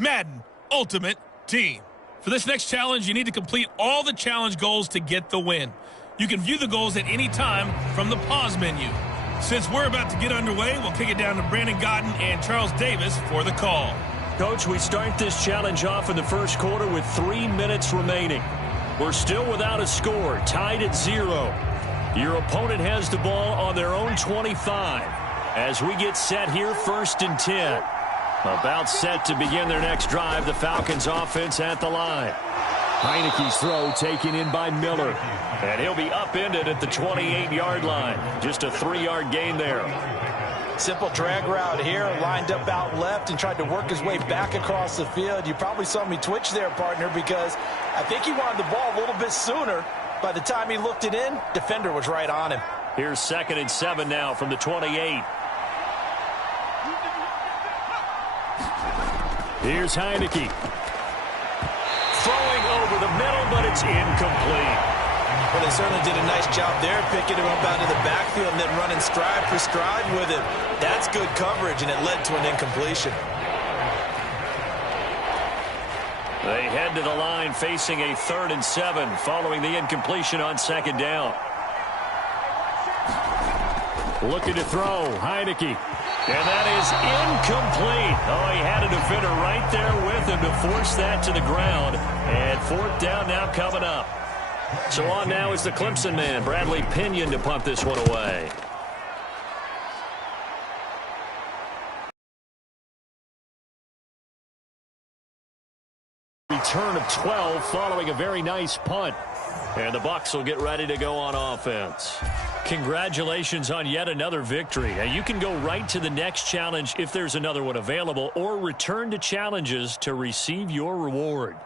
Madden Ultimate Team. For this next challenge, you need to complete all the challenge goals to get the win. You can view the goals at any time from the pause menu. Since we're about to get underway, we'll kick it down to Brandon Godden and Charles Davis for the call. Coach, we start this challenge off in the first quarter with 3 minutes remaining. We're still without a score, tied at 0. Your opponent has the ball on their own 25. As we get set here, 1st and 10. About set to begin their next drive, the Falcons offense at the line. Heineke's throw taken in by Miller. And he'll be upended at the 28-yard line. Just a 3-yard gain there. Simple drag route here, lined up out left and tried to work his way back across the field. You probably saw me twitch there, partner, because I think he wanted the ball a little bit sooner. By the time he looked it in, defender was right on him. Here's 2nd and 7 now from the 28. Here's Heineke. Throwing over the middle, but it's incomplete. Well, they certainly did a nice job there, picking him up out of the backfield and then running stride for stride with it. That's good coverage, and it led to an incompletion. They head to the line facing a 3rd and 7 following the incompletion on 2nd down. Looking to throw, Heineke. And that is incomplete. Oh, he had a defender right there with him to force that to the ground. And 4th down now coming up. So on now is the Clemson man, Bradley Pinion, to punt this one away. Return of 12 following a very nice punt. And the Bucs will get ready to go on offense. Congratulations on yet another victory. Now you can go right to the next challenge if there's another one available, or return to challenges to receive your reward.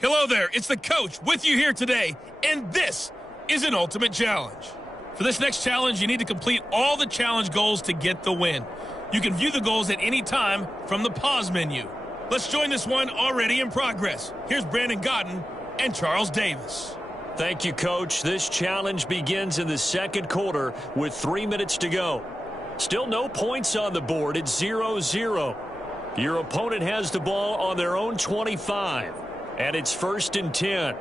Hello there, it's the coach with you here today, and this is an ultimate challenge. For this next challenge, you need to complete all the challenge goals to get the win. You can view the goals at any time from the pause menu. Let's join this one already in progress. Here's Brandon Godden and Charles Davis. Thank you, Coach. This challenge begins in the 2nd quarter with 3 minutes to go. Still no points on the board. It's 0-0. Your opponent has the ball on their own 25. And it's 1st and 10.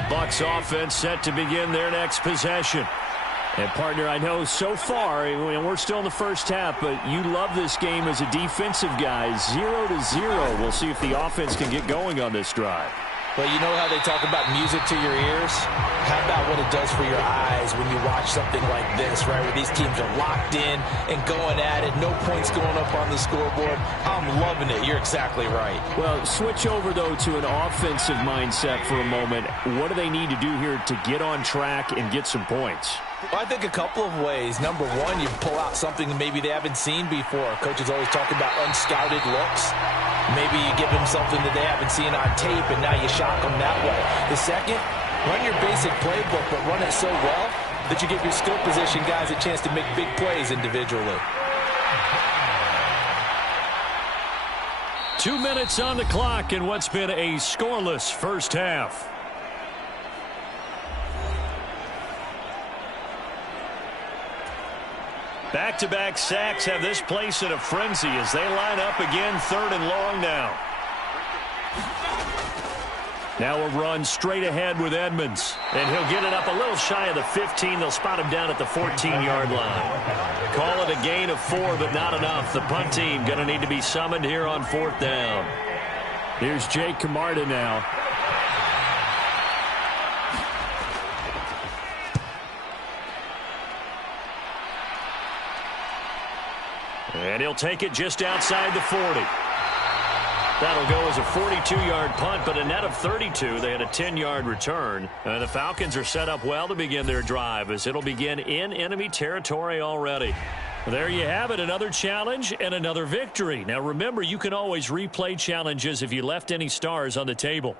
The Bucs offense set to begin their next possession. And, partner, I know so far, we're still in the first half, but you love this game as a defensive guy. 0-0. We'll see if the offense can get going on this drive. Well, you know how they talk about music to your ears? How about what it does for your eyes when you watch something like this, right, where these teams are locked in and going at it, no points going up on the scoreboard? I'm loving it. You're exactly right. Well, switch over, though, to an offensive mindset for a moment. What do they need to do here to get on track and get some points? Well, I think a couple of ways. Number one, you pull out something maybe they haven't seen before. Coaches always talk about unscouted looks. Maybe you give them something that they haven't seen on tape, and now you shock them that way. The second, run your basic playbook, but run it so well that you give your skill position guys a chance to make big plays individually. 2 minutes on the clock in what's been a scoreless first half. Back-to-back sacks have this place in a frenzy as they line up again, 3rd and long now. Now a run straight ahead with Edmonds. And he'll get it up a little shy of the 15. They'll spot him down at the 14-yard line. Call it a gain of 4, but not enough. The punt team going to need to be summoned here on 4th down. Here's Jake Camarda now. And he'll take it just outside the 40. That'll go as a 42-yard punt, but a net of 32. They had a 10-yard return. And the Falcons are set up well to begin their drive as it'll begin in enemy territory already. There you have it, another challenge and another victory. Now remember, you can always replay challenges if you left any stars on the table.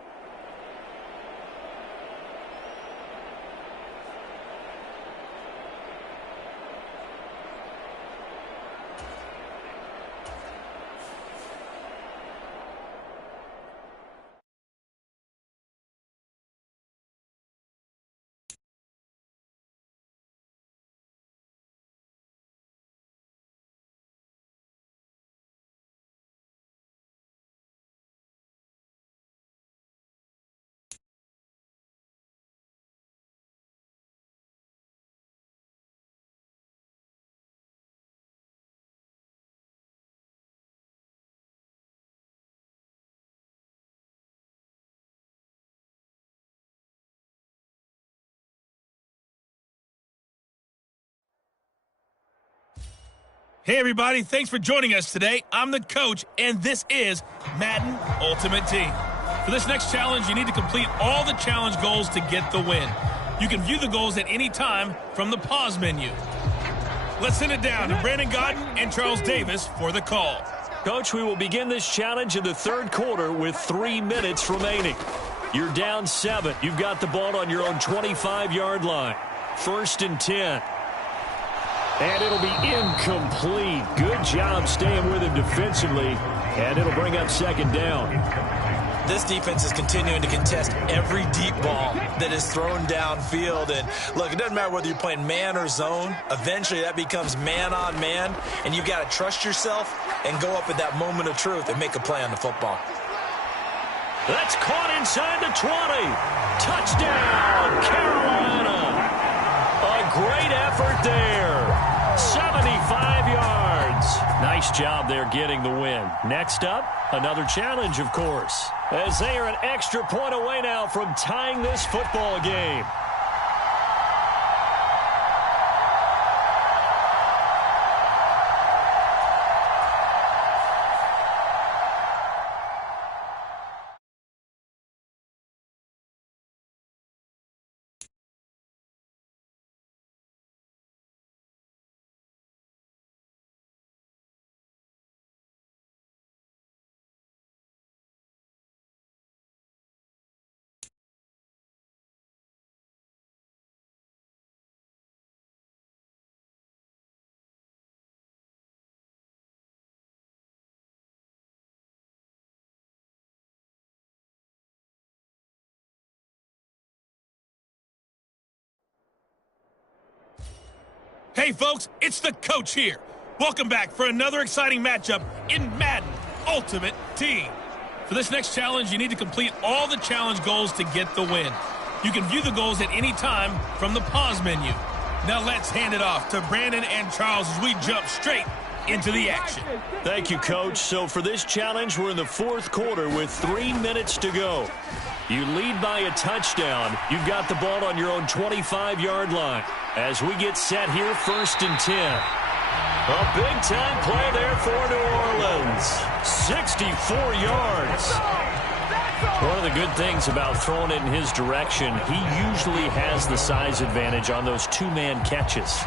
Hey, everybody. Thanks for joining us today. I'm the coach, and this is Madden Ultimate Team. For this next challenge, you need to complete all the challenge goals to get the win. You can view the goals at any time from the pause menu. Let's send it down to Brandon Godden and Charles Davis for the call. Coach, we will begin this challenge in the 3rd quarter with 3 minutes remaining. You're down 7. You've got the ball on your own 25-yard line. 1st and 10. And it'll be incomplete. Good job staying with him defensively. And it'll bring up 2nd down. This defense is continuing to contest every deep ball that is thrown downfield. And, look, it doesn't matter whether you're playing man or zone. Eventually, that becomes man-on-man. And you've got to trust yourself and go up at that moment of truth and make a play on the football. That's caught inside the 20. Touchdown, Carolina. A great effort there. 75 yards. Nice job there getting the win. Next up, another challenge, of course, as they are an extra point away now from tying this football game. Hey, folks, it's the coach here. Welcome back for another exciting matchup in Madden Ultimate Team. For this next challenge, you need to complete all the challenge goals to get the win. You can view the goals at any time from the pause menu. Now let's hand it off to Brandon and Charles as we jump straight into the action. Thank you, Coach. So for this challenge, we're in the fourth quarter with 3 minutes to go. You lead by a touchdown. You've got the ball on your own 25-yard line. As we get set here, 1st and 10. A big-time play there for New Orleans. 64 yards. One of the good things about throwing it in his direction, he usually has the size advantage on those two-man catches.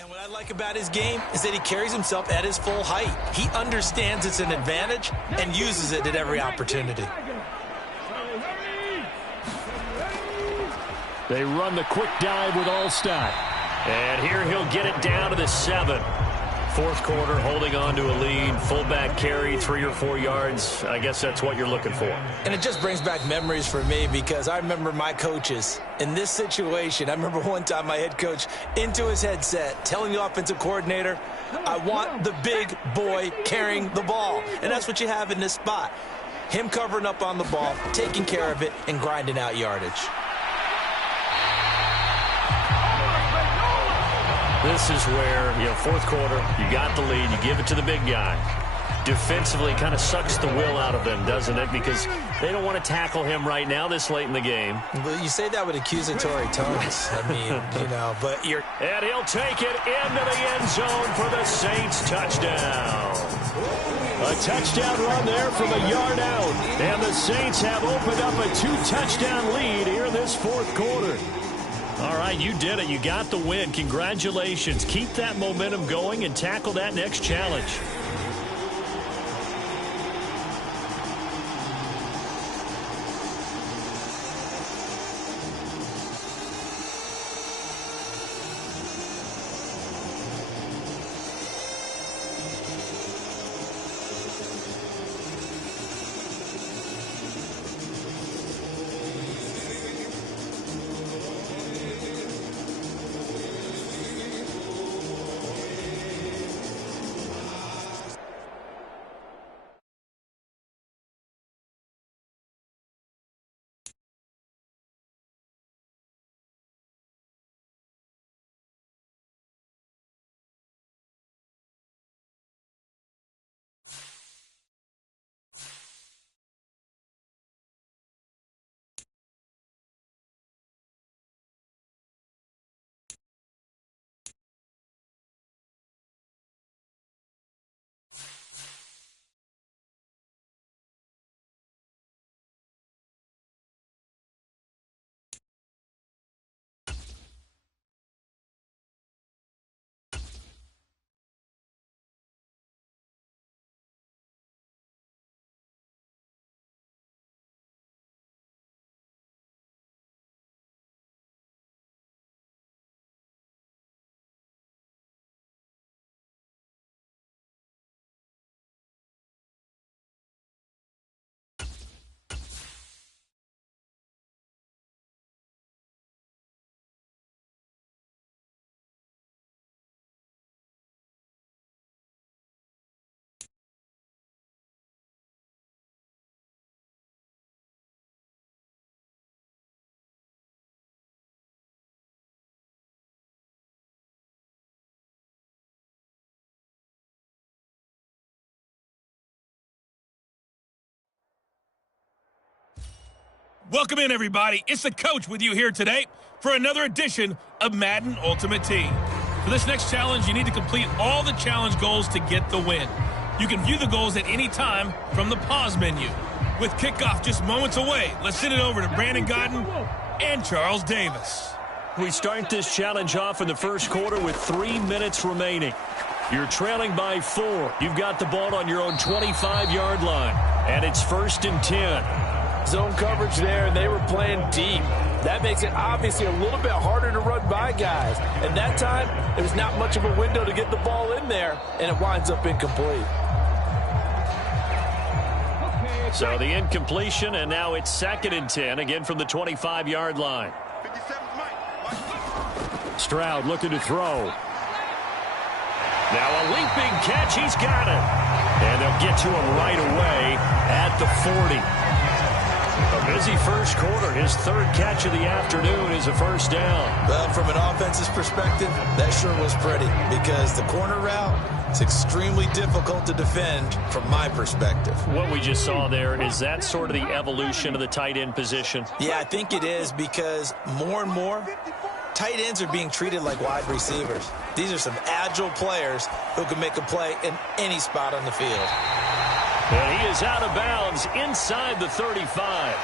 And what I like about his game is that he carries himself at his full height. He understands it's an advantage and uses it at every opportunity. They run the quick dive with Allstott. And here he'll get it down to the 7. Fourth quarter, holding on to a lead. Fullback carry, 3 or 4 yards. I guess that's what you're looking for. And it just brings back memories for me because I remember my coaches in this situation. I remember one time my head coach into his headset telling the offensive coordinator, I want the big boy carrying the ball. And that's what you have in this spot. Him covering up on the ball, taking care of it, and grinding out yardage. This is where, fourth quarter, you got the lead, you give it to the big guy. Defensively kind of sucks the will out of them, doesn't it? Because they don't want to tackle him right now this late in the game. Well, you say that with accusatory tones. I mean, but you're... And he'll take it into the end zone for the Saints touchdown. A touchdown run there from a yard out. And the Saints have opened up a 2-touchdown lead here in this fourth quarter. All right, you did it. You got the win. Congratulations. Keep that momentum going and tackle that next challenge. Welcome in, everybody. It's the coach with you here today for another edition of Madden Ultimate Team. For this next challenge, you need to complete all the challenge goals to get the win. You can view the goals at any time from the pause menu. With kickoff just moments away, let's send it over to Brandon Godden and Charles Davis. We start this challenge off in the first quarter with 3 minutes remaining. You're trailing by 4. You've got the ball on your own 25-yard line, and it's 1st and 10. Zone coverage there, and they were playing deep. That makes it obviously a little bit harder to run by guys. And that time, there was not much of a window to get the ball in there, and it winds up incomplete. So the incompletion, and now it's 2nd and 10, again from the 25-yard line. Stroud looking to throw. Now a leaping catch. He's got it. And they'll get to him right away at the 40. A busy first quarter. His third catch of the afternoon is a first down. Well, from an offensive perspective, that sure was pretty because the corner route is extremely difficult to defend from my perspective. What we just saw there, is that sort of the evolution of the tight end position? Yeah, I think it is because more and more tight ends are being treated like wide receivers. These are some agile players who can make a play in any spot on the field. And he is out of bounds inside the 35.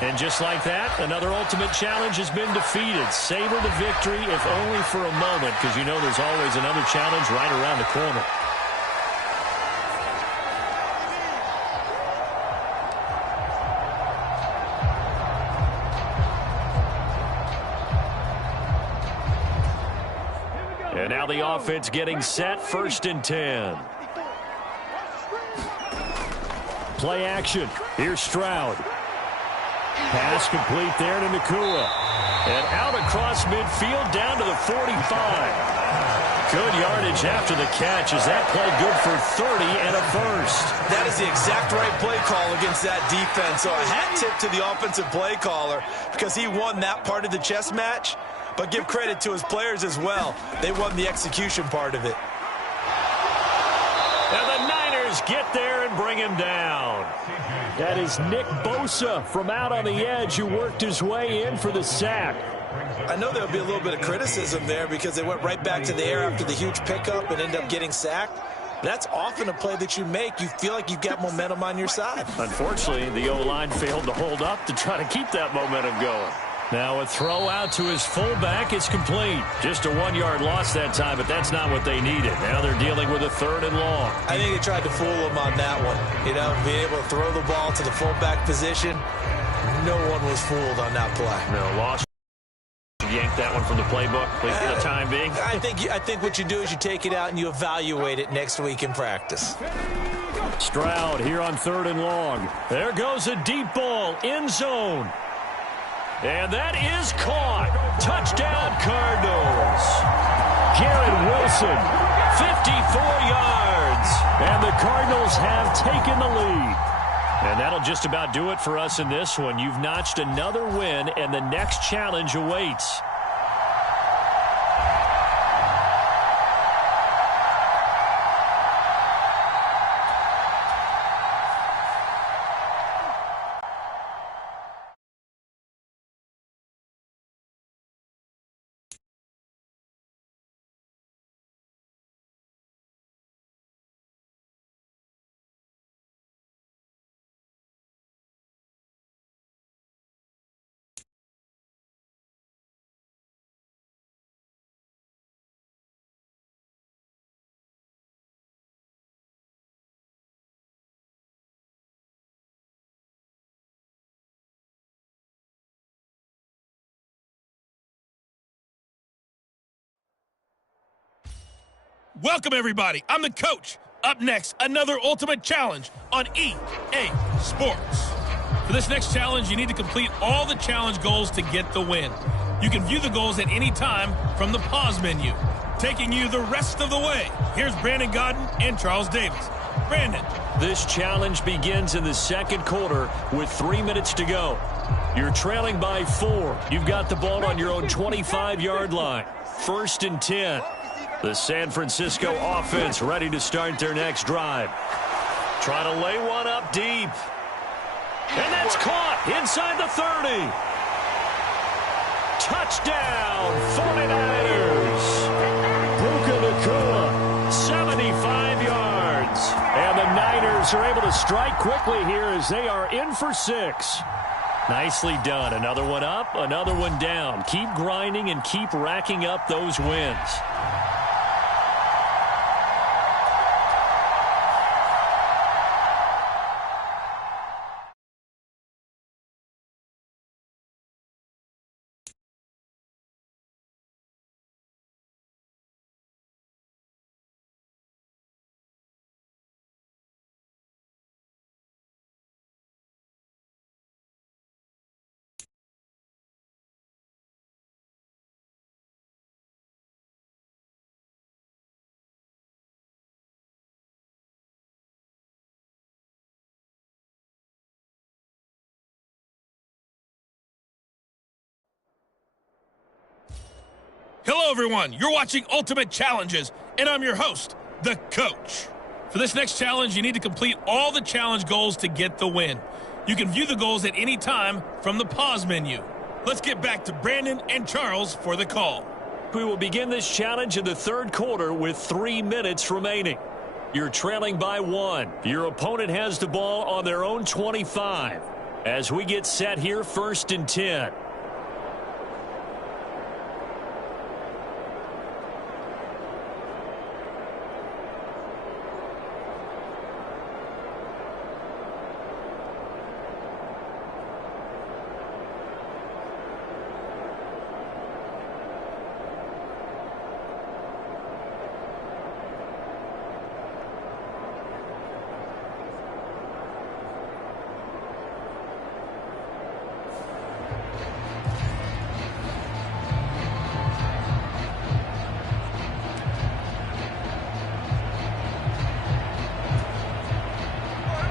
And just like that, another ultimate challenge has been defeated. Savor the victory, if only for a moment, because you know there's always another challenge right around the corner. And now the offense getting set, 1st and 10. Play action. Here's Stroud. Pass complete there to Nakua. And out across midfield down to the 45. Good yardage after the catch. Is that play good for 30 and a first? That is the exact right play call against that defense. So a hat tip to the offensive play caller because he won that part of the chess match. But give credit to his players as well. They won the execution part of it. And the Niners get there and bring him down. That is Nick Bosa from out on the edge who worked his way in for the sack. I know there'll be a little bit of criticism there because they went right back to the air after the huge pickup and ended up getting sacked. That's often a play that you make. You feel like you've got momentum on your side. Unfortunately, the O-line failed to hold up to try to keep that momentum going. Now a throw out to his fullback is complete. Just a 1-yard loss that time, but that's not what they needed. Now they're dealing with a 3rd and long. I think they tried to fool him on that one. You know, being able to throw the ball to the fullback position. No one was fooled on that play. No, lost. Yank that one from the playbook, at least for the time being. I think what you do is you take it out and you evaluate it next week in practice. Stroud here on 3rd and long. There goes a deep ball, end zone. And that is caught. Touchdown, Cardinals. Garrett Wilson, 54 yards. And the Cardinals have taken the lead. And that'll just about do it for us in this one. You've notched another win, and the next challenge awaits. Welcome, everybody. I'm the coach. Up next, another ultimate challenge on EA Sports. For this next challenge, you need to complete all the challenge goals to get the win. You can view the goals at any time from the pause menu. Taking you the rest of the way, here's Brandon Godden and Charles Davis. Brandon. This challenge begins in the 2nd quarter with 3 minutes to go. You're trailing by 4. You've got the ball on your own 25-yard line. 1st and 10. The San Francisco offense ready to start their next drive. Trying to lay one up deep. And that's caught inside the 30. Touchdown, 49ers. Puka Nakua, 75 yards. And the Niners are able to strike quickly here as they are in for 6. Nicely done. Another one up, another one down. Keep grinding and keep racking up those wins. Hello, everyone. You're watching Ultimate Challenges, and I'm your host, the Coach. For this next challenge, you need to complete all the challenge goals to get the win. You can view the goals at any time from the pause menu. Let's get back to Brandon and Charles for the call. We will begin this challenge in the third quarter with 3 minutes remaining. You're trailing by 1. Your opponent has the ball on their own 25. As we get set here, 1st and 10.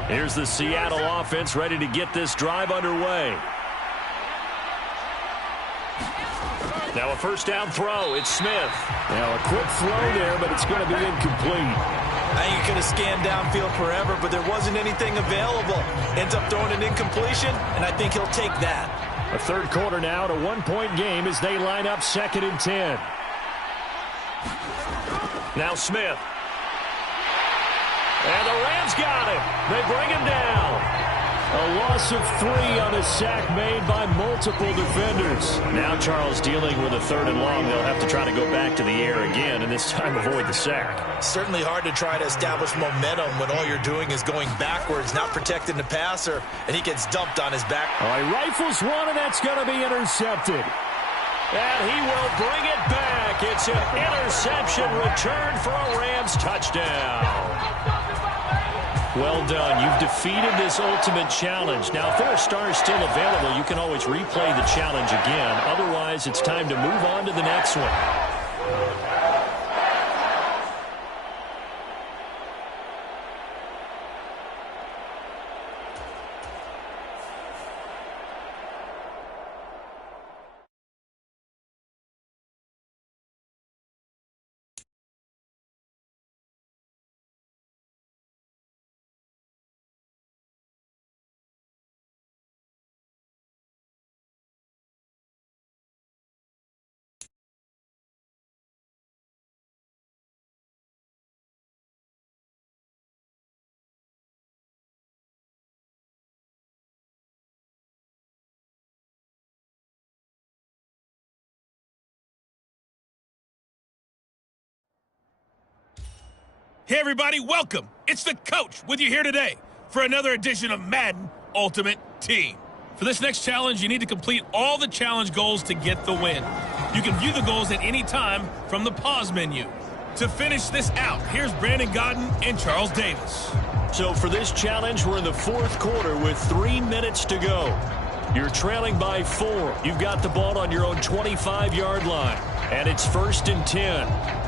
Here's the Seattle offense ready to get this drive underway. Now a first down throw. It's Smith. Now a quick throw there, but it's going to be incomplete. I think you could have scanned downfield forever, but there wasn't anything available. Ends up throwing an incompletion, and I think he'll take that. A third quarter now, and a 1-point game as they line up 2nd and 10. Now Smith. And the Rams got him. They bring him down. A loss of 3 on a sack made by multiple defenders. Now Charles dealing with a 3rd and long. They'll have to try to go back to the air again, and this time avoid the sack. Certainly hard to try to establish momentum when all you're doing is going backwards, not protecting the passer, and he gets dumped on his back. All right, rifles one, and that's going to be intercepted. And he will bring it back. It's an interception return for a Rams touchdown. Well done. You've defeated this ultimate challenge. Now, if there are stars still available, you can always replay the challenge again. Otherwise, it's time to move on to the next one. Hey, everybody, welcome. It's the Coach with you here today for another edition of Madden Ultimate Team. For this next challenge, you need to complete all the challenge goals to get the win. You can view the goals at any time from the pause menu. To finish this out, here's Brandon Godden and Charles Davis. So for this challenge, we're in the 4th quarter with 3 minutes to go. You're trailing by 4. You've got the ball on your own 25-yard line, and it's 1st and 10.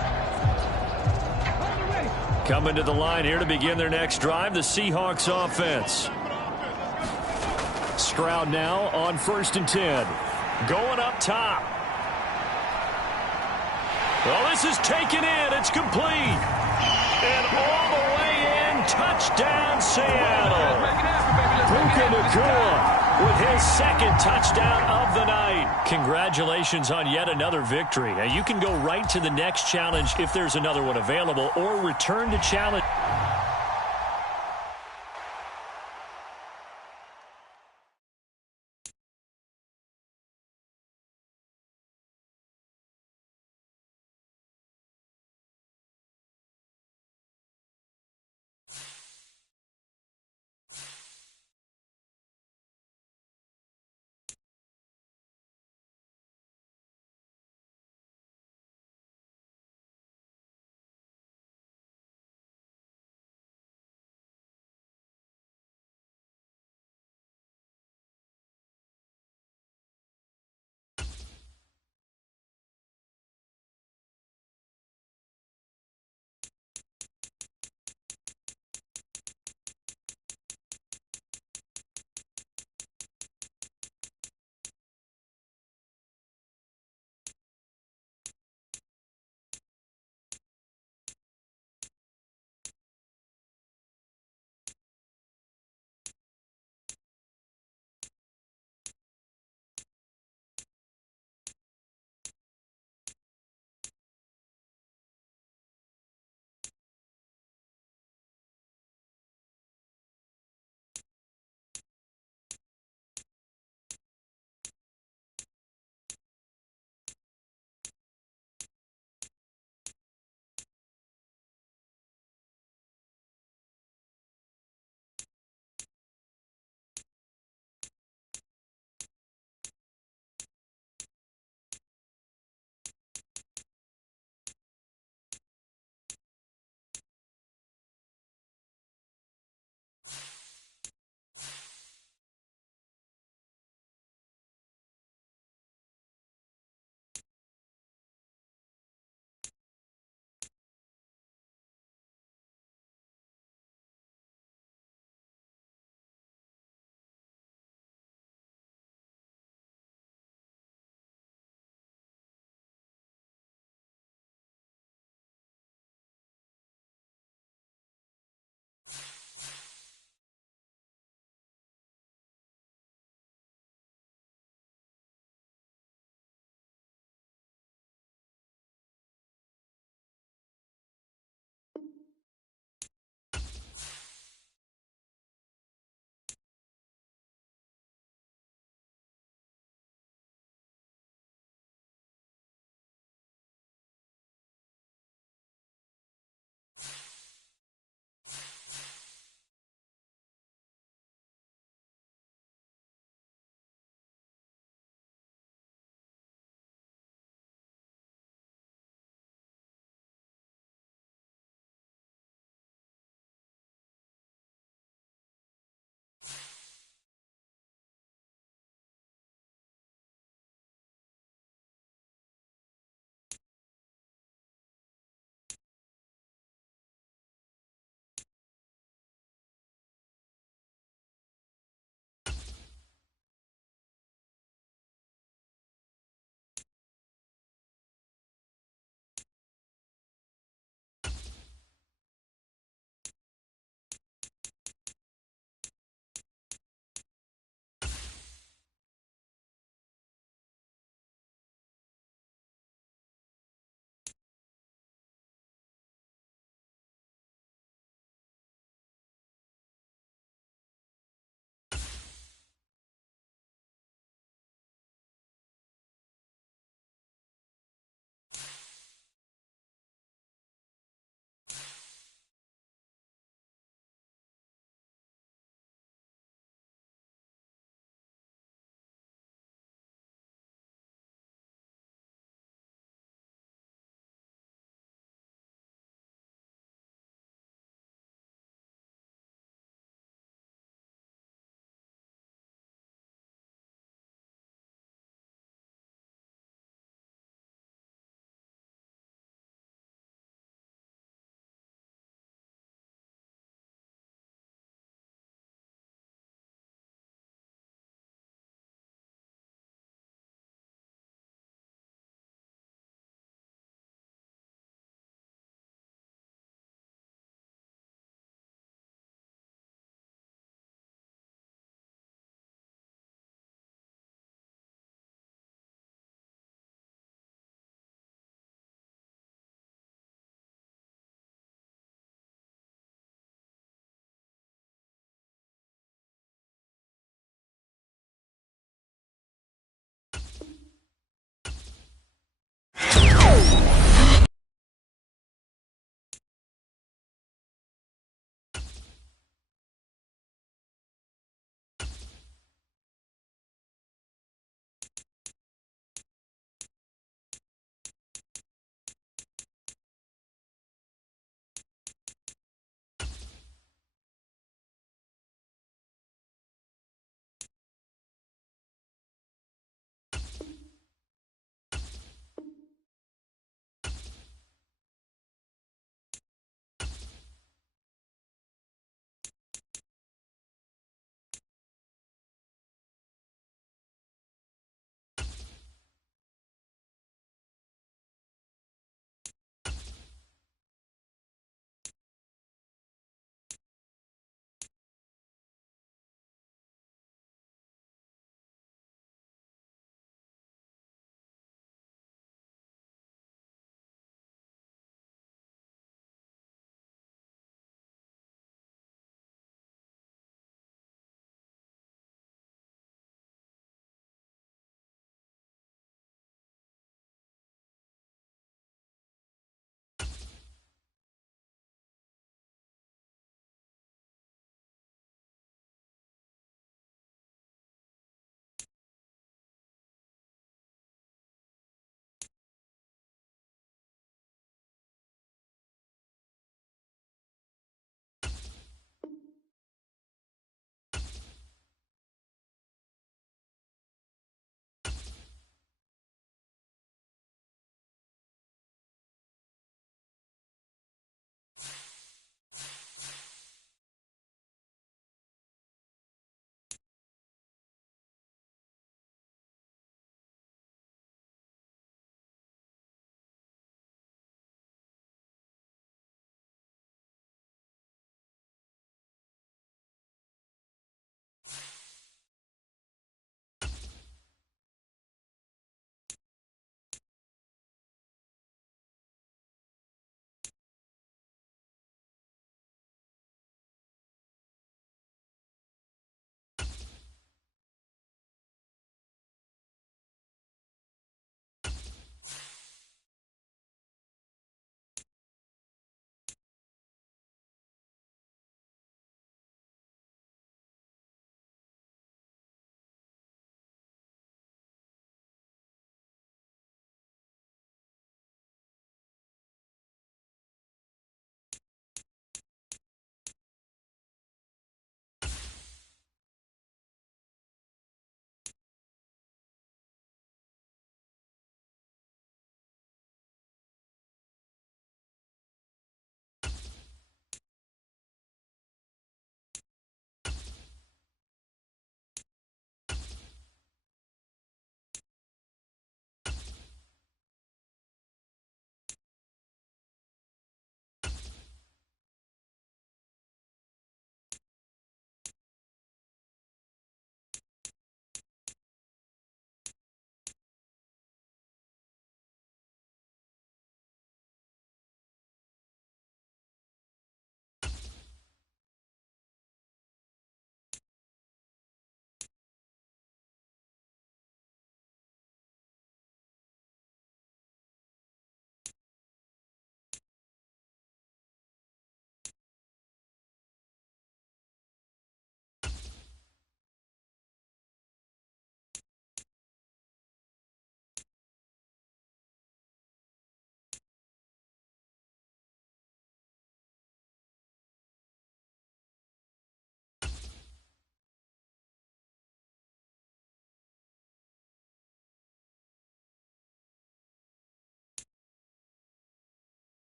Coming to the line here to begin their next drive, the Seahawks offense. Stroud now on 1st and 10. Going up top. Well, this is taken in. It's complete. And all the way in, touchdown Seattle. Puka Nacua with his 2nd touchdown of the night. Congratulations on yet another victory. Now, you can go right to the next challenge if there's another one available, or return to challenge.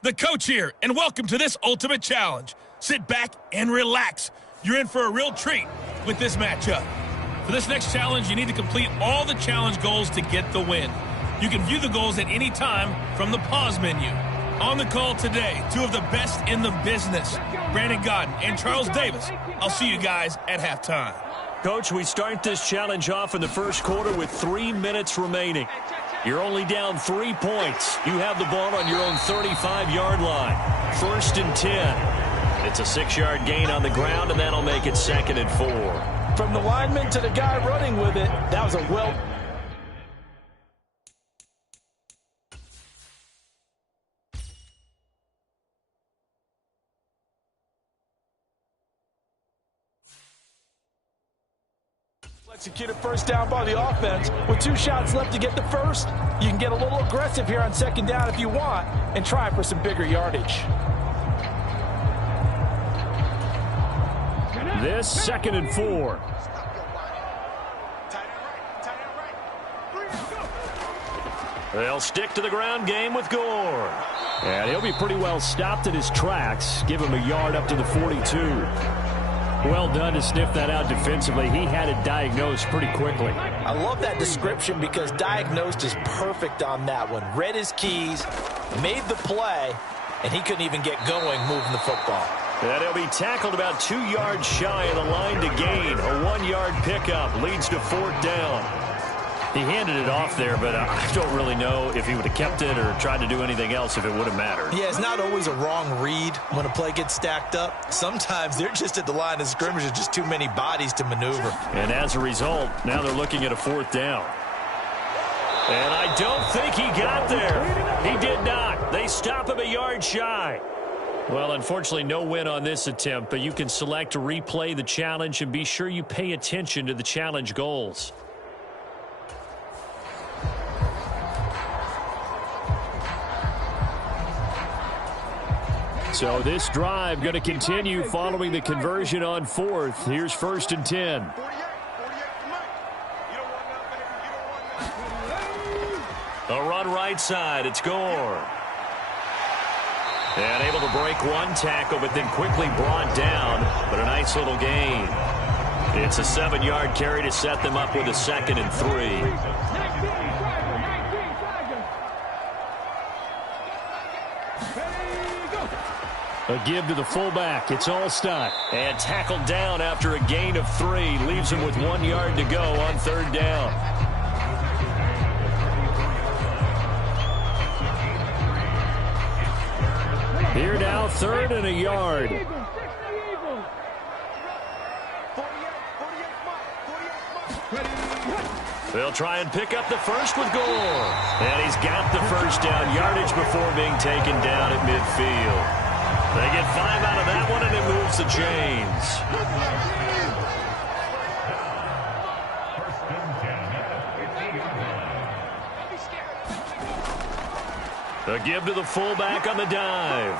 The coach here, and welcome to this Ultimate Challenge. Sit back and relax. You're in for a real treat with this matchup. For this next challenge, you need to complete all the challenge goals to get the win. You can view the goals at any time from the pause menu. On the call today, two of the best in the business, Brandon Godden and Charles Davis. I'll see you guys at halftime. Coach, we start this challenge off in the first quarter with 3 minutes remaining. You're only down 3 points. You have the ball on your own 35-yard line. 1st and 10. It's a 6-yard gain on the ground, and that'll make it 2nd and 4. From the lineman to the guy running with it, that was a well... executed first down by the offense. With 2 shots left to get the first, you can get a little aggressive here on 2nd down if you want and try for some bigger yardage. This 2nd and 4. They'll stick to the ground game with Gore. And he'll be pretty well stopped in his tracks. Give him a yard up to the 42. Well done to sniff that out defensively. He had it diagnosed pretty quickly. I love that description because diagnosed is perfect on that one. Read his keys, made the play, and he couldn't even get going moving the football. And he'll be tackled about 2 yards shy of the line to gain. A 1-yard pickup leads to 4th down. He handed it off there, but I don't really know if he would have kept it or tried to do anything else if it would have mattered. Yeah, it's not always a wrong read when a play gets stacked up. Sometimes they're just at the line of scrimmage with just too many bodies to maneuver. And as a result, now they're looking at a 4th down. And I don't think he got there. He did not. They stop him a yard shy. Well, unfortunately, no win on this attempt, but you can select to replay the challenge and be sure you pay attention to the challenge goals. So this drive going to continue following the conversion on 4th. Here's 1st and 10. A run right side. It's Gore. And able to break 1 tackle, but then quickly brought down. But a nice little gain. It's a 7-yard carry to set them up with a 2nd and 3. A give to the fullback. It's Allstott. And tackled down after a gain of 3. Leaves him with 1 yard to go on 3rd down. Here now, 3rd and a yard. They'll try and pick up the first with Gore. And he's got the first down yardage before being taken down at midfield. They get 5 out of that one, and it moves the chains. A give to the fullback on the dive.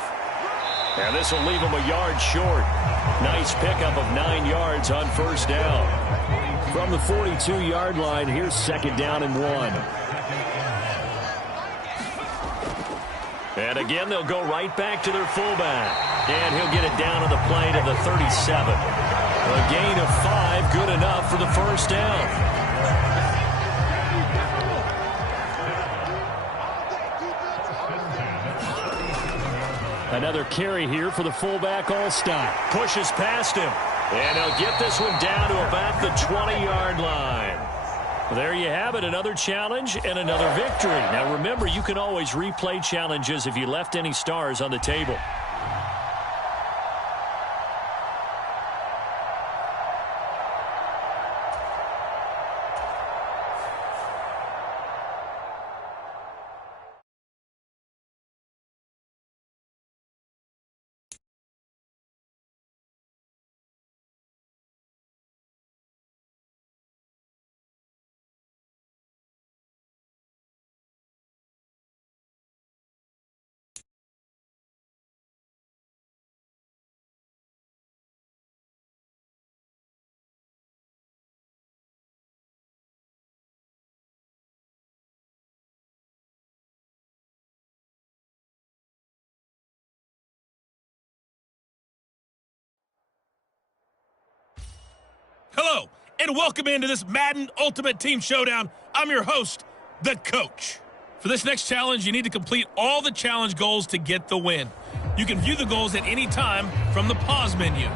And this will leave him a yard short. Nice pickup of 9 yards on 1st down. From the 42-yard line, here's 2nd down and 1. And again, they'll go right back to their fullback. And he'll get it down on the play to the 37. A gain of 5, good enough for the 1st down. Another carry here for the fullback, Allstott. Pushes past him. And he'll get this one down to about the 20-yard line. There you have it, another challenge and another victory. Now remember, you can always replay challenges if you left any stars on the table. and welcome into this Madden Ultimate Team Showdown. I'm your host, the Coach. For this next challenge, you need to complete all the challenge goals to get the win. You can view the goals at any time from the pause menu.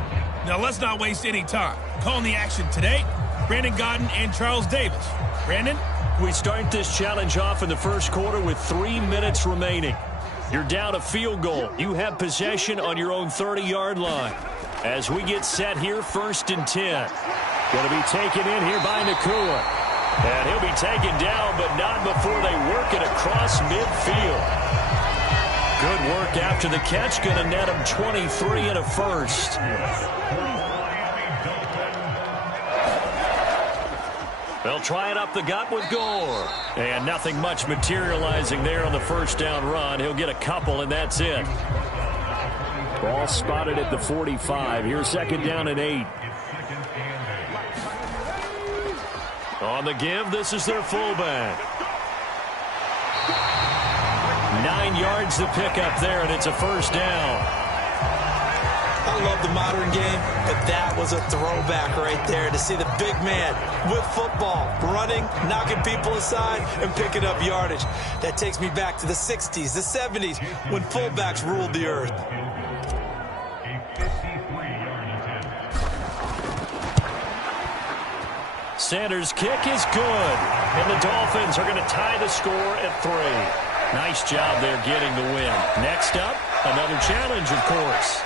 Now let's not waste any time. Calling the action today, Brandon Godden and Charles Davis. Brandon? We start this challenge off in the first quarter with 3 minutes remaining. You're down a field goal. You have possession on your own 30-yard line. As we get set here, 1st and 10. Going to be taken in here by Nakua. And he'll be taken down, but not before they work it across midfield. Good work after the catch. Going to net him 23 and a first. They'll try it up the gut with Gore. And nothing much materializing there on the first down run. He'll get a couple, and that's it. Ball spotted at the 45. Here's 2nd down and 8. On the give, this is their fullback. 9 yards to pick up there, and it's a first down. I love the modern game, but that was a throwback right there to see the big man with football, running, knocking people aside, and picking up yardage. That takes me back to the 60s, the 70s, when fullbacks ruled the earth. Sanders' kick is good, and the Dolphins are going to tie the score at 3. Nice job there getting the win. Next up, another challenge, of course.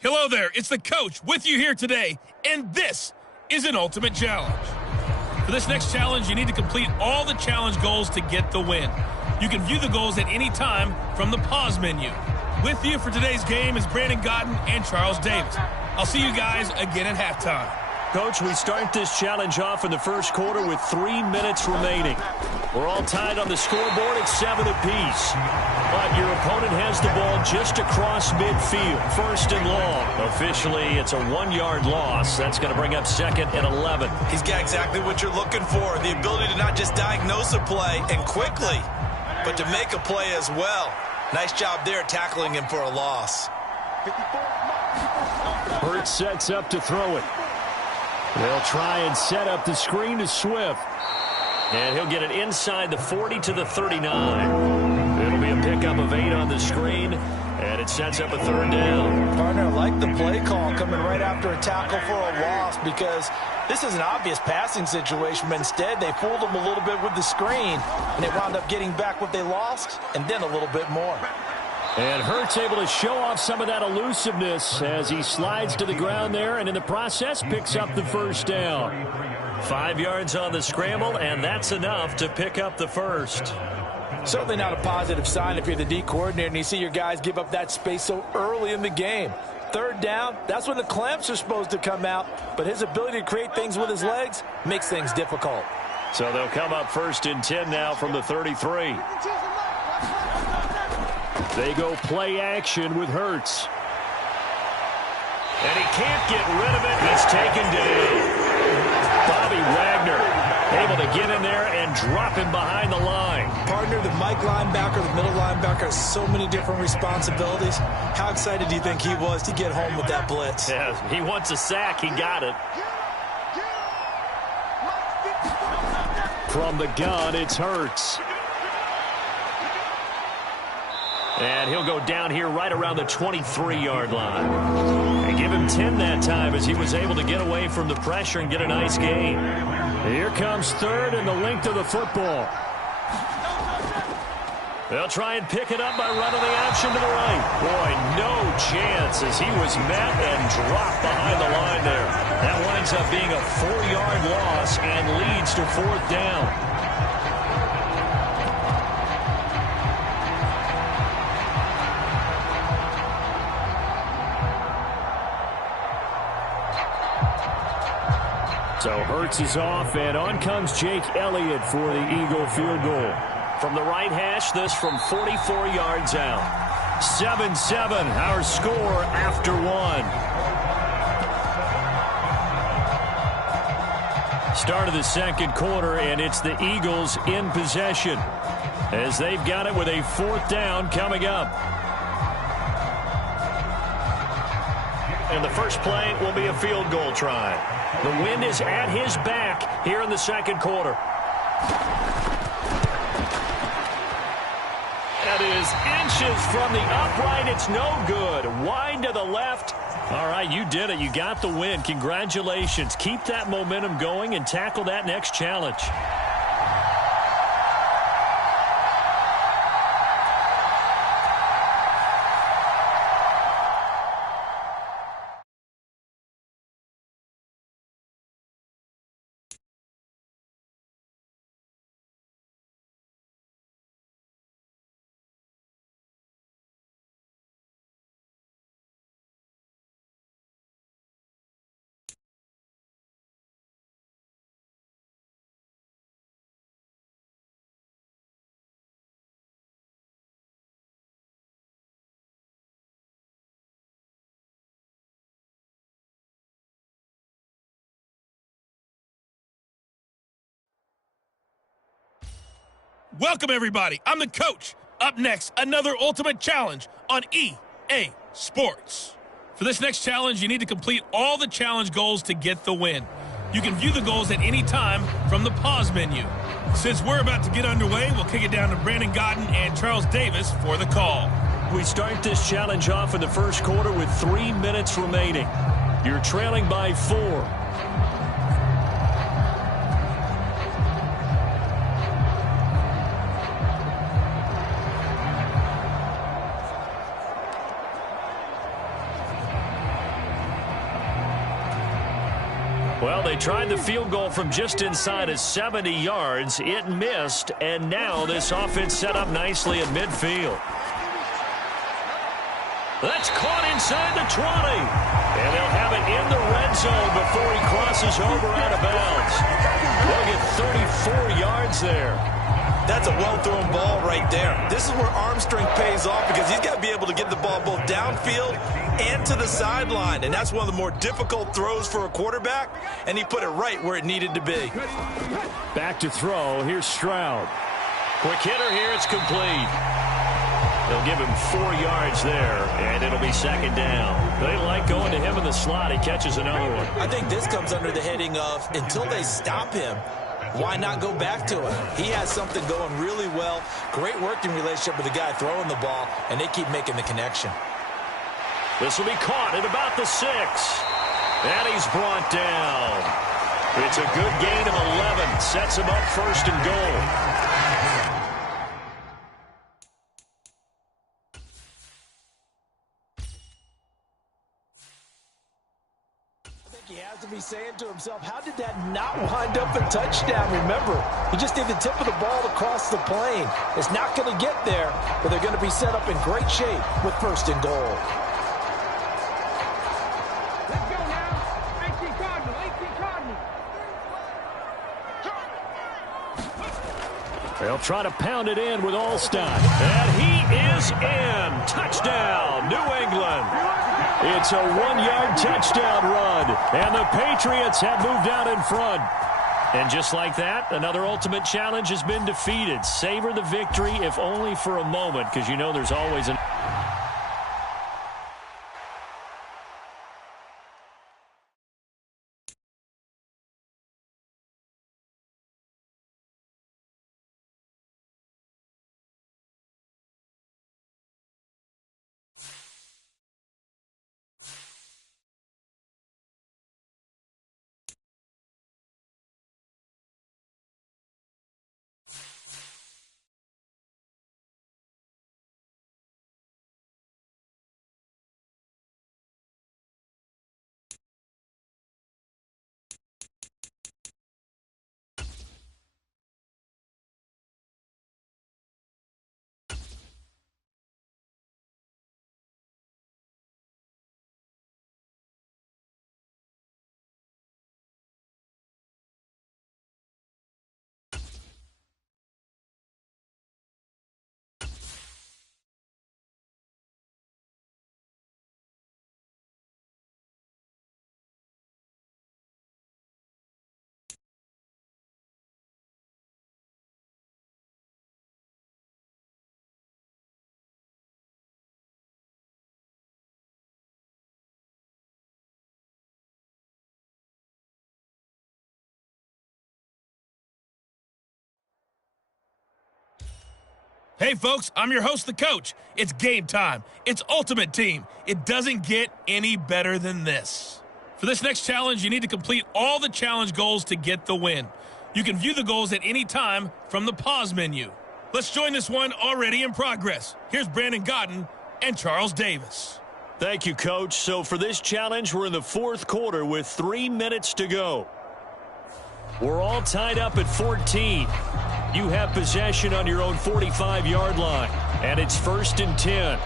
Hello there, it's the Coach with you here today, and this is an Ultimate Challenge. For this next challenge, you need to complete all the challenge goals to get the win. You can view the goals at any time from the pause menu. With you for today's game is Brandon Godden and Charles Davis. I'll see you guys again at halftime. Coach, we start this challenge off in the first quarter with 3 minutes remaining. We're all tied on the scoreboard at 7 apiece. But your opponent has the ball just across midfield, 1st and long. Officially, it's a 1-yard loss. That's going to bring up 2nd and 11. He's got exactly what you're looking for, the ability to not just diagnose a play and quickly, but to make a play as well. Nice job there tackling him for a loss. Hurts sets up to throw it. They'll try and set up the screen to Swift. And he'll get it inside the 40 to the 39. It'll be a pickup of 8 on the screen, and it sets up a 3rd down. Partner, I like the play call coming right after a tackle for a loss because this is an obvious passing situation, but instead they fooled him a little bit with the screen, and they wound up getting back what they lost and then a little bit more. And Hurts able to show off some of that elusiveness as he slides to the ground there, and in the process picks up the 1st down. 5 yards on the scramble, and that's enough to pick up the 1st. Certainly not a positive sign if you're the D coordinator and you see your guys give up that space so early in the game. 3rd down, that's when the clamps are supposed to come out, but his ability to create things with his legs makes things difficult. So they'll come up 1st and 10 now from the 33. They go play action with Hurts. And he can't get rid of it. He's taken down. Bobby Wagner able to get in there and drop him behind the line. Partner, the Mike linebacker, the middle linebacker has so many different responsibilities. How excited do you think he was to get home with that blitz? Yeah, he wants a sack. He got it. From the gun, it's Hurts. And he'll go down here right around the 23-yard line. And give him 10 that time as he was able to get away from the pressure and get a nice gain. Here comes 3rd and the length of the football. They'll try and pick it up by running the option to the right. Boy, no chance as he was met and dropped behind the line there. That winds up being a 4-yard loss and leads to 4th down. So Hurts is off, and on comes Jake Elliott for the Eagle field goal. From the right hash, this from 44 yards out. 7-7, our score after 1. Start of the second quarter, and it's the Eagles in possession as they've got it with a 4th down coming up. And the first play will be a field goal try. The wind is at his back here in the second quarter. That is inches from the upright. It's no good. Wide to the left. All right, you did it. You got the win. Congratulations. Keep that momentum going and tackle that next challenge. Welcome, everybody. I'm the coach. Up next, another ultimate challenge on EA Sports. For this next challenge, you need to complete all the challenge goals to get the win. You can view the goals at any time from the pause menu. Since we're about to get underway, we'll kick it down to Brandon Godden and Charles Davis for the call. We start this challenge off in the first quarter with 3 minutes remaining. You're trailing by 4. Well, they tried the field goal from just inside of 70 yards. It missed, and now this offense set up nicely at midfield. That's caught inside the 20. And they'll have it in the red zone before he crosses over out of bounds. They'll get 34 yards there. That's a well-thrown ball right there. This is where arm strength pays off because he's got to be able to get the ball both downfield and to the sideline. And that's one of the more difficult throws for a quarterback, and he put it right where it needed to be. Back to throw. Here's Stroud. Quick hitter here. It's complete. They'll give him 4 yards there, and it'll be second down. They like going to him in the slot. He catches another one. I think this comes under the heading of until they stop him, why not go back to him? He has something going really well. Great working relationship with the guy throwing the ball, and they keep making the connection. This will be caught at about the 6. And he's brought down. It's a good gain of 11. Sets him up first and goal. He has to be saying to himself, how did that not wind up a touchdown? Remember, he just did the tip of the ball across the plane. It's not going to get there, but they're going to be set up in great shape with first and goal. Let's go now. 18 Cardinal, 18 Cardinal. They'll try to pound it in with Allstott. And he is in. Touchdown, New England. It's a 1-yard touchdown run, and the Patriots have moved out in front. And just like that, another ultimate challenge has been defeated. Savor the victory, if only for a moment, because you know there's always an... Hey, folks, I'm your host, the coach. It's game time. It's Ultimate Team. It doesn't get any better than this. For this next challenge, you need to complete all the challenge goals to get the win. You can view the goals at any time from the pause menu. Let's join this one already in progress. Here's Brandon Godden and Charles Davis. Thank you, Coach. So for this challenge, we're in the fourth quarter with 3 minutes to go. We're all tied up at 14. You have possession on your own 45-yard line, and it's 1st and 10.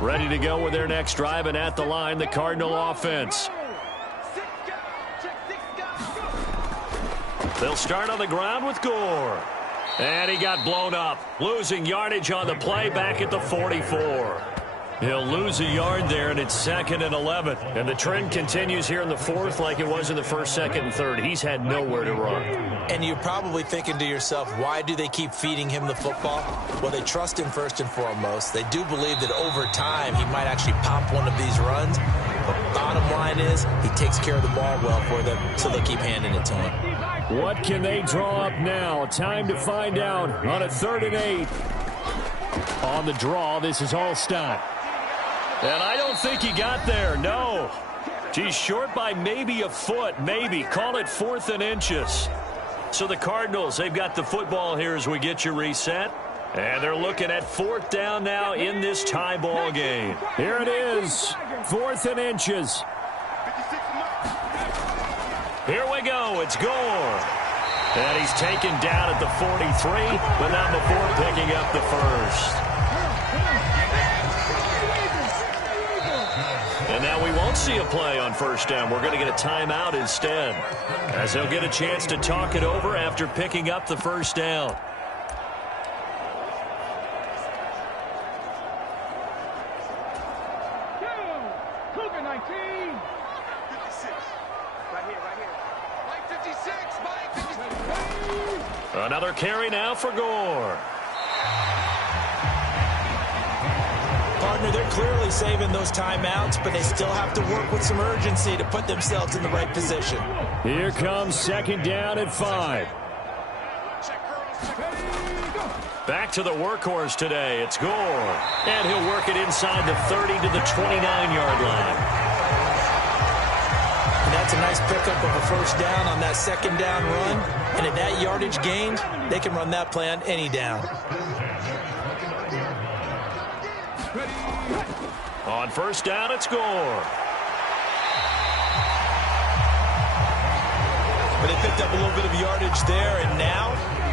Ready to go with their next drive, and at the line, the Cardinal offense. They'll start on the ground with Gore. And he got blown up, losing yardage on the play back at the 44. He'll lose a yard there, and it's 2nd and 11. And the trend continues here in the fourth like it was in the first, second, and third. He's had nowhere to run. And you're probably thinking to yourself, why do they keep feeding him the football? Well, they trust him first and foremost. They do believe that over time he might actually pop one of these runs. But bottom line is he takes care of the ball well for them, so they'll keep handing it to him. What can they draw up now? Time to find out on a 3rd and 8. On the draw, this is Allstott. And I don't think he got there, no. He's short by maybe a foot, maybe. Call it 4th and inches. So the Cardinals, they've got the football here as we get you reset. And they're looking at 4th down now in this tie ball game. Here it is, 4th and inches. Here we go, it's Gore. And he's taken down at the 43, but not before picking up the first. And now we won't see a play on 1st down. We're going to get a timeout instead, as they'll get a chance to talk it over after picking up the 1st down. Cougar 19. 56. Right here. Mike 56. Mike 56. Another carry now for Gore. Partner, they're clearly saving those timeouts, but they still have to work with some urgency to put themselves in the right position. Here comes 2nd down at 5. Back to the workhorse today. It's Gore. And he'll work it inside the 30 to the 29-yard line. And that's a nice pickup of a 1st down on that 2nd down run. And at that yardage gained, they can run that play on any down. On 1st down, it's Gore. But they picked up a little bit of yardage there, and now,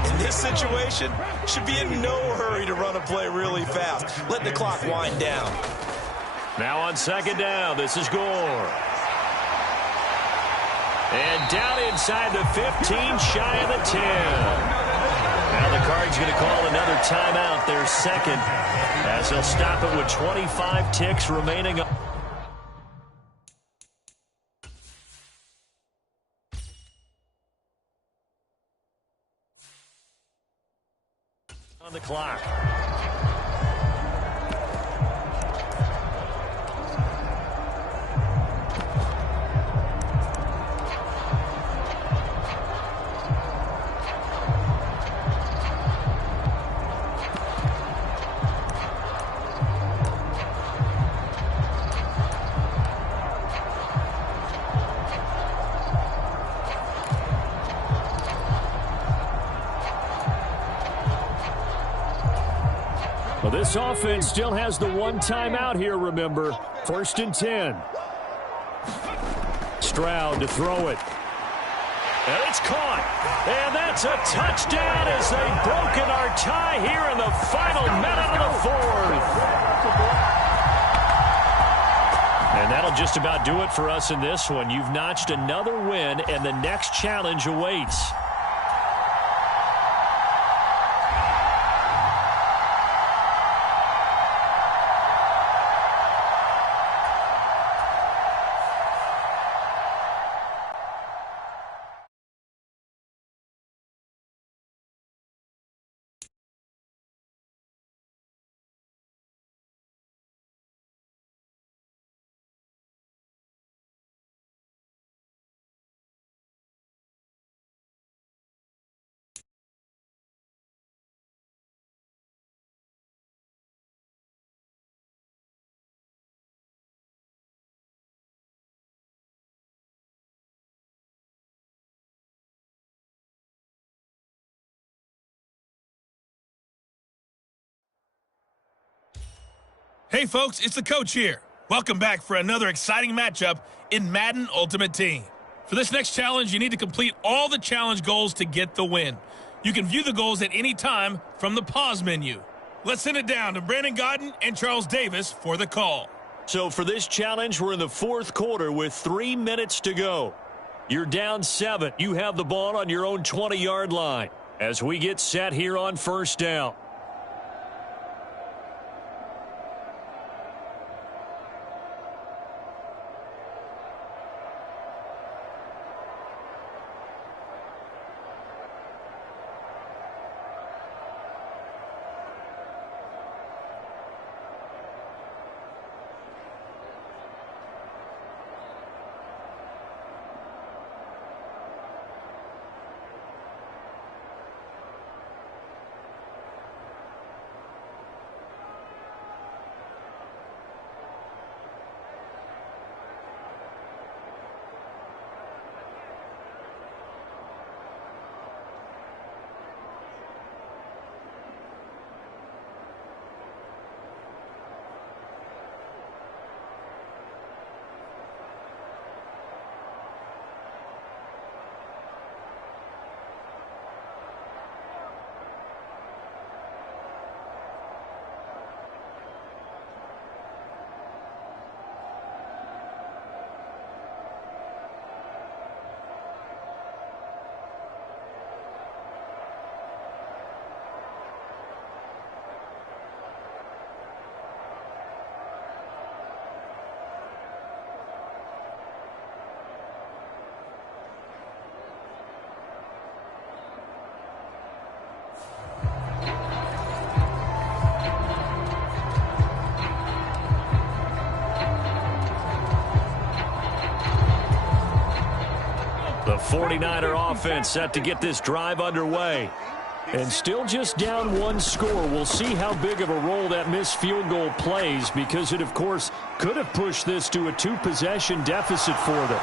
in this situation, should be in no hurry to run a play really fast. Let the clock wind down. Now on 2nd down, this is Gore. And down inside the 15, shy of the 10. Now the Cards going to call another timeout, their 2nd, as they'll stop it with 25 ticks remaining on the clock. Well, this offense still has the one timeout here, remember. 1st and 10. Stroud to throw it. And it's caught. And that's a touchdown as they've broken our tie here in the final minute of the 4th. And that'll just about do it for us in this one. You've notched another win, and the next challenge awaits. Hey folks, it's the coach here. Welcome back for another exciting matchup in Madden Ultimate Team. For this next challenge, you need to complete all the challenge goals to get the win. You can view the goals at any time from the pause menu. Let's send it down to Brandon Godden and Charles Davis for the call. So for this challenge, we're in the fourth quarter with 3 minutes to go. You're down 7. You have the ball on your own 20-yard line as we get set here on first down. The 49er offense set to get this drive underway. And still just down 1 score. We'll see how big of a role that missed field goal plays, because it, of course, could have pushed this to a 2-possession deficit for them.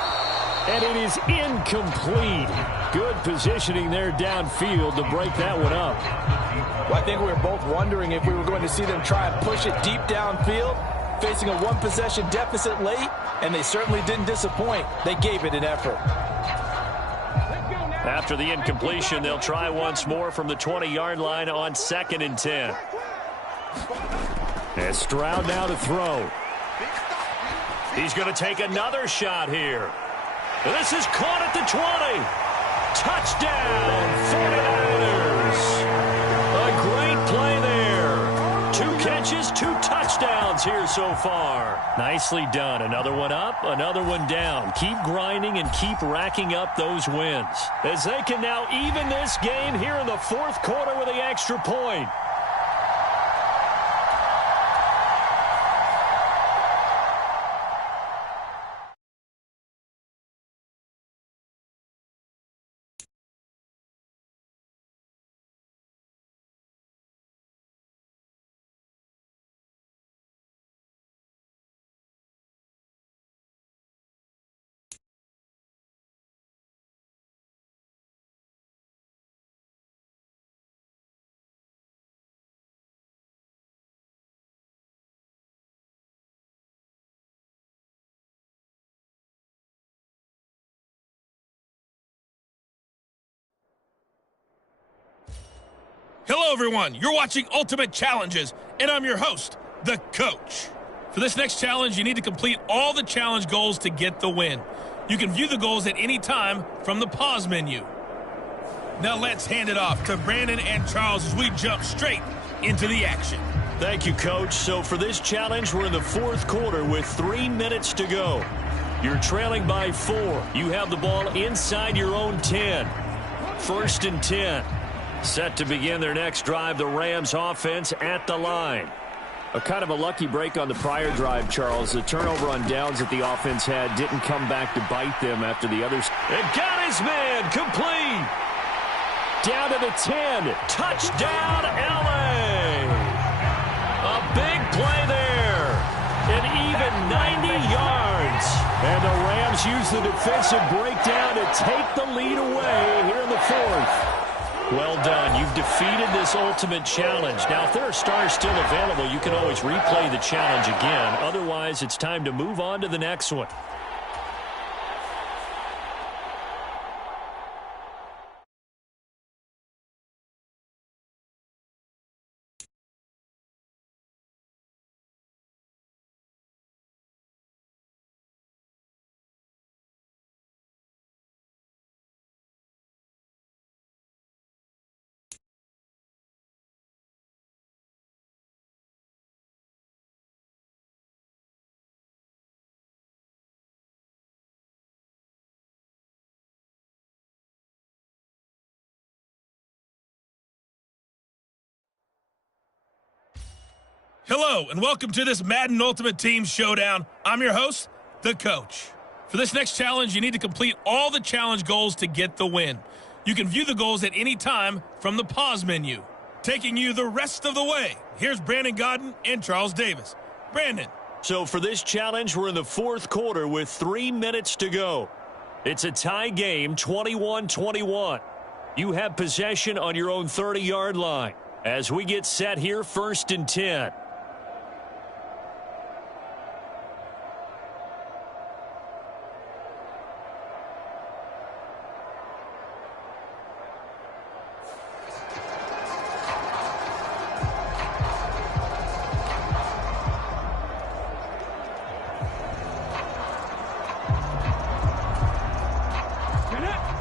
And it is incomplete. Good positioning there downfield to break that one up. Well, I think we were both wondering if we were going to see them try and push it deep downfield, facing a 1-possession deficit late, and they certainly didn't disappoint. They gave it an effort. After the incompletion, they'll try once more from the 20-yard line on 2nd and 10. And Stroud now to throw. He's going to take another shot here. This is caught at the 20. Touchdown, 49ers. A great play there. 2 catches, 2 touchdowns here so far. Nicely done. Another one up, another one down. Keep grinding and keep racking up those wins, as they can now even this game here in the fourth quarter with the extra point. Hello, everyone. You're watching Ultimate Challenges, and I'm your host, the coach. For this next challenge, you need to complete all the challenge goals to get the win. You can view the goals at any time from the pause menu. Now let's hand it off to Brandon and Charles as we jump straight into the action. Thank you, Coach. So for this challenge, we're in the fourth quarter with 3 minutes to go. You're trailing by 4. You have the ball inside your own 10. 1st and 10. Set to begin their next drive, the Rams offense at the line. A kind of a lucky break on the prior drive, Charles. The turnover on downs that the offense had didn't come back to bite them after the others. It got his man, complete. Down to the 10. Touchdown, L.A. A big play there. An even 90 yards. And the Rams use the defensive breakdown to take the lead away here in the fourth. Well done. You've defeated this ultimate challenge. Now, if there are stars still available, you can always replay the challenge again. Otherwise, it's time to move on to the next one. Hello, and welcome to this Madden Ultimate Team Showdown. I'm your host, the Coach. For this next challenge, you need to complete all the challenge goals to get the win. You can view the goals at any time from the pause menu. Taking you the rest of the way, here's Brandon Godden and Charles Davis. Brandon. So for this challenge, we're in the fourth quarter with 3 minutes to go. It's a tie game, 21-21. You have possession on your own 30-yard line. As we get set here, 1st and 10.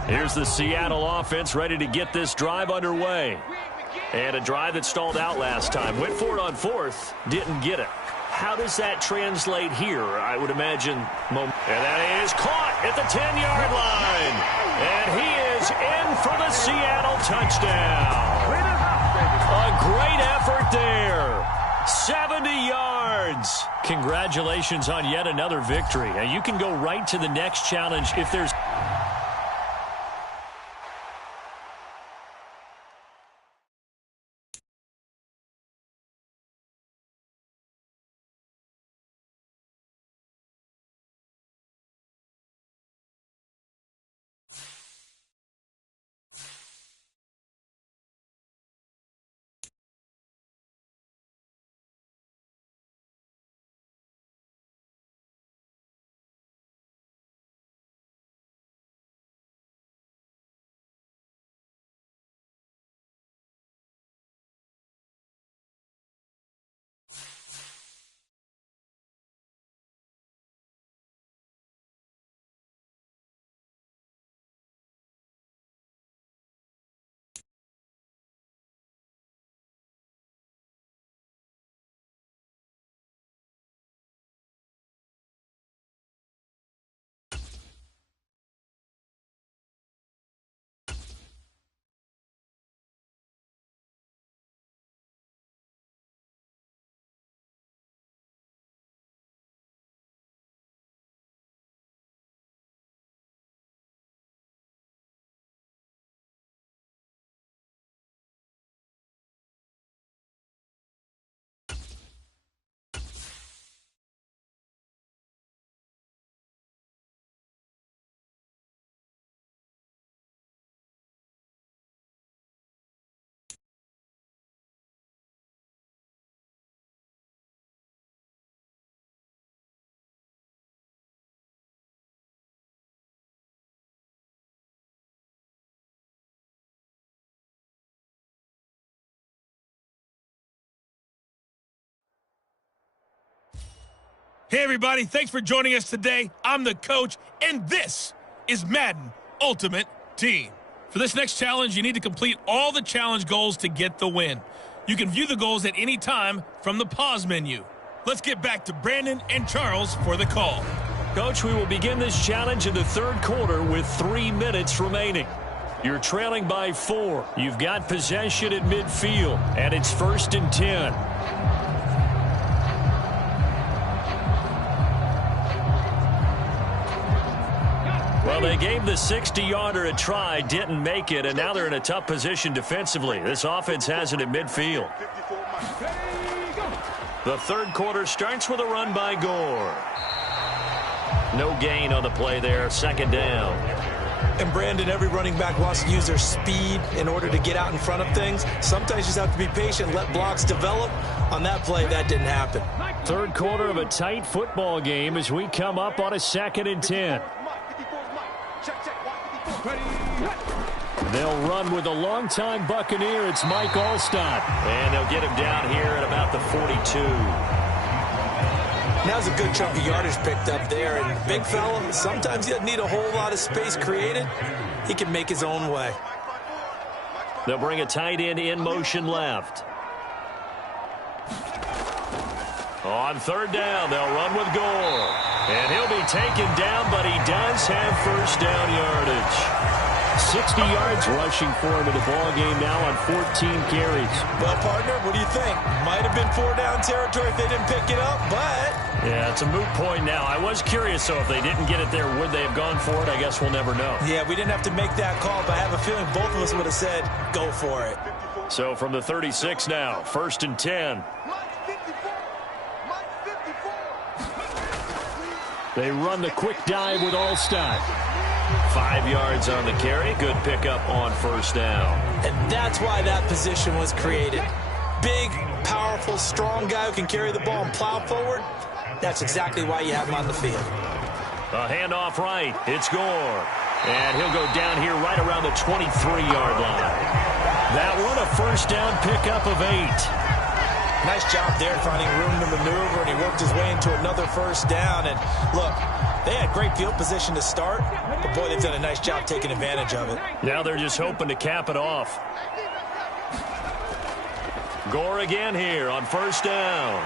Here's the Seattle offense ready to get this drive underway. And a drive that stalled out last time. Went for it on 4th, didn't get it. How does that translate here? I would imagine. And that is caught at the 10-yard line. And he is in for the Seattle touchdown. A great effort there. 70 yards. Congratulations on yet another victory. Now you can go right to the next challenge if there's... Hey, everybody. Thanks for joining us today. I'm the Coach, and this is Madden Ultimate Team. For this next challenge, you need to complete all the challenge goals to get the win. You can view the goals at any time from the pause menu. Let's get back to Brandon and Charles for the call. Coach, we will begin this challenge in the third quarter with 3 minutes remaining. You're trailing by 4. You've got possession at midfield, and it's 1st and 10. Well, they gave the 60-yarder a try, didn't make it, and now they're in a tough position defensively. This offense has it at midfield. The third quarter starts with a run by Gore. No gain on the play there, 2nd down. And Brandon, every running back wants to use their speed in order to get out in front of things. Sometimes you just have to be patient, let blocks develop. On that play, that didn't happen. Third quarter of a tight football game as we come up on a 2nd and 10. They'll run with a longtime Buccaneer. It's Mike Alstott. And they'll get him down here at about the 42. Now's a good chunk of yardage picked up there. And big fella, sometimes he doesn't need a whole lot of space created. He can make his own way. They'll bring a tight end in motion left. On 3rd down, they'll run with Gore. And he'll be taken down, but he does have first down yardage. 60 yards rushing for him in the ball game now on 14 carries. Well, partner, what do you think? Might have been 4-down territory if they didn't pick it up, but... Yeah, it's a moot point now. I was curious, so if they didn't get it there, would they have gone for it? I guess we'll never know. Yeah, we didn't have to make that call, but I have a feeling both of us would have said, go for it. So from the 36 now, 1st and 10. They run the quick dive with Alstott. 5 yards on the carry. Good pickup on 1st down. And that's why that position was created. Big, powerful, strong guy who can carry the ball and plow forward. That's exactly why you have him on the field. A handoff right. It's Gore. And he'll go down here right around the 23-yard line. That one a first down pickup of 8. Nice job there finding room to maneuver, and he worked his way into another first down. And look, they had great field position to start, but boy, they've done a nice job taking advantage of it. Now they're just hoping to cap it off. Gore again here on 1st down.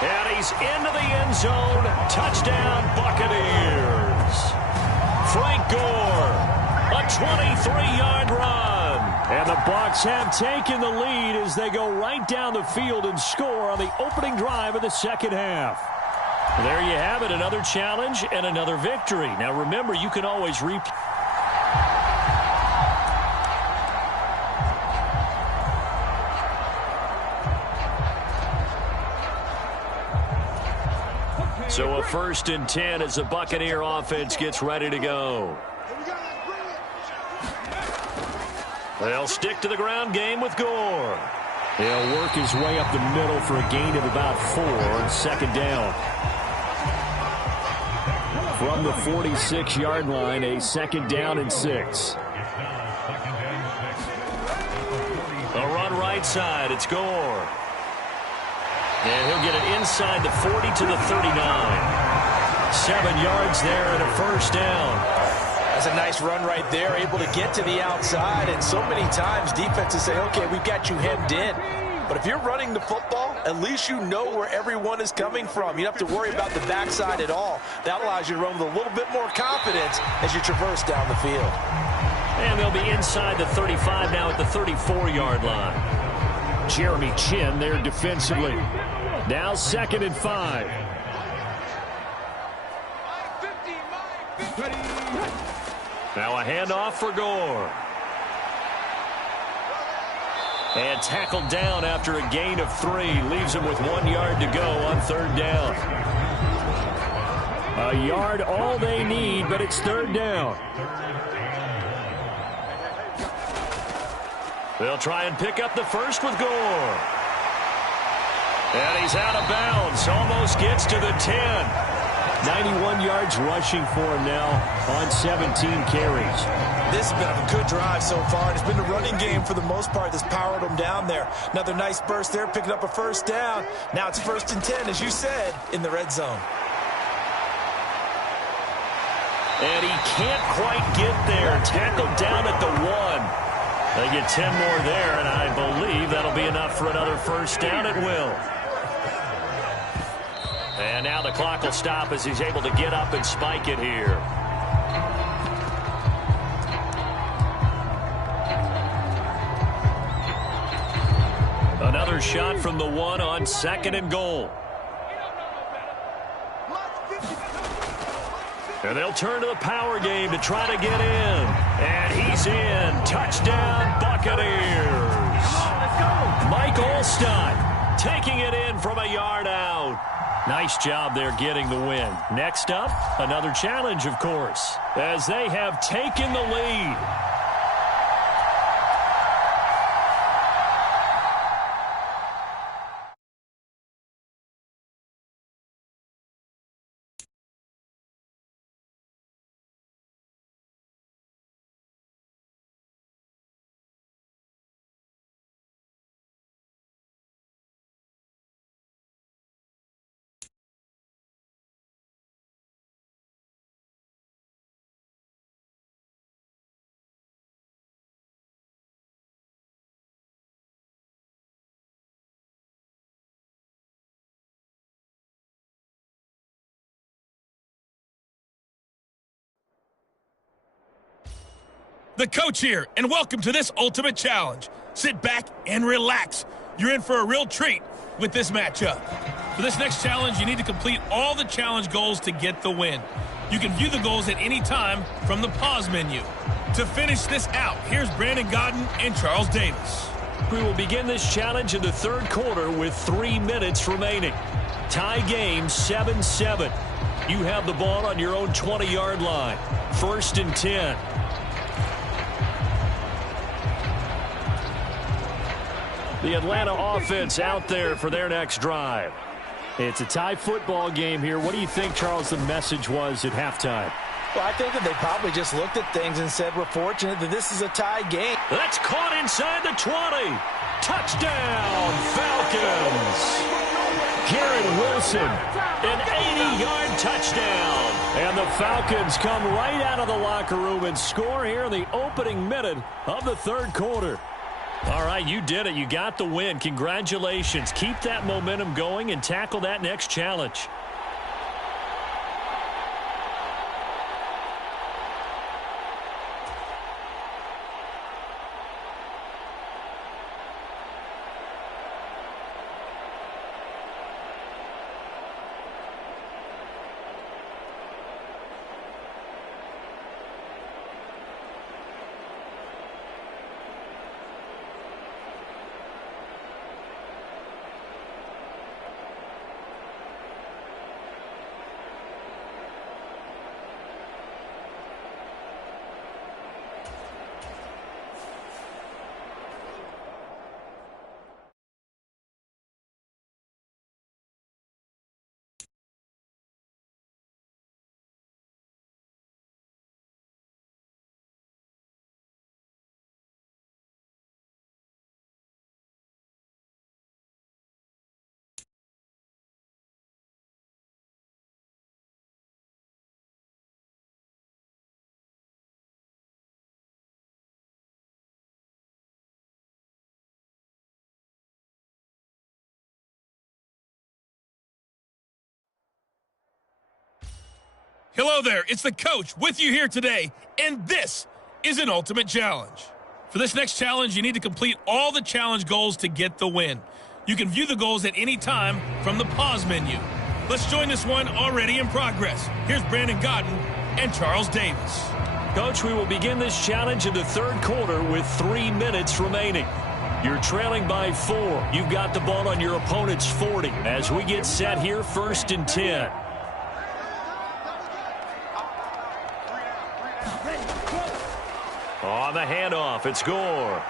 And he's into the end zone. Touchdown, Buccaneers. Frank Gore, a 23-yard run. And the Bucs have taken the lead as they go right down the field and score on the opening drive of the 2nd half. There you have it, another challenge and another victory. Now remember, you can always replay. So a 1st and 10 as the Buccaneer offense gets ready to go. They'll stick to the ground game with Gore. He'll work his way up the middle for a gain of about 4 on 2nd down. From the 46-yard line, a 2nd down and 6. A run right side. It's Gore. And he'll get it inside the 40 to the 39. 7 yards there and a first down. That's a nice run right there, able to get to the outside. And so many times defenses say, okay, we've got you hemmed in. But if you're running the football, at least you know where everyone is coming from. You don't have to worry about the backside at all. That allows you to run with a little bit more confidence as you traverse down the field. And they'll be inside the 35 now at the 34-yard line. Jeremy Chin there defensively. Now 2nd and 5. Now a handoff for Gore. And tackled down after a gain of 3. Leaves him with 1 yard to go on 3rd down. A yard all they need, but it's 3rd down. They'll try and pick up the first with Gore. And he's out of bounds. Almost gets to the 10. 91 yards rushing for him now on 17 carries. This has been a good drive so far. It's been the running game for the most part that's powered them down there. Another nice burst there, picking up a first down. Now it's 1st and 10, as you said, in the red zone. And he can't quite get there. Tackled down at the 1. They get 10 more there, and I believe that'll be enough for another first down. It will. And now the clock will stop as he's able to get up and spike it here. Another shot from the 1 on 2nd and goal. And they'll turn to the power game to try to get in. And he's in. Touchdown, Buccaneers. Mike Alstott taking it in from a yard out. Nice job there getting the win. Next up, another challenge, of course, as they have taken the lead. The coach here, and welcome to this Ultimate Challenge. Sit back and relax. You're in for a real treat with this matchup. For this next challenge, you need to complete all the challenge goals to get the win. You can view the goals at any time from the pause menu. To finish this out, here's Brandon Godden and Charles Davis. We will begin this challenge in the third quarter with 3 minutes remaining. Tie game 7-7. You have the ball on your own 20-yard line. 1st and 10. The Atlanta offense out there for their next drive. It's a tie football game here. What do you think, Charles, the message was at halftime? Well, I think that they probably just looked at things and said, we're fortunate that this is a tie game. That's caught inside the 20. Touchdown, Falcons. Garrett Wilson, an 80-yard touchdown. And the Falcons come right out of the locker room and score here in the opening minute of the third quarter. All right, you did it. You got the win. Congratulations. Keep that momentum going and tackle that next challenge. Hello there, it's the coach with you here today, and this is an Ultimate Challenge. For this next challenge, you need to complete all the challenge goals to get the win. You can view the goals at any time from the pause menu. Let's join this one already in progress. Here's Brandon Godden and Charles Davis. Coach, we will begin this challenge in the third quarter with 3 minutes remaining. You're trailing by 4. You've got the ball on your opponent's 40 as we get set here, 1st and 10. On the handoff, it's Gore.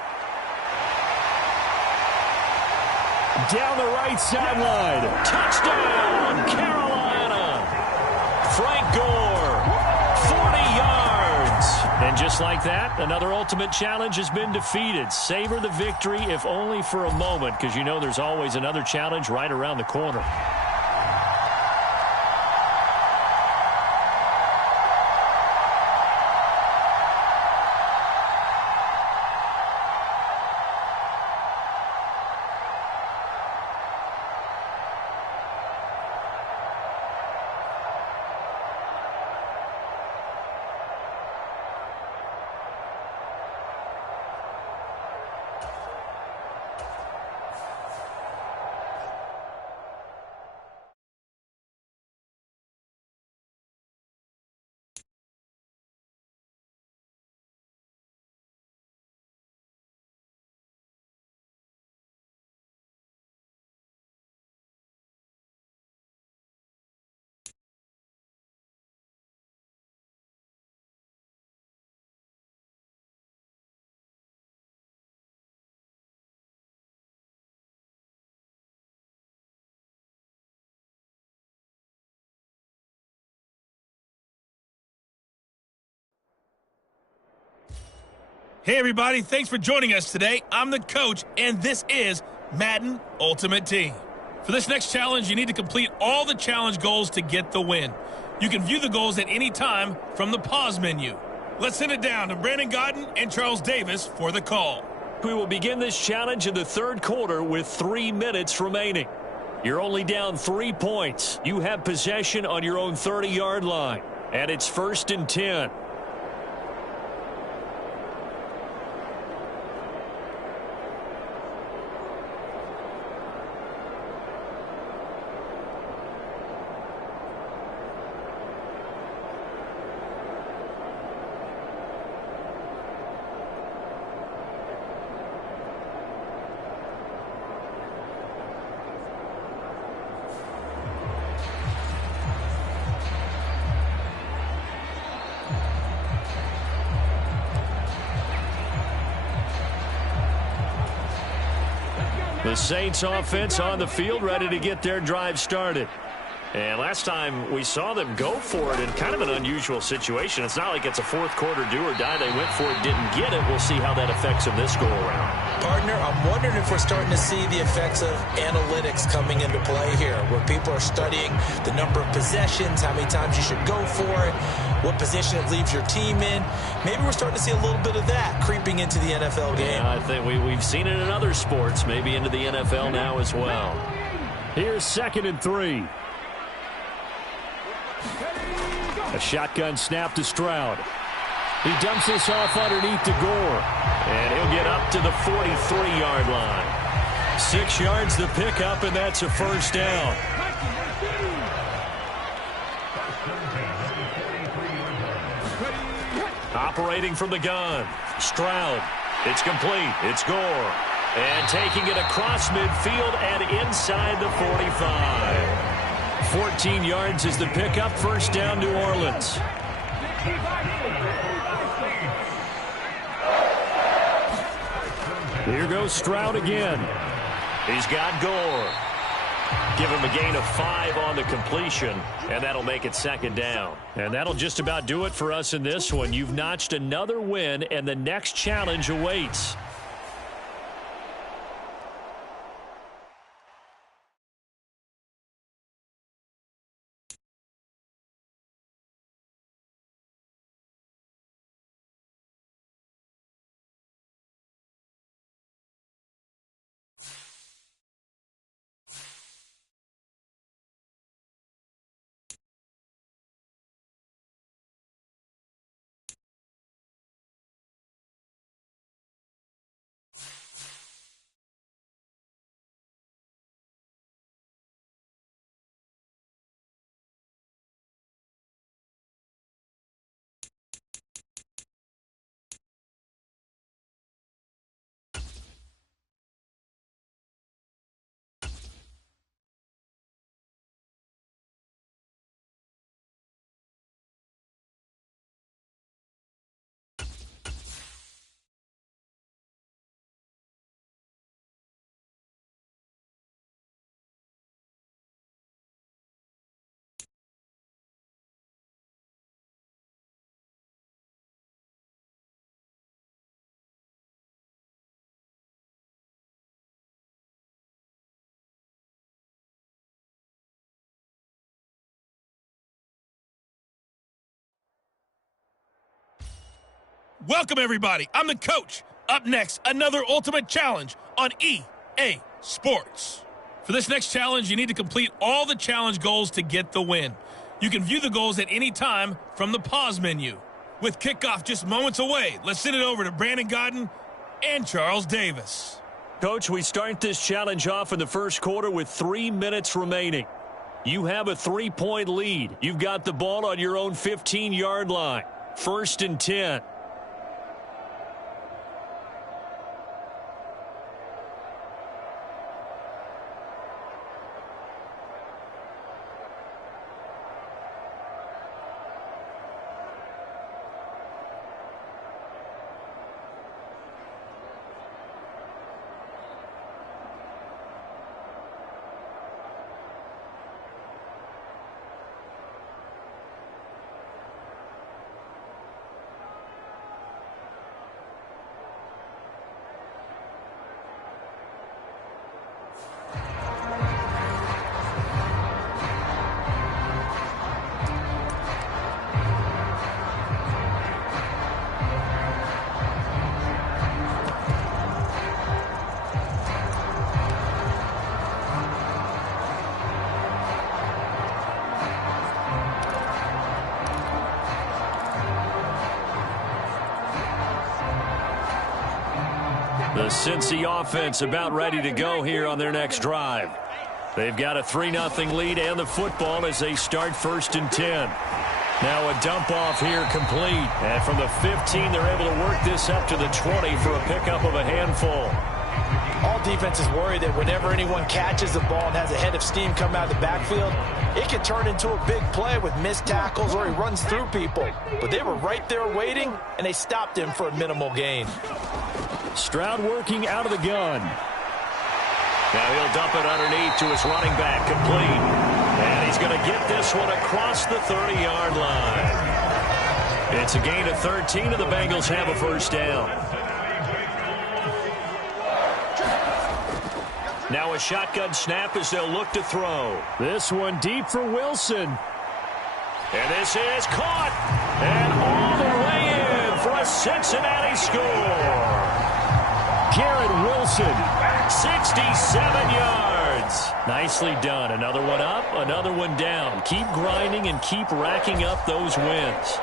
Down the right sideline. Touchdown, Carolina. Frank Gore, 40 yards. And just like that, another Ultimate Challenge has been defeated. Savor the victory, if only for a moment, because you know there's always another challenge right around the corner. Hey, everybody. Thanks for joining us today. I'm the coach, and this is Madden Ultimate Team. For this next challenge, you need to complete all the challenge goals to get the win. You can view the goals at any time from the pause menu. Let's send it down to Brandon Godden and Charles Davis for the call. We will begin this challenge in the third quarter with 3 minutes remaining. You're only down 3 points. You have possession on your own 30-yard line, and it's 1st and 10. The Saints offense on the field, ready to get their drive started. And last time we saw them go for it in kind of an unusual situation. It's not like it's a fourth quarter do or die. They went for it, didn't get it. We'll see how that affects them this go around. Partner, I'm wondering if we're starting to see the effects of analytics coming into play here, where people are studying the number of possessions, how many times you should go for it, what position it leaves your team in. Maybe we're starting to see a little bit of that creeping into the NFL game. Yeah, I think we've seen it in other sports, maybe into the NFL now as well. Here's 2nd and 3. A shotgun snap to Stroud. He dumps this off underneath to Gore. And he'll get up to the 43-yard line. 6 yards the pickup, and that's a 1st down. Operating from the gun. Stroud. It's complete. It's Gore. And taking it across midfield and inside the 45. 14 yards is the pickup. 1st down, New Orleans. Here goes Stroud again. He's got Gore. Give him a gain of 5 on the completion, and that'll make it 2nd down. And that'll just about do it for us in this one. You've notched another win, and the next challenge awaits. Welcome, everybody. I'm the coach. Up next, another Ultimate Challenge on EA Sports. For this next challenge, you need to complete all the challenge goals to get the win. You can view the goals at any time from the pause menu. With kickoff just moments away, let's send it over to Brandon Godden and Charles Davis. Coach, we start this challenge off in the first quarter with 3 minutes remaining. You have a 3-point lead. You've got the ball on your own 15-yard line. 1st and 10. The Cincy offense about ready to go here on their next drive. They've got a 3-0 lead and the football as they start 1st and 10. Now a dump off here complete. And from the 15, they're able to work this up to the 20 for a pickup of a handful. All defenses worry that whenever anyone catches the ball and has a head of steam come out of the backfield, it can turn into a big play with missed tackles or he runs through people. But they were right there waiting, and they stopped him for a minimal gain. Stroud working out of the gun. Now he'll dump it underneath to his running back, complete. And he's going to get this one across the 30-yard line. It's a gain of 13, and the Bengals have a 1st down. Now a shotgun snap as they'll look to throw. This one deep for Wilson. And this is caught. And all the way in for a Cincinnati score. Garrett Wilson, 67 yards. Nicely done. Another one up, another one down. Keep grinding and keep racking up those wins.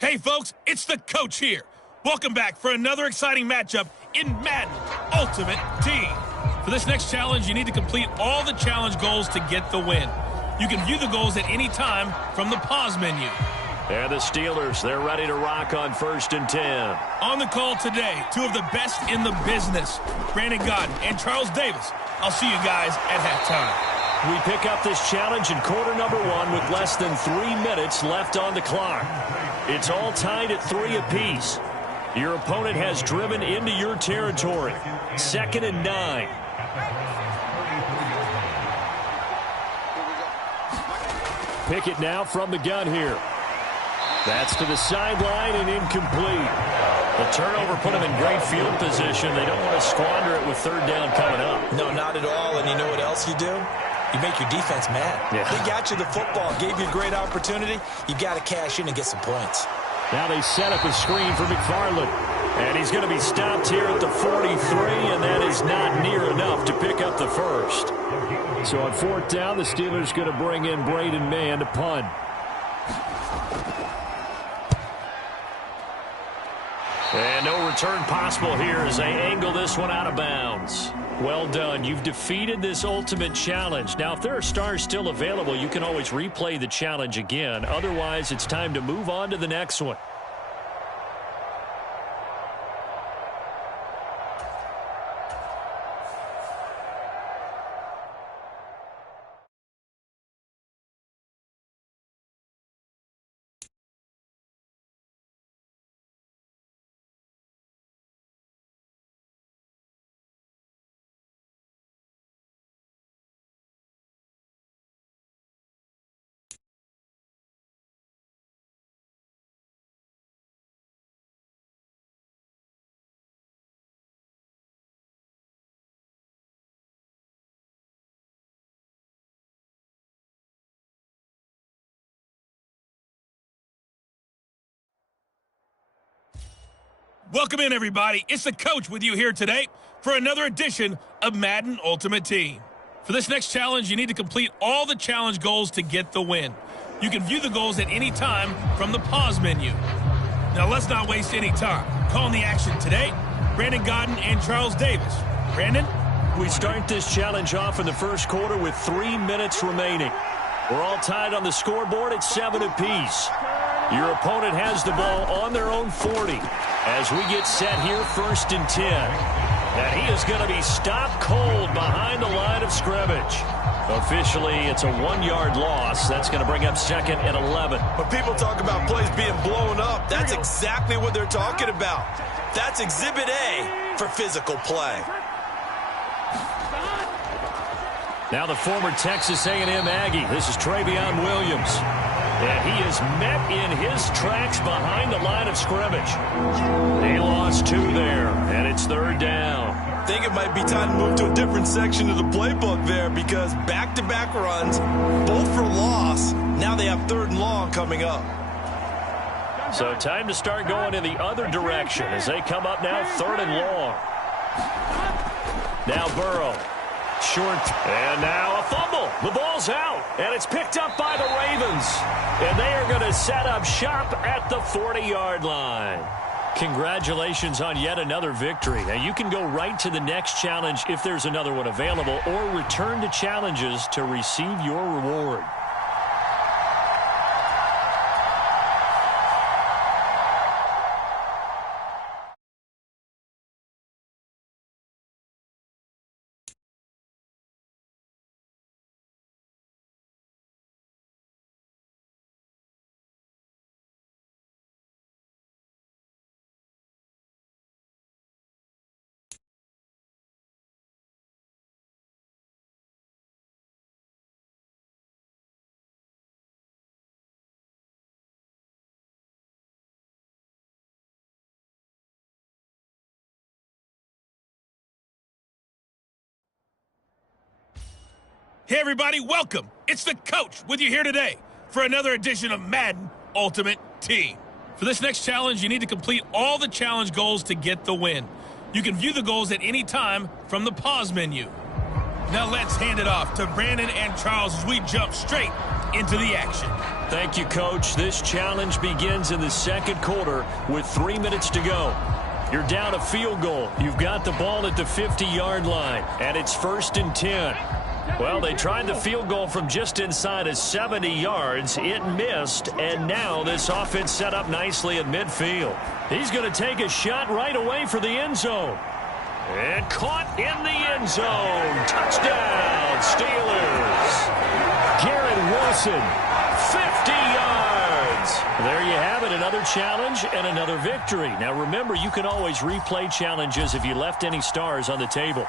Hey folks, it's the coach here. Welcome back for another exciting matchup in Madden Ultimate Team. For this next challenge, you need to complete all the challenge goals to get the win. You can view the goals at any time from the pause menu. And the Steelers, they're ready to rock on 1st and 10. On the call today, 2 of the best in the business, Brandon Gaudin and Charles Davis. I'll see you guys at halftime. We pick up this challenge in quarter number 1 with less than 3 minutes left on the clock. It's all tied at 3 apiece. Your opponent has driven into your territory. 2nd and 9. Pickett now from the gun here. That's to the sideline and incomplete. The turnover put them in great field position. They don't want to squander it with 3rd down coming up. No, not at all. And you know what else you do? You make your defense mad. Yeah. They got you the football, gave you a great opportunity. You've got to cash in and get some points. Now they set up a screen for McFarland. And he's going to be stopped here at the 43, and that is not near enough to pick up the 1st. So on 4th down, the Steelers going to bring in Braden Mann to punt. And no return possible here as they angle this one out of bounds. Well done. You've defeated this ultimate challenge. Now, if there are stars still available, you can always replay the challenge again. Otherwise, it's time to move on to the next one. Welcome in, everybody. It's the coach with you here today for another edition of Madden Ultimate Team. For this next challenge, you need to complete all the challenge goals to get the win. You can view the goals at any time from the pause menu. Now, let's not waste any time. Calling the action today, Brandon Gaudin and Charles Davis. Brandon? We start this challenge off in the 1st quarter with 3 minutes remaining. We're all tied on the scoreboard at 7 apiece. Your opponent has the ball on their own 40 as we get set here 1st and 10. And he is going to be stopped cold behind the line of scrimmage. Officially, it's a 1-yard loss. That's going to bring up 2nd and 11. When people talk about plays being blown up, that's exactly what they're talking about. That's Exhibit A for physical play. Now the former Texas A&M Aggie. This is Travion Williams. And he is met in his tracks behind the line of scrimmage. He lost 2 there, and it's 3rd down. I think it might be time to move to a different section of the playbook there because back-to-back runs, both for loss. Now they have 3rd and long coming up. So time to start going in the other direction as they come up now 3rd and long. Now Burrow. Short. And now a fumble. The ball's out. And it's picked up by the Ravens. And they are going to set up shop at the 40-yard line. Congratulations on yet another victory. Now you can go right to the next challenge if there's another one available, or return to challenges to receive your reward. Hey everybody, welcome. It's the coach with you here today for another edition of Madden Ultimate Team. For this next challenge, you need to complete all the challenge goals to get the win. You can view the goals at any time from the pause menu. Now let's hand it off to Brandon and Charles as we jump straight into the action. Thank you, Coach. This challenge begins in the 2nd quarter with 3 minutes to go. You're down a field goal. You've got the ball at the 50-yard line, and it's 1st and 10. Well, they tried the field goal from just inside of 70 yards. It missed, and now this offense set up nicely at midfield. He's going to take a shot right away for the end zone. And caught in the end zone. Touchdown, Steelers. Garrett Wilson, 50 yards. There you have it, another challenge and another victory. Now remember, you can always replay challenges if you left any stars on the table.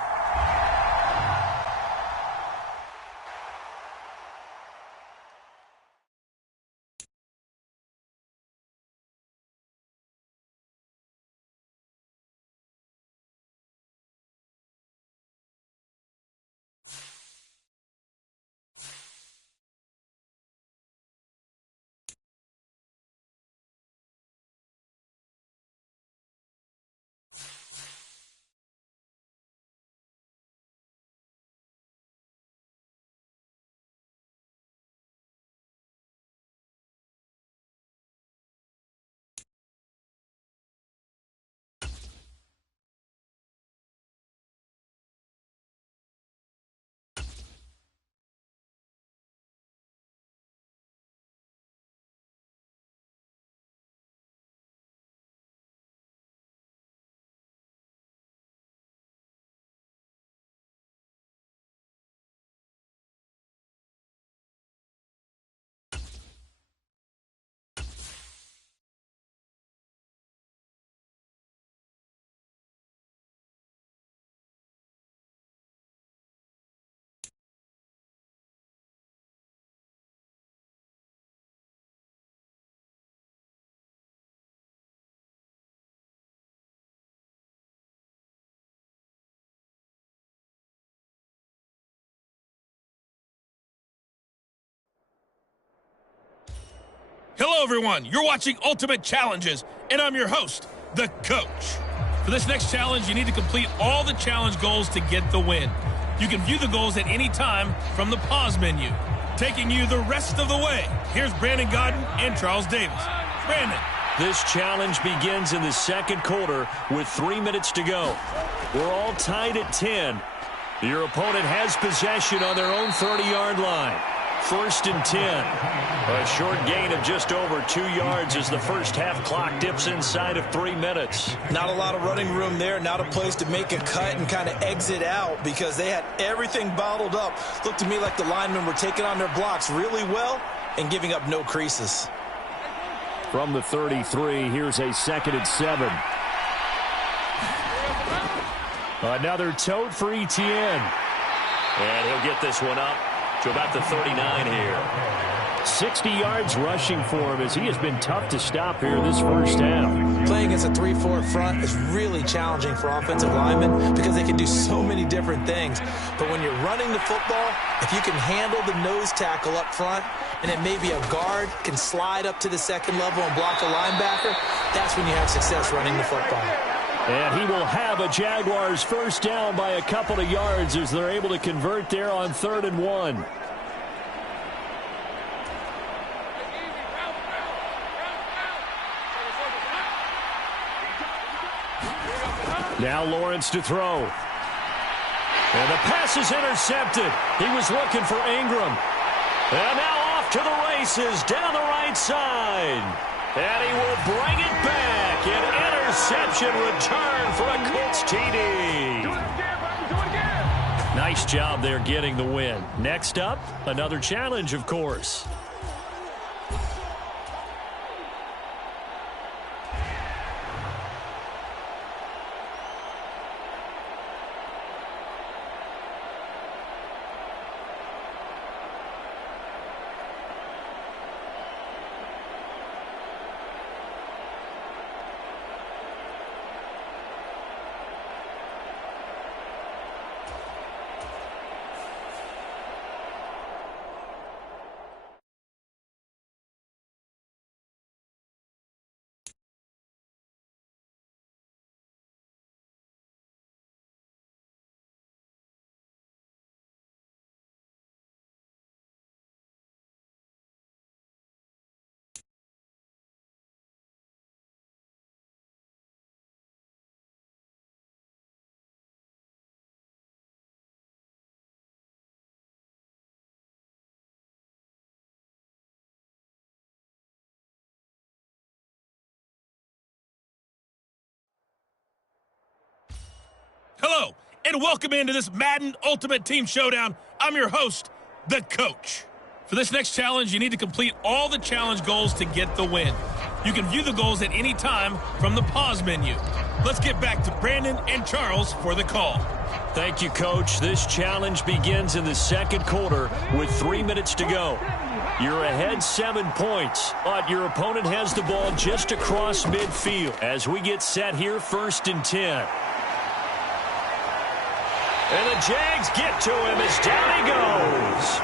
Hello everyone, you're watching Ultimate Challenges, and I'm your host, the coach. For this next challenge, you need to complete all the challenge goals to get the win. You can view the goals at any time from the pause menu. Taking you the rest of the way, here's Brandon Godden and Charles Davis. Brandon. This challenge begins in the 2nd quarter with 3 minutes to go. We're all tied at 10. Your opponent has possession on their own 30-yard line. First and 10. A short gain of just over 2 yards as the first half clock dips inside of 3 minutes. Not a lot of running room there. Not a place to make a cut and kind of exit out because they had everything bottled up. Looked to me like the linemen were taking on their blocks really well and giving up no creases. From the 33, here's a 2nd and 7. Another tote for Etienne. And he'll get this one up to about the 39 here. 60 yards rushing for him as he has been tough to stop here this first half. Playing against a 3-4 front is really challenging for offensive linemen because they can do so many different things. But when you're running the football, if you can handle the nose tackle up front and then maybe a guard can slide up to the second level and block a linebacker, that's when you have success running the football. And he will have a Jaguars first down by a couple of yards as they're able to convert there on 3rd and 1. Now Lawrence to throw. And the pass is intercepted. He was looking for Ingram. And now off to the races down the right side. And he will bring it back. An interception return for a Colts TD. Nice job there getting the win. Next up, another challenge, of course. Hello, and welcome into this Madden Ultimate Team Showdown. I'm your host, the Coach. For this next challenge, you need to complete all the challenge goals to get the win. You can view the goals at any time from the pause menu. Let's get back to Brandon and Charles for the call. Thank you, Coach. This challenge begins in the second quarter with 3 minutes to go. You're ahead 7 points, but your opponent has the ball just across midfield as we get set here, 1st and 10. And the Jags get to him as down he goes.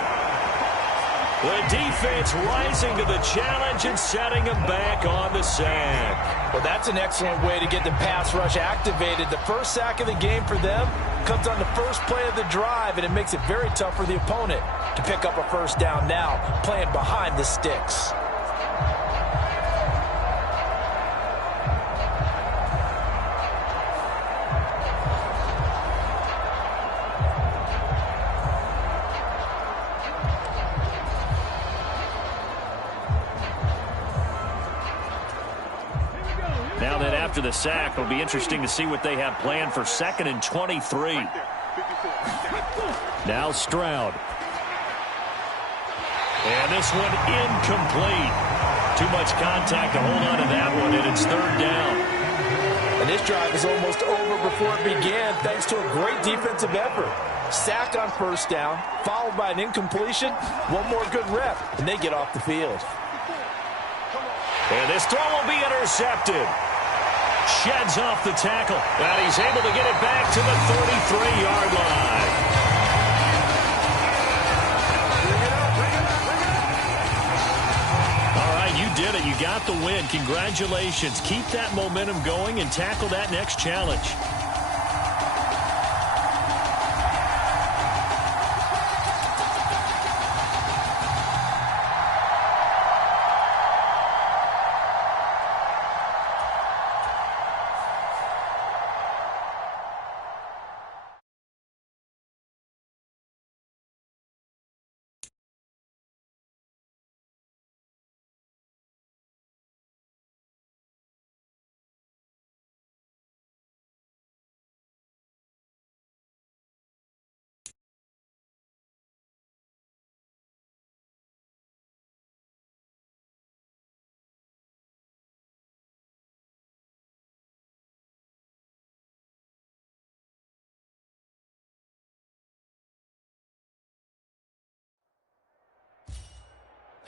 The defense rising to the challenge and setting him back on the sack. Well, that's an excellent way to get the pass rush activated. The first sack of the game for them comes on the first play of the drive, and it makes it very tough for the opponent to pick up a first down now, playing behind the sticks. Now then, after the sack, it'll be interesting to see what they have planned for 2nd and 23. Now Stroud. And this one incomplete. Too much contact to hold on to that one, and it's 3rd down. And this drive is almost over before it began thanks to a great defensive effort. Sack on first down, followed by an incompletion. One more good rep, and they get off the field. And this throw will be intercepted. Sheds off the tackle. And he's able to get it back to the 33-yard line. All right, you did it. You got the win. Congratulations. Keep that momentum going and tackle that next challenge.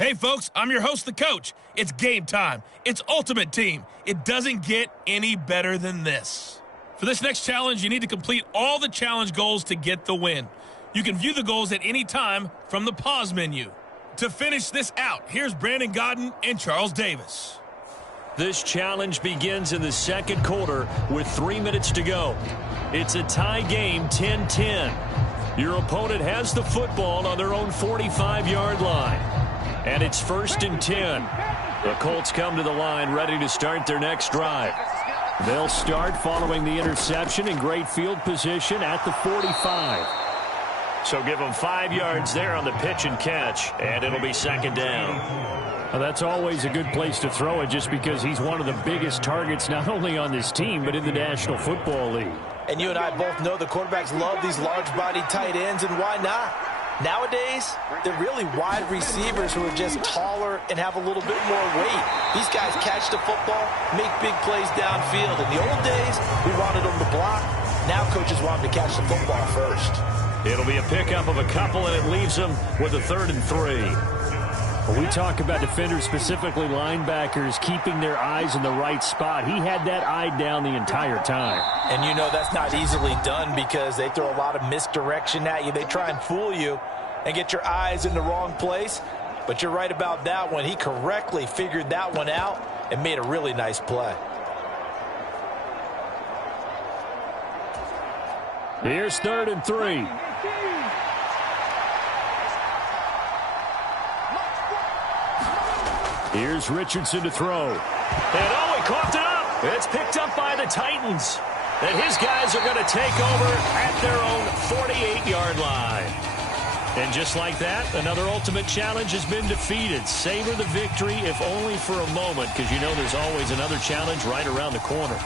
Hey folks, I'm your host, the coach. It's game time. It's Ultimate Team. It doesn't get any better than this. For this next challenge, you need to complete all the challenge goals to get the win. You can view the goals at any time from the pause menu. To finish this out, here's Brandon Godden and Charles Davis. This challenge begins in the second quarter with 3 minutes to go. It's a tie game, 10-10. Your opponent has the football on their own 45-yard line. And it's 1st and 10. The Colts come to the line ready to start their next drive. They'll start following the interception in great field position at the 45. So give them 5 yards there on the pitch and catch, and it'll be 2nd down. Well, that's always a good place to throw it just because he's one of the biggest targets not only on this team but in the National Football League. And you and I both know the quarterbacks love these large-bodied tight ends, and why not? Nowadays, they're really wide receivers who are just taller and have a little bit more weight. These guys catch the football, make big plays downfield. In the old days, we wanted them to block. Now coaches want them to catch the football first. It'll be a pickup of a couple, and it leaves them with a 3rd and 3. When we talk about defenders, specifically linebackers, keeping their eyes in the right spot, he had that eye down the entire time. And you know that's not easily done because they throw a lot of misdirection at you. They try and fool you and get your eyes in the wrong place. But you're right about that one. He correctly figured that one out and made a really nice play. Here's 3rd and 3. Here's Richardson to throw. And oh, he coughed it up. It's picked up by the Titans. And his guys are going to take over at their own 48-yard line. And just like that, another Ultimate Challenge has been defeated. Savor the victory, if only for a moment, because you know there's always another challenge right around the corner.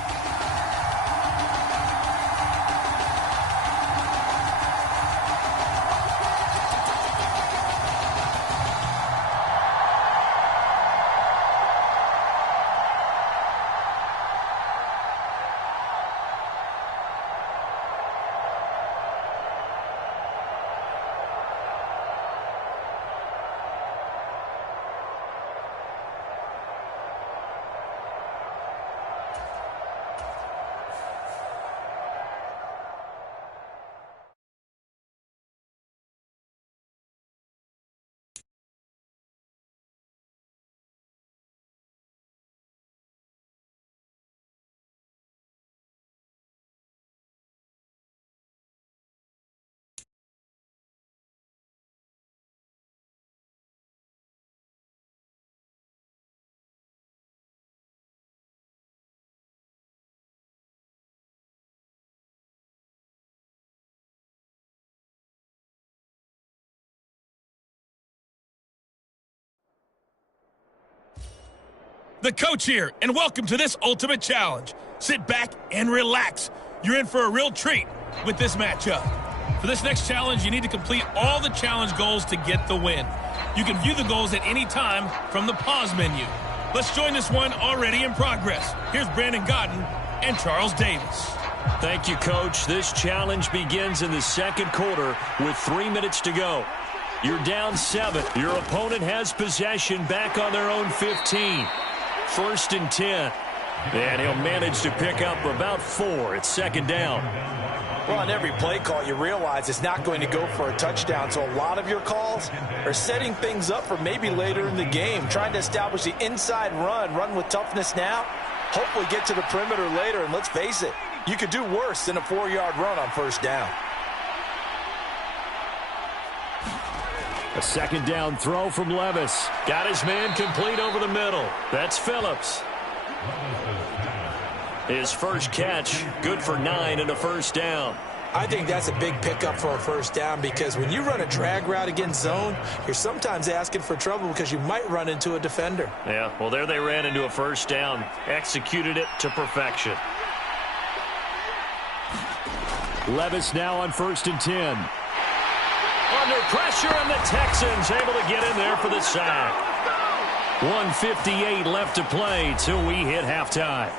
The coach here, and welcome to this Ultimate Challenge. Sit back and relax. You're in for a real treat with this matchup. For this next challenge, you need to complete all the challenge goals to get the win. You can view the goals at any time from the pause menu. Let's join this one already in progress. Here's Brandon Godden and Charles Davis. Thank you, Coach. This challenge begins in the second quarter with 3 minutes to go. You're down 7. Your opponent has possession back on their own 15. 1st and 10. And he'll manage to pick up about 4. It's 2nd down. Well, on every play call, you realize it's not going to go for a touchdown. So a lot of your calls are setting things up for maybe later in the game, trying to establish the inside run with toughness now, hopefully get to the perimeter later. And let's face it, you could do worse than a 4-yard run on 1st down. A 2nd down throw from Levis. Got his man complete over the middle. That's Phillips. His first catch, good for 9 and a 1st down. I think that's a big pickup for a 1st down because when you run a drag route against zone, you're sometimes asking for trouble because you might run into a defender. Yeah, well, there they ran into a 1st down. Executed it to perfection. Levis now on 1st and 10. Under pressure, and the Texans able to get in there for the sack. 1:58 left to play till we hit halftime.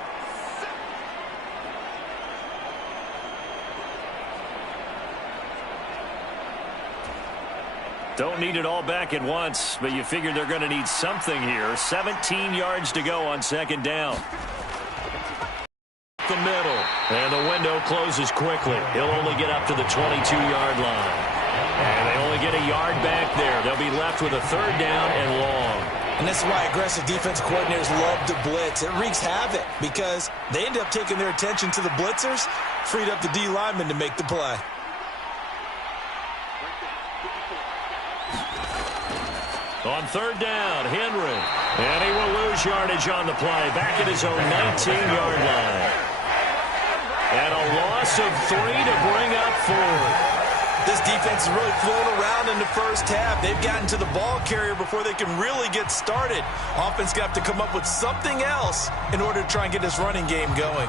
Don't need it all back at once, but you figure they're going to need something here. 17 yards to go on second down. The middle, and the window closes quickly. He'll only get up to the 22-yard line. And they only get a yard back there. They'll be left with a third down and long. And that's why aggressive defense coordinators love to blitz. It wreaks havoc because they end up taking their attention to the blitzers, freed up the D lineman to make the play. On third down, Henry. And he will lose yardage on the play, back at his own 19-yard line. And a loss of 3 to bring up 4. This defense has really flown around in the first half. They've gotten to the ball carrier before they can really get started. Offense got to come up with something else in order to try and get this running game going.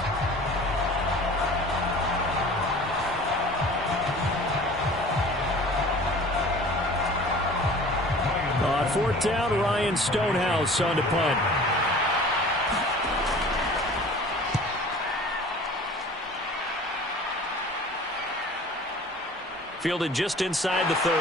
On fourth down, Ryan Stonehouse on to punt. Fielded just inside the 30.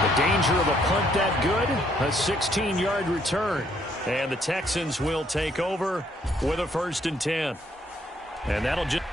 The danger of a punt that good, a 16-yard return. And the Texans will take over with a 1st and 10. And that'll just...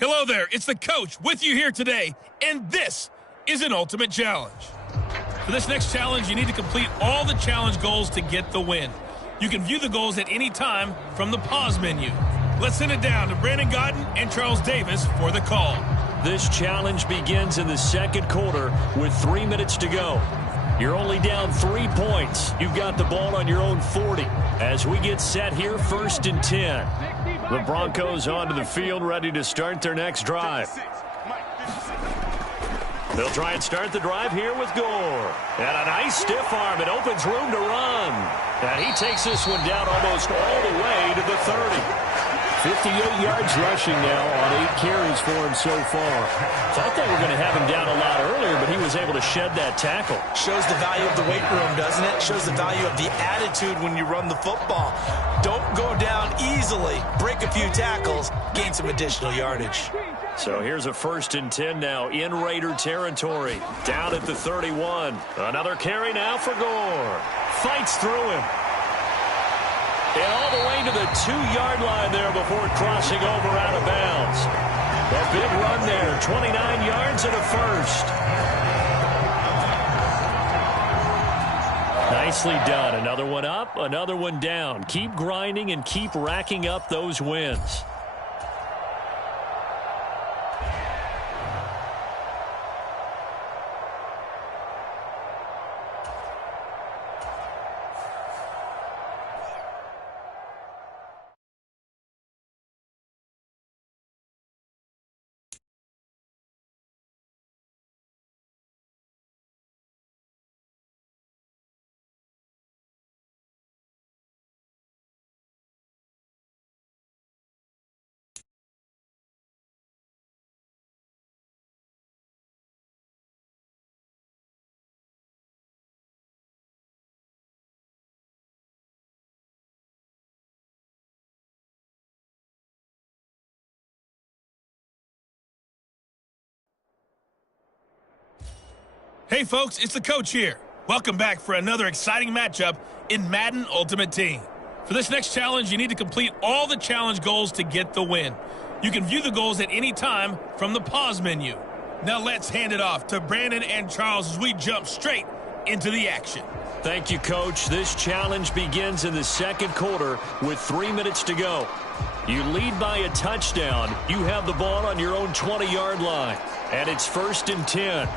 Hello there, it's the coach with you here today, and this is an ultimate challenge. For this next challenge, you need to complete all the challenge goals to get the win. You can view the goals at any time from the pause menu. Let's send it down to Brandon Godden and Charles Davis for the call. This challenge begins in the second quarter with 3 minutes to go. You're only down 3 points. You've got the ball on your own 40. As we get set here, 1st and 10. The Broncos onto the field, ready to start their next drive. They'll try and start the drive here with Gore. And a nice stiff arm. It opens room to run. And he takes this one down almost all the way to the 30. 58 yards rushing now on 8 carries for him so far. Thought they were going to have him down a lot earlier, but he was able to shed that tackle. Shows the value of the weight room, doesn't it? Shows the value of the attitude when you run the football. Don't go down easily. Break a few tackles. Gain some additional yardage. So here's a 1st and 10 now in Raider territory. Down at the 31. Another carry now for Gore. Fights through him. And all the way to the 2-yard line there before crossing over out of bounds. A big run there, 29 yards and a first. Nicely done. Another one up, another one down. Keep grinding and keep racking up those wins. Hey folks, it's the coach here. Welcome back for another exciting matchup in Madden Ultimate Team. For this next challenge, you need to complete all the challenge goals to get the win. You can view the goals at any time from the pause menu. Now let's hand it off to Brandon and Charles as we jump straight into the action. Thank you, Coach. This challenge begins in the 2nd quarter with 3 minutes to go. You lead by a touchdown. You have the ball on your own 20-yard line. And it's 1st and 10.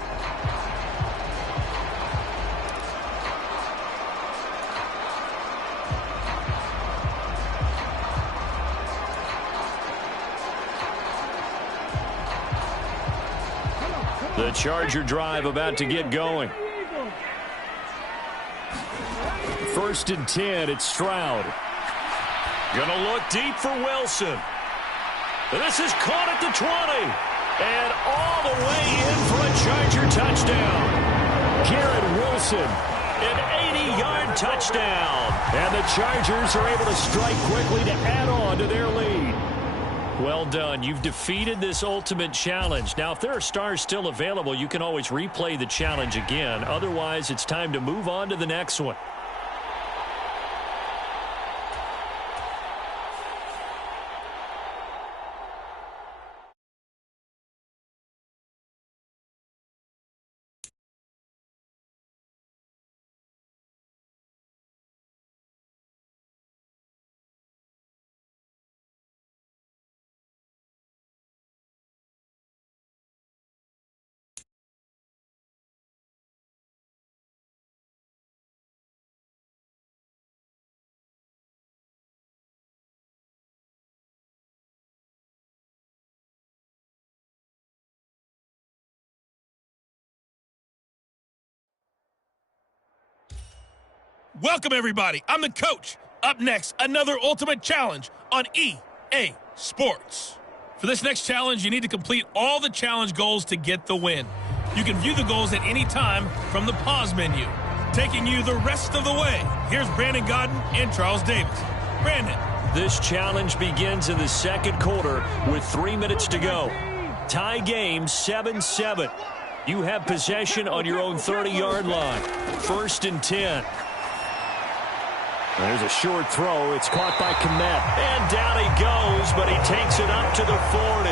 The Charger drive about to get going. 1st and 10, it's Stroud. Gonna look deep for Wilson. This is caught at the 20. And all the way in for a Charger touchdown. Garrett Wilson, an 80-yard touchdown. And the Chargers are able to strike quickly to add on to their lead. Well done. You've defeated this ultimate challenge. Now, if there are stars still available, you can always replay the challenge again. Otherwise, it's time to move on to the next one. Welcome, everybody. I'm the coach. Up next, another ultimate challenge on EA Sports. For this next challenge, you need to complete all the challenge goals to get the win. You can view the goals at any time from the pause menu. Taking you the rest of the way, here's Brandon Godden and Charles Davis. Brandon. This challenge begins in the 2nd quarter with 3 minutes to go. Tie game 7-7. You have possession on your own 30-yard line. 1st and 10. There's a short throw. It's caught by Kmet. And down he goes, but he takes it up to the 40.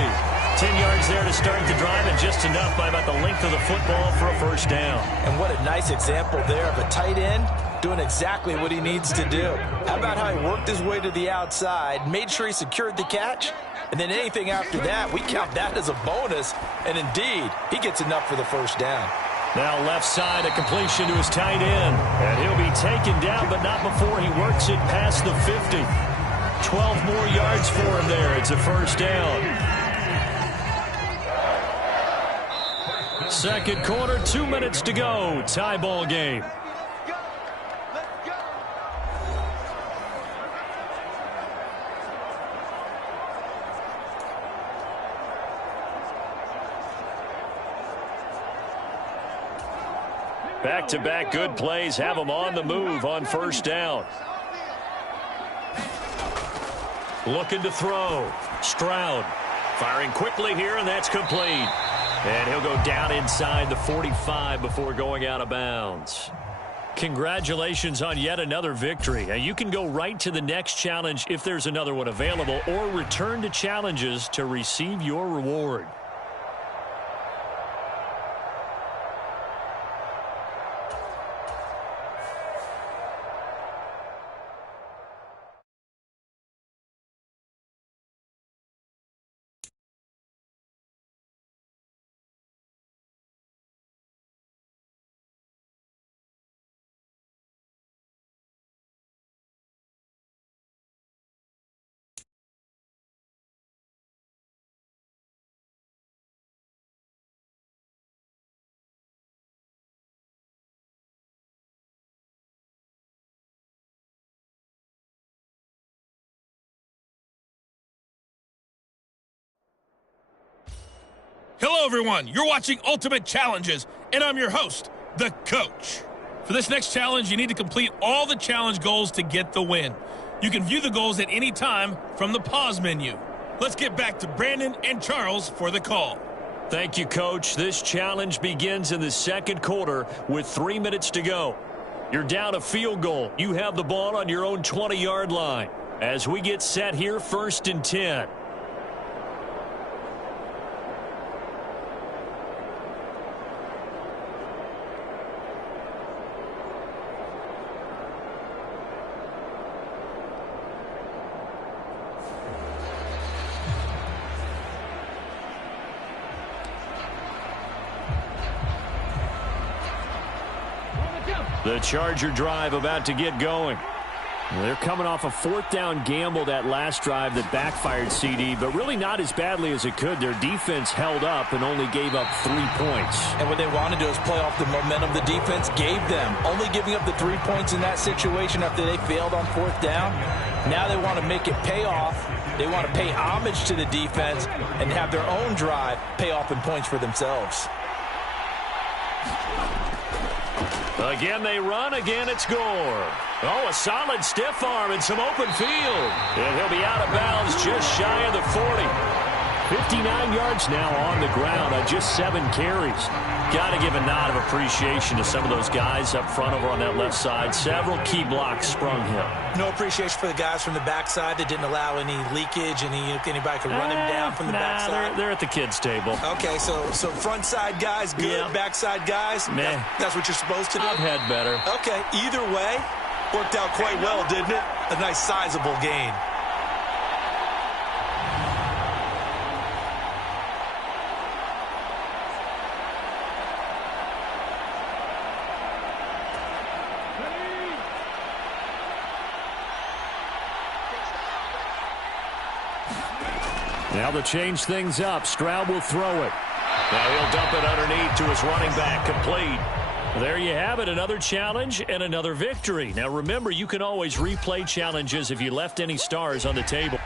10 yards there to start the drive, and just enough by about the length of the football for a 1st down. And what a nice example there of a tight end doing exactly what he needs to do. How about how he worked his way to the outside, made sure he secured the catch, and then anything after that, we count that as a bonus. And indeed, he gets enough for the 1st down. Now left side, a completion to his tight end. And he'll be taken down, but not before he works it past the 50. 12 more yards for him there. It's a 1st down. 2nd quarter, 2 minutes to go. Tie ball game. Back-to-back good plays have them on the move on first down. Looking to throw. Stroud firing quickly here, and that's complete. And he'll go down inside the 45 before going out of bounds. Congratulations on yet another victory. Now you can go right to the next challenge if there's another one available, or return to challenges to receive your reward. Hello, everyone. You're watching Ultimate Challenges, and I'm your host, the Coach. For this next challenge, you need to complete all the challenge goals to get the win. You can view the goals at any time from the pause menu. Let's get back to Brandon and Charles for the call. Thank you, Coach. This challenge begins in the second quarter with 3 minutes to go. You're down a field goal. You have the ball on your own 20-yard line. As we get set here, 1st and 10. The Charger drive about to get going. They're coming off a 4th down gamble that last drive that backfired, CD, but really not as badly as it could. Their defense held up and only gave up 3 points. And what they want to do is play off the momentum the defense gave them. Only giving up the 3 points in that situation after they failed on 4th down. Now they want to make it pay off. They want to pay homage to the defense and have their own drive pay off in points for themselves. Again they run, again it's Gore. Oh, a solid stiff arm and some open field. And he'll be out of bounds just shy of the 40. 59 yards now on the ground on just 7 carries. Got to give a nod of appreciation to some of those guys up front over on that left side. Several key blocks sprung him. No appreciation for the guys from the backside that didn't allow any leakage, and anybody could run him down from the backside. They're at the kids' table. Okay, so front side guys good, Yeah. Backside guys, that's what you're supposed to do? I've had better. Okay, either way, worked out quite well, didn't it? A nice sizable gain. Now to change things up, Stroud will throw it. Now he'll dump it underneath to his running back, complete. There you have it, another challenge and another victory. Now remember, you can always replay challenges if you left any stars on the table.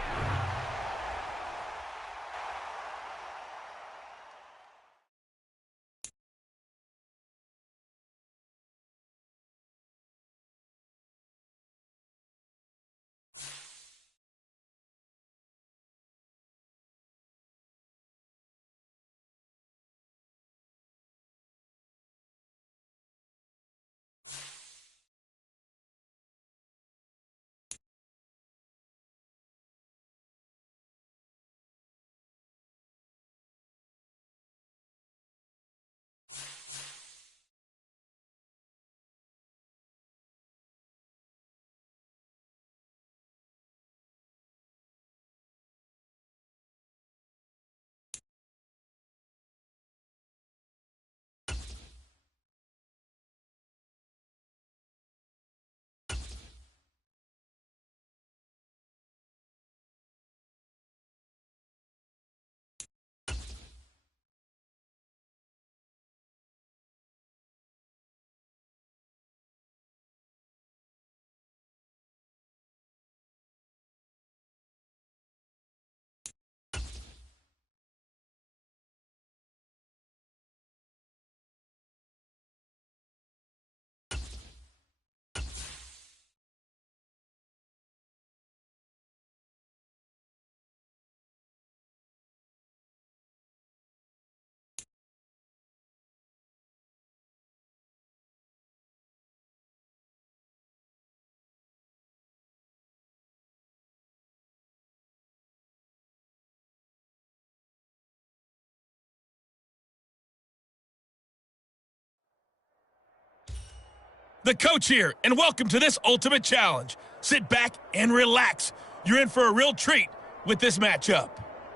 The coach here, and welcome to this ultimate challenge. Sit back and relax. You're in for a real treat with this matchup.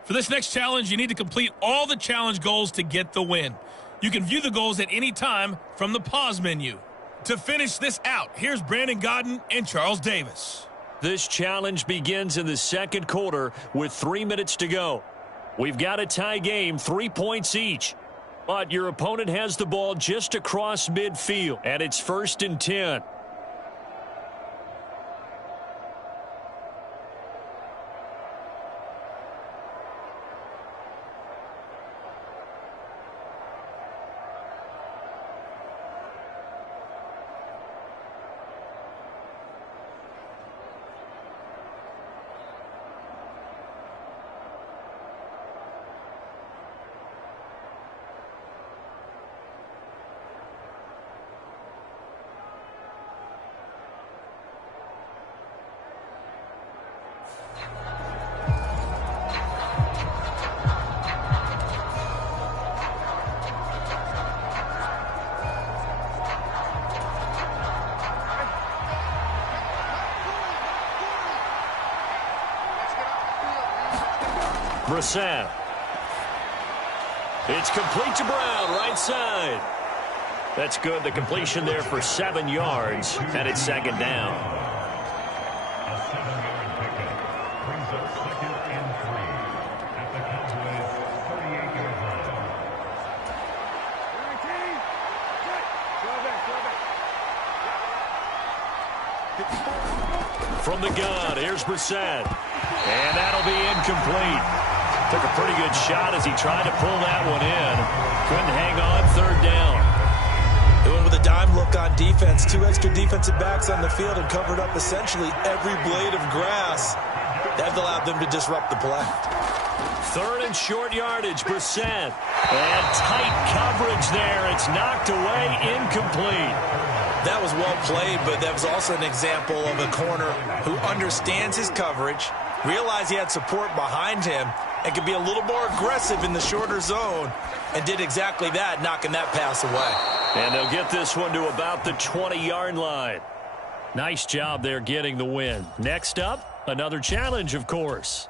For this next challenge, you need to complete all the challenge goals to get the win. You can view the goals at any time from the pause menu. To finish this out, here's Brandon Godden and Charles Davis. This challenge begins in the second quarter with 3 minutes to go. We've got a tie game, 3 points each. But your opponent has the ball just across midfield, and it's 1st and 10. Brissett. It's complete to Brown, right side. That's good. The completion there for 7 yards, and it's 2nd down. A 7-yard pickup brings up 2nd and 3 at the Cowboys' 38-yard line. 19. From the gun, here's Brissett. And that'll be incomplete. Took a pretty good shot as he tried to pull that one in. Couldn't hang on, 3rd down. They went with a dime look on defense. 2 extra defensive backs on the field and covered up essentially every blade of grass. That allowed them to disrupt the play. 3rd and short yardage, Brissett. And tight coverage there. It's knocked away, incomplete. That was well played, but that was also an example of a corner who understands his coverage, realized he had support behind him, and could be a little more aggressive in the shorter zone, and did exactly that, knocking that pass away. And they'll get this one to about the 20-yard line. Nice job there getting the win. Next up, another challenge, of course.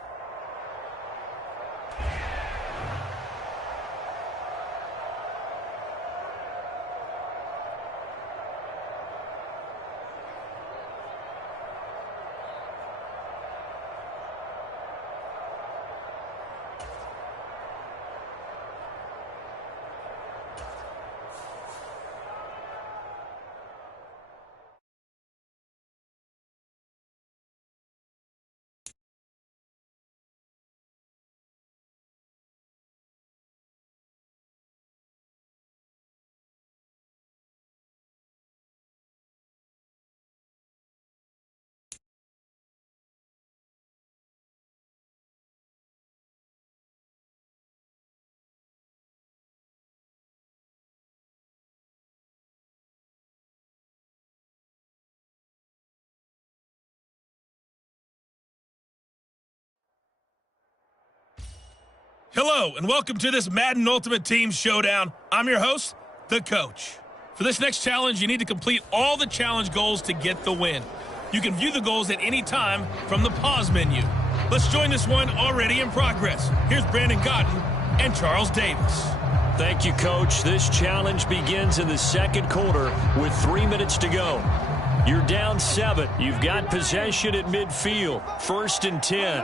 Hello, and welcome to this Madden Ultimate Team Showdown. I'm your host, the coach. For this next challenge, you need to complete all the challenge goals to get the win. You can view the goals at any time from the pause menu. Let's join this one already in progress. Here's Brandon Godden and Charles Davis. Thank you, Coach. This challenge begins in the second quarter with 3 minutes to go. You're down 7. You've got possession at midfield. 1st and 10.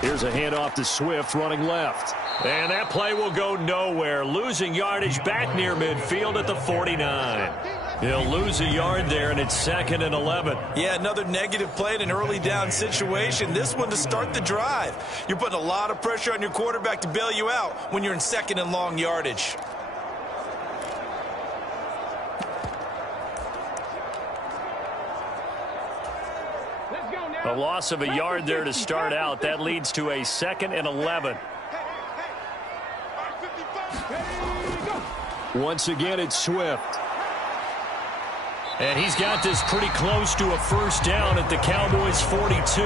Here's a handoff to Swift running left. And that play will go nowhere. Losing yardage back near midfield at the 49. He'll lose a yard there, and it's 2nd and 11. Yeah, another negative play in an early down situation. This one to start the drive. You're putting a lot of pressure on your quarterback to bail you out when you're in 2nd and long yardage. A loss of a yard there to start out. That leads to a 2nd and 11. Once again, it's Swift. And he's got this pretty close to a 1st down at the Cowboys' 42.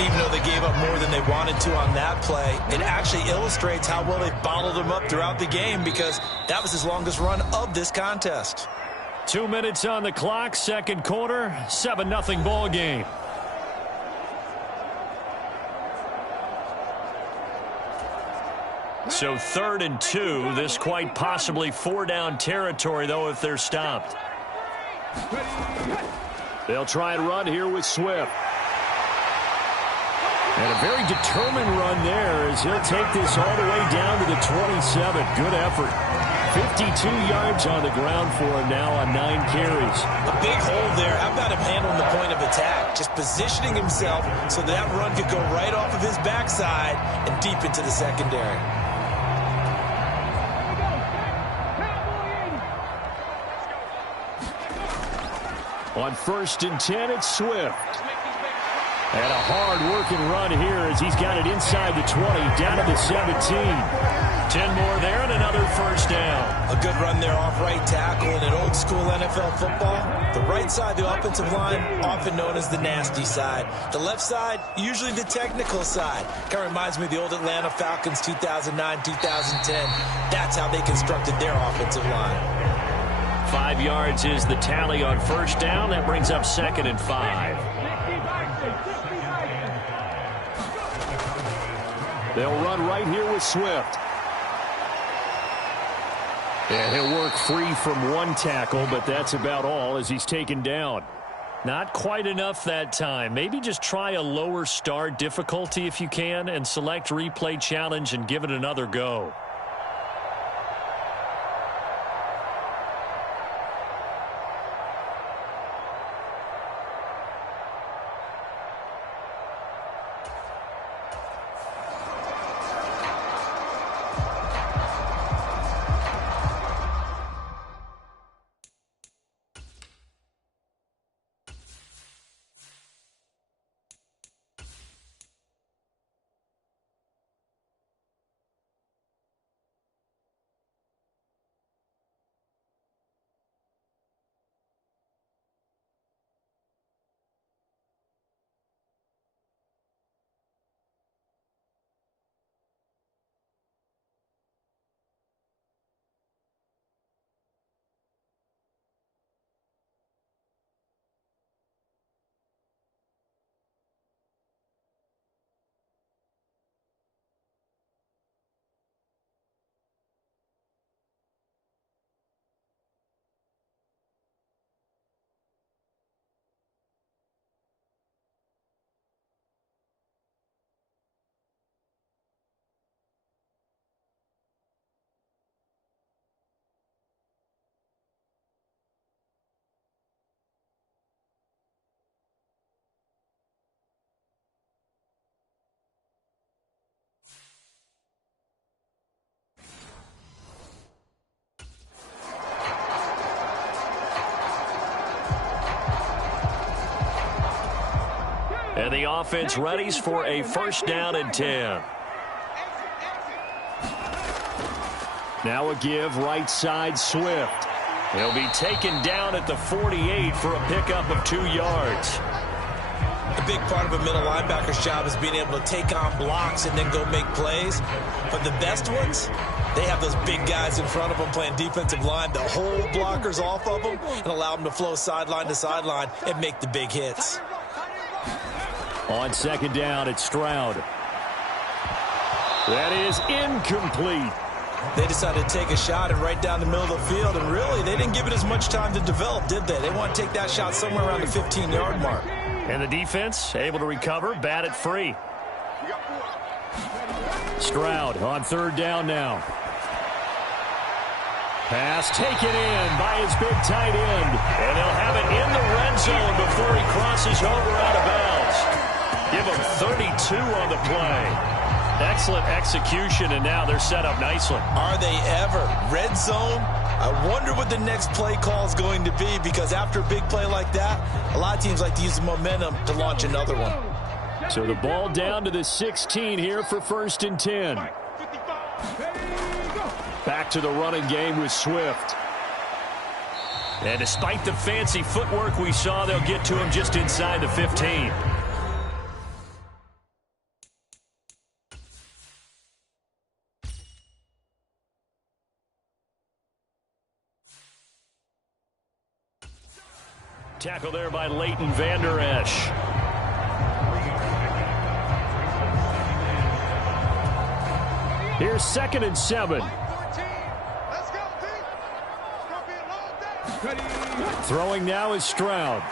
Even though they gave up more than they wanted to on that play, it actually illustrates how well they bottled him up throughout the game because that was his longest run of this contest. 2 minutes on the clock, second quarter, 7-0 ball game. So 3rd and 2, this quite possibly 4-down territory, though, if they're stopped. They'll try and run here with Swift. And a very determined run there as he'll take this all the way down to the 27. Good effort. 52 yards on the ground for him now on 9 carries. A big hole there. How about him handling the point of attack? Just positioning himself so that run could go right off of his backside and deep into the secondary. On 1st and 10, it's Swift. And a hard-working run here as he's got it inside the 20, down to the 17. 10 more there and another first down. A good run there off right tackle in an old-school NFL football. The right side, the offensive line, often known as the nasty side. The left side, usually the technical side. Kind of reminds me of the old Atlanta Falcons 2009, 2010. That's how they constructed their offensive line. 5 yards is the tally on first down. That brings up 2nd and 5. They'll run right here with Swift. And he'll work free from one tackle, but that's about all as he's taken down. Not quite enough that time. Maybe just try a lower start difficulty if you can and select replay challenge and give it another go. And the offense readies for a first down and 10. Now a give right side Swift. He'll be taken down at the 48 for a pickup of 2 yards. A big part of a middle linebacker's job is being able to take on blocks and then go make plays. But the best ones, they have those big guys in front of them playing defensive line that hold blockers off of them and allow them to flow sideline to sideline and make the big hits. On second down, it's Stroud. That is incomplete. They decided to take a shot and right down the middle of the field, and really, they didn't give it as much time to develop, did they? They want to take that shot somewhere around the 15-yard mark. And the defense able to recover, bat it free. Stroud on third down now. Pass taken in by his big tight end. And they'll have it in the red zone before he crosses over out of bounds. Give him 32 on the play. Excellent execution, and now they're set up nicely. Are they ever? Red zone? I wonder what the next play call is going to be, because after a big play like that, a lot of teams like to use the momentum to launch another one. So the ball down to the 16 here for first and 10. Back to the running game with Swift. And despite the fancy footwork we saw, they'll get to him just inside the 15. Tackle there by Leighton Vander Esch. Here's 2nd and 7. Throwing now is Stroud.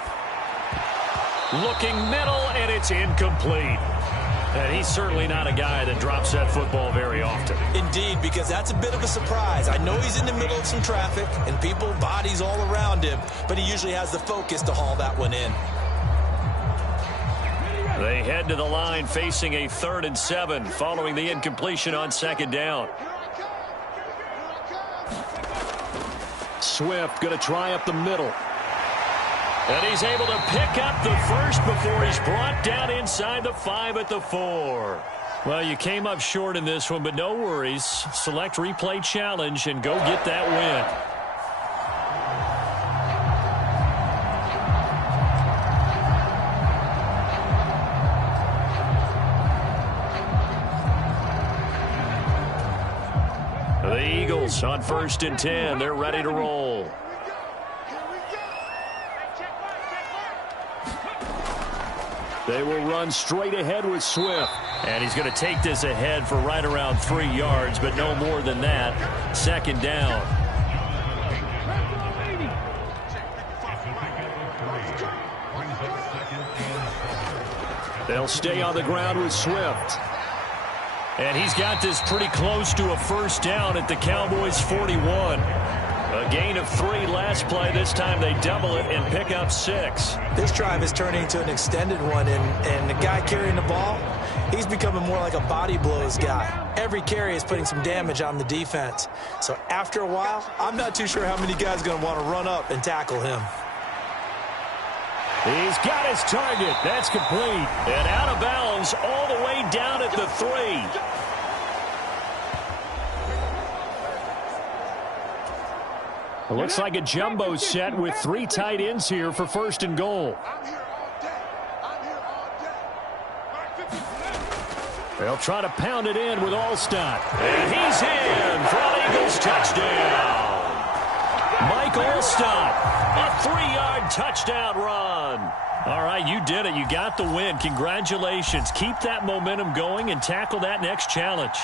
Looking middle, and it's incomplete. And he's certainly not a guy that drops that football very often. Indeed, because that's a bit of a surprise. I know he's in the middle of some traffic and people, bodies all around him, but he usually has the focus to haul that one in. They head to the line facing a 3rd and 7 following the incompletion on 2nd down. Swift going to try up the middle. And he's able to pick up the first before he's brought down inside the 5 at the 4. Well, you came up short in this one, but no worries. Select replay challenge and go get that win. The Eagles on 1st and 10. They're ready to roll. They will run straight ahead with Swift. And he's going to take this ahead for right around 3 yards, but no more than that. 2nd down. They'll stay on the ground with Swift. And he's got this pretty close to a 1st down at the Cowboys' 41. A gain of 3 last play. This time they double it and pick up 6. This drive is turning into an extended one, and the guy carrying the ball, he's becoming more like a body blows guy. Every carry is putting some damage on the defense. So after a while, I'm not too sure how many guys are going to want to run up and tackle him. He's got his target. That's complete. And out of bounds all the way down at the 3. It looks like a jumbo set with 3 tight ends here for 1st and goal. They'll try to pound it in with Allstott. And he's in for an Eagles touchdown. Mike Allstott, a 3-yard touchdown run. All right, you did it. You got the win. Congratulations. Keep that momentum going and tackle that next challenge.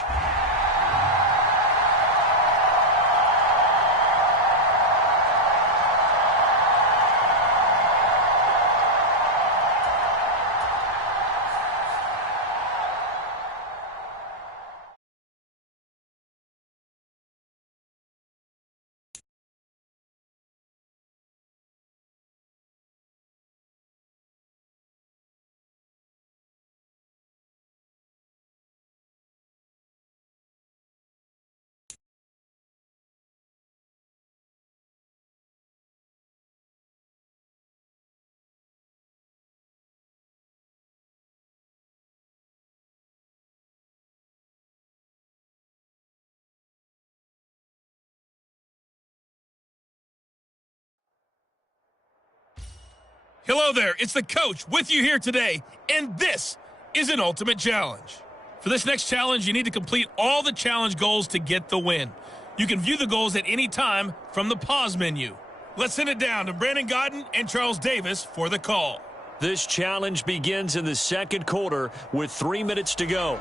Hello there, it's the coach with you here today, and this is an ultimate challenge. For this next challenge, you need to complete all the challenge goals to get the win. You can view the goals at any time from the pause menu. Let's send it down to Brandon Godden and Charles Davis for the call. This challenge begins in the 2nd quarter with 3 minutes to go.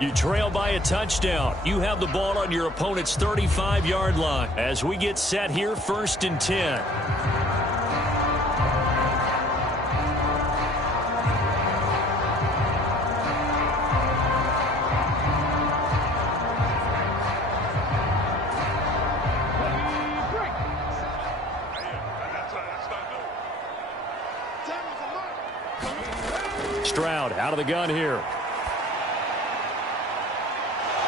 You trail by a touchdown. You have the ball on your opponent's 35-yard line. As we get set here, 1st and 10. Stroud out of the gun here.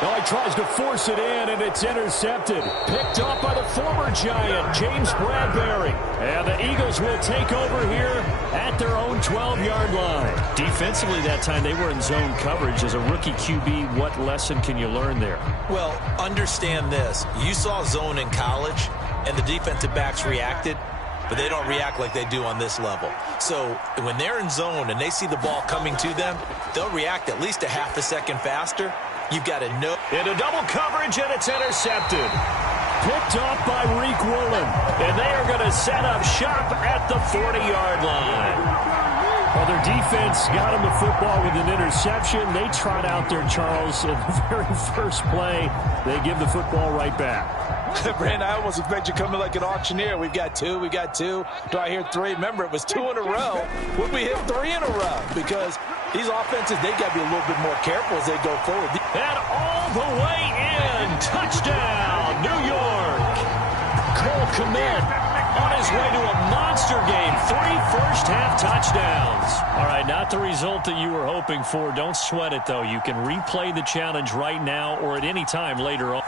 Now he tries to force it in, and it's intercepted. Picked up by the former Giant, James Bradbury. And the Eagles will take over here at their own 12-yard line. Defensively that time, they were in zone coverage. As a rookie QB, what lesson can you learn there? Well, understand this. You saw zone in college, and the defensive backs reacted, but they don't react like they do on this level. So when they're in zone and they see the ball coming to them, they'll react at least a half a second faster. You've got to know. Into double coverage, and it's intercepted. Picked off by Reek Woolen. And they are going to set up shop at the 40-yard line. Well, their defense got him the football with an interception. They trot out there, Charles, in the very first play. They give the football right back. Brandon, I almost expect you to come in like an auctioneer. We've got two. Do I hear three? Remember, it was 2 in a row. Would we hit 3 in a row? Because these offenses, they got to be a little bit more careful as they go forward. And all the way in. Touchdown, New York. Cole Kmet on his way to a monster game. 3 first-half touchdowns. All right, not the result that you were hoping for. Don't sweat it, though. You can replay the challenge right now or at any time later on.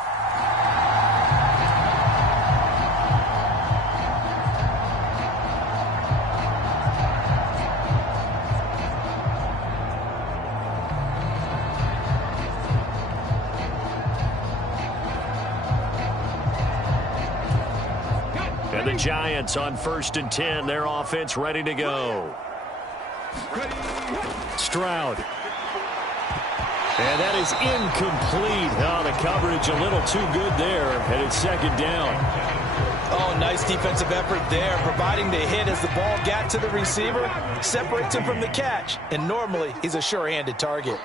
And the Giants on 1st and 10. Their offense ready to go. Stroud. And that is incomplete. Oh, the coverage a little too good there. And it's 2nd down. Oh, nice defensive effort there, providing the hit as the ball got to the receiver, separates him from the catch. And normally, he's a sure-handed target.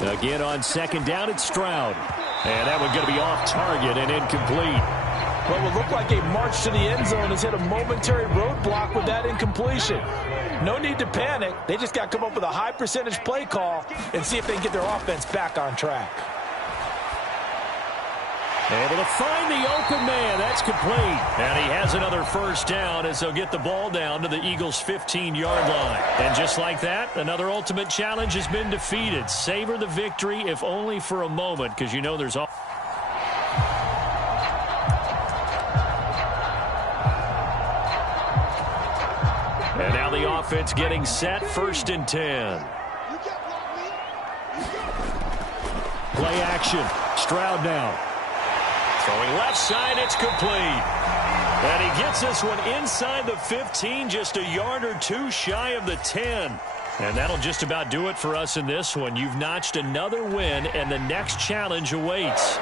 Again on 2nd down, it's Stroud. And that one going to be off target and incomplete. What would look like a march to the end zone has hit a momentary roadblock with that incompletion. No need to panic. They just got to come up with a high percentage play call and see if they can get their offense back on track. Able to find the open man. That's complete. And he has another 1st down as they'll get the ball down to the Eagles' 15-yard line. And just like that, another ultimate challenge has been defeated. Savor the victory, if only for a moment, because you know there's all. And now the offense getting set, 1st and 10. Play action. Stroud now. Throwing left side, it's complete. And he gets this one inside the 15, just a yard or 2 shy of the 10. And that'll just about do it for us in this one. You've notched another win, and the next challenge awaits.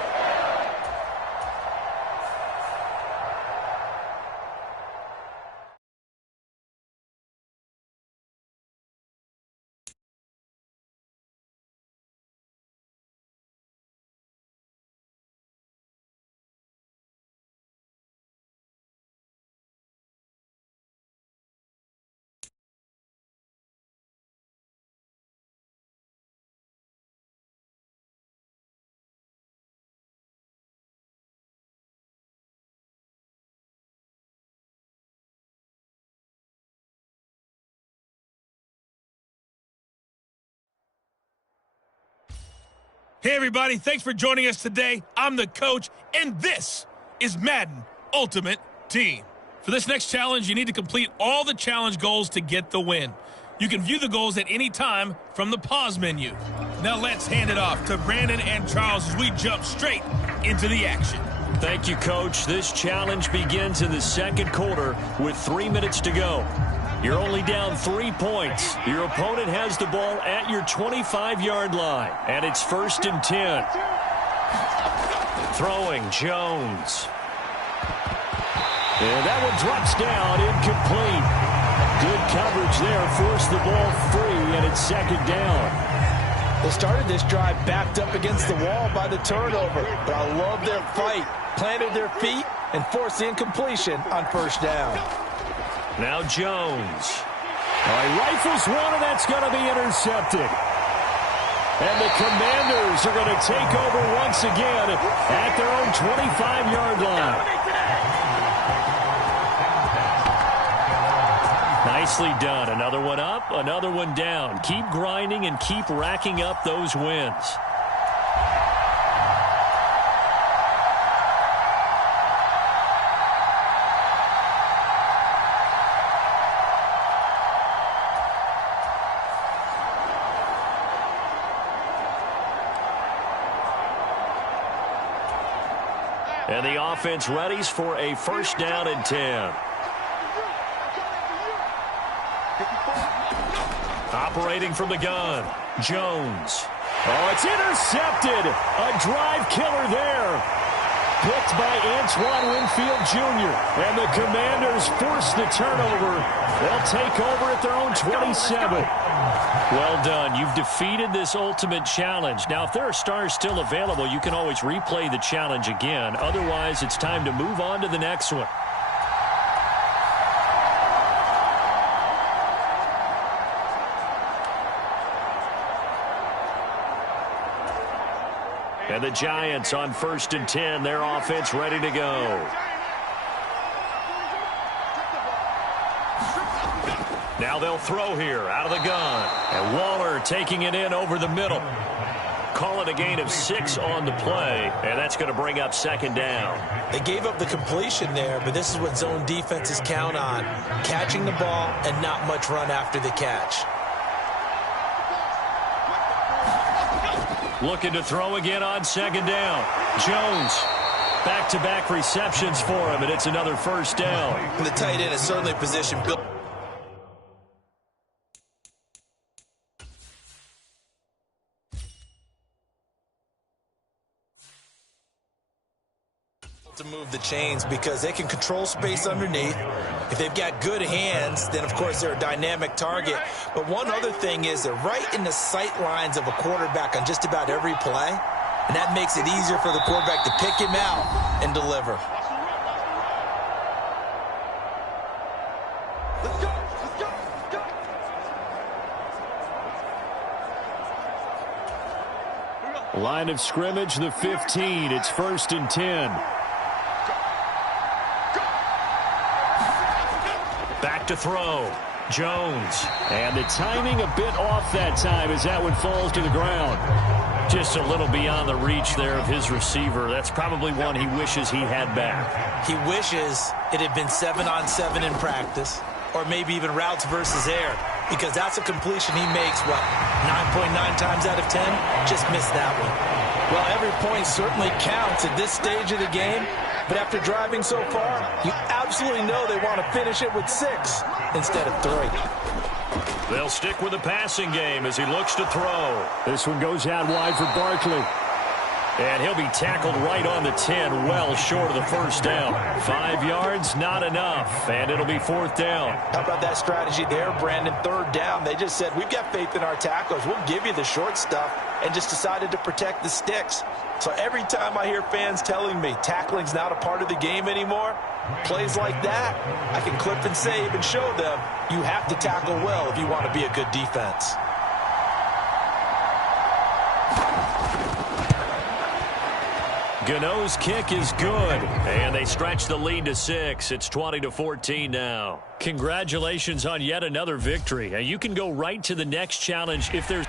Hey, everybody. Thanks for joining us today. I'm the coach, and this is Madden Ultimate Team. For this next challenge, you need to complete all the challenge goals to get the win. You can view the goals at any time from the pause menu. Now let's hand it off to Brandon and Charles as we jump straight into the action. Thank you, Coach. This challenge begins in the 2nd quarter with 3 minutes to go. You're only down 3 points. Your opponent has the ball at your 25-yard line, and it's 1st and 10. Throwing, Jones. And that one drops down, incomplete. Good coverage there, forced the ball free, and it's 2nd down. They started this drive backed up against the wall by the turnover, but I love their fight. Planted their feet and forced the incompletion on 1st down. Now Jones. He rifles one, and that's going to be intercepted. And the Commanders are going to take over once again at their own 25-yard line. Nicely done. Another one up, another one down. Keep grinding and keep racking up those wins. And the offense readies for a 1st down and 10. Operating from the gun. Jones. Oh, it's intercepted. A drive killer there. Picked by Antoine Winfield Jr. And the Commanders force the turnover. They'll take over at their own 27. Well done. You've defeated this ultimate challenge. Now, if there are stars still available, you can always replay the challenge again. Otherwise, it's time to move on to the next one. And the Giants on 1st and 10. Their offense ready to go. Now they'll throw here out of the gun. And Waller taking it in over the middle. Call it a gain of 6 on the play. And that's going to bring up 2nd down. They gave up the completion there, but this is what zone defenses count on. Catching the ball and not much run after the catch. Looking to throw again on 2nd down. Jones, back-to-back receptions for him, and it's another 1st down. And the tight end is certainly position built to move the chains because they can control space underneath. If they've got good hands, then of course they're a dynamic target. But one other thing is they're right in the sight lines of a quarterback on just about every play. And that makes it easier for the quarterback to pick him out and deliver. Let's go. Let's go. Let's go. Line of scrimmage, the 15. It's 1st and 10. Back to throw. Jones. And the timing a bit off that time as that one falls to the ground. Just a little beyond the reach there of his receiver. That's probably one he wishes he had back. He wishes it had been 7-on-7 in practice, or maybe even routes versus air, because that's a completion he makes, what, 9.9 times out of 10? Just missed that one. Well, every point certainly counts at this stage of the game, but after driving so far, you absolutely know they want to finish it with 6 instead of 3. They'll stick with the passing game as he looks to throw. This one goes out wide for Barkley. And he'll be tackled right on the 10, well short of the 1st down. 5 yards, not enough, and it'll be 4th down. How about that strategy there, Brandon? 3rd down. They just said, we've got faith in our tackles. We'll give you the short stuff, and just decided to protect the sticks. So every time I hear fans telling me tackling's not a part of the game anymore, plays like that, I can clip and save and show them you have to tackle well if you want to be a good defense. Gano's kick is good, and they stretch the lead to 6. It's 20-14 now. Congratulations on yet another victory. You can go right to the next challenge if there's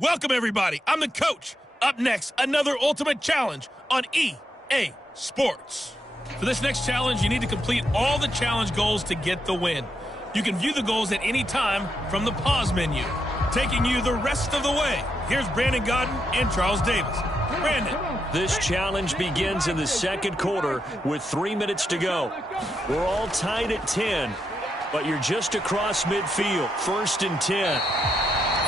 Welcome, everybody. I'm the coach. Up next, another Ultimate Challenge on EA Sports. For this next challenge, you need to complete all the challenge goals to get the win. You can view the goals at any time from the pause menu. Taking you the rest of the way, here's Brandon Godden and Charles Davis. Brandon. This challenge begins in the second quarter with 3 minutes to go. We're all tied at 10, but you're just across midfield. 1st and 10.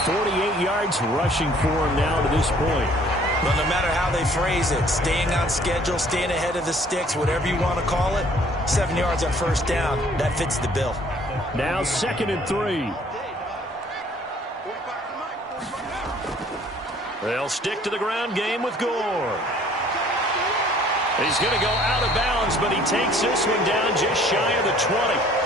48 yards rushing for him now to this point. Well, no matter how they phrase it, staying on schedule, staying ahead of the sticks, whatever you want to call it, 7 yards on 1st down, that fits the bill. Now 2nd and 3. They'll stick to the ground game with Gore. He's going to go out of bounds, but he takes this one down just shy of the 20.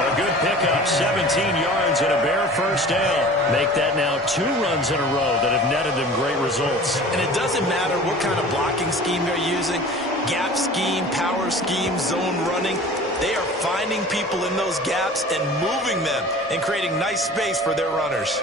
A good pickup, 17 yards and a bare 1st down. Make that now 2 runs in a row that have netted them great results. And it doesn't matter what kind of blocking scheme they're using, gap scheme, power scheme, zone running. They are finding people in those gaps and moving them and creating nice space for their runners.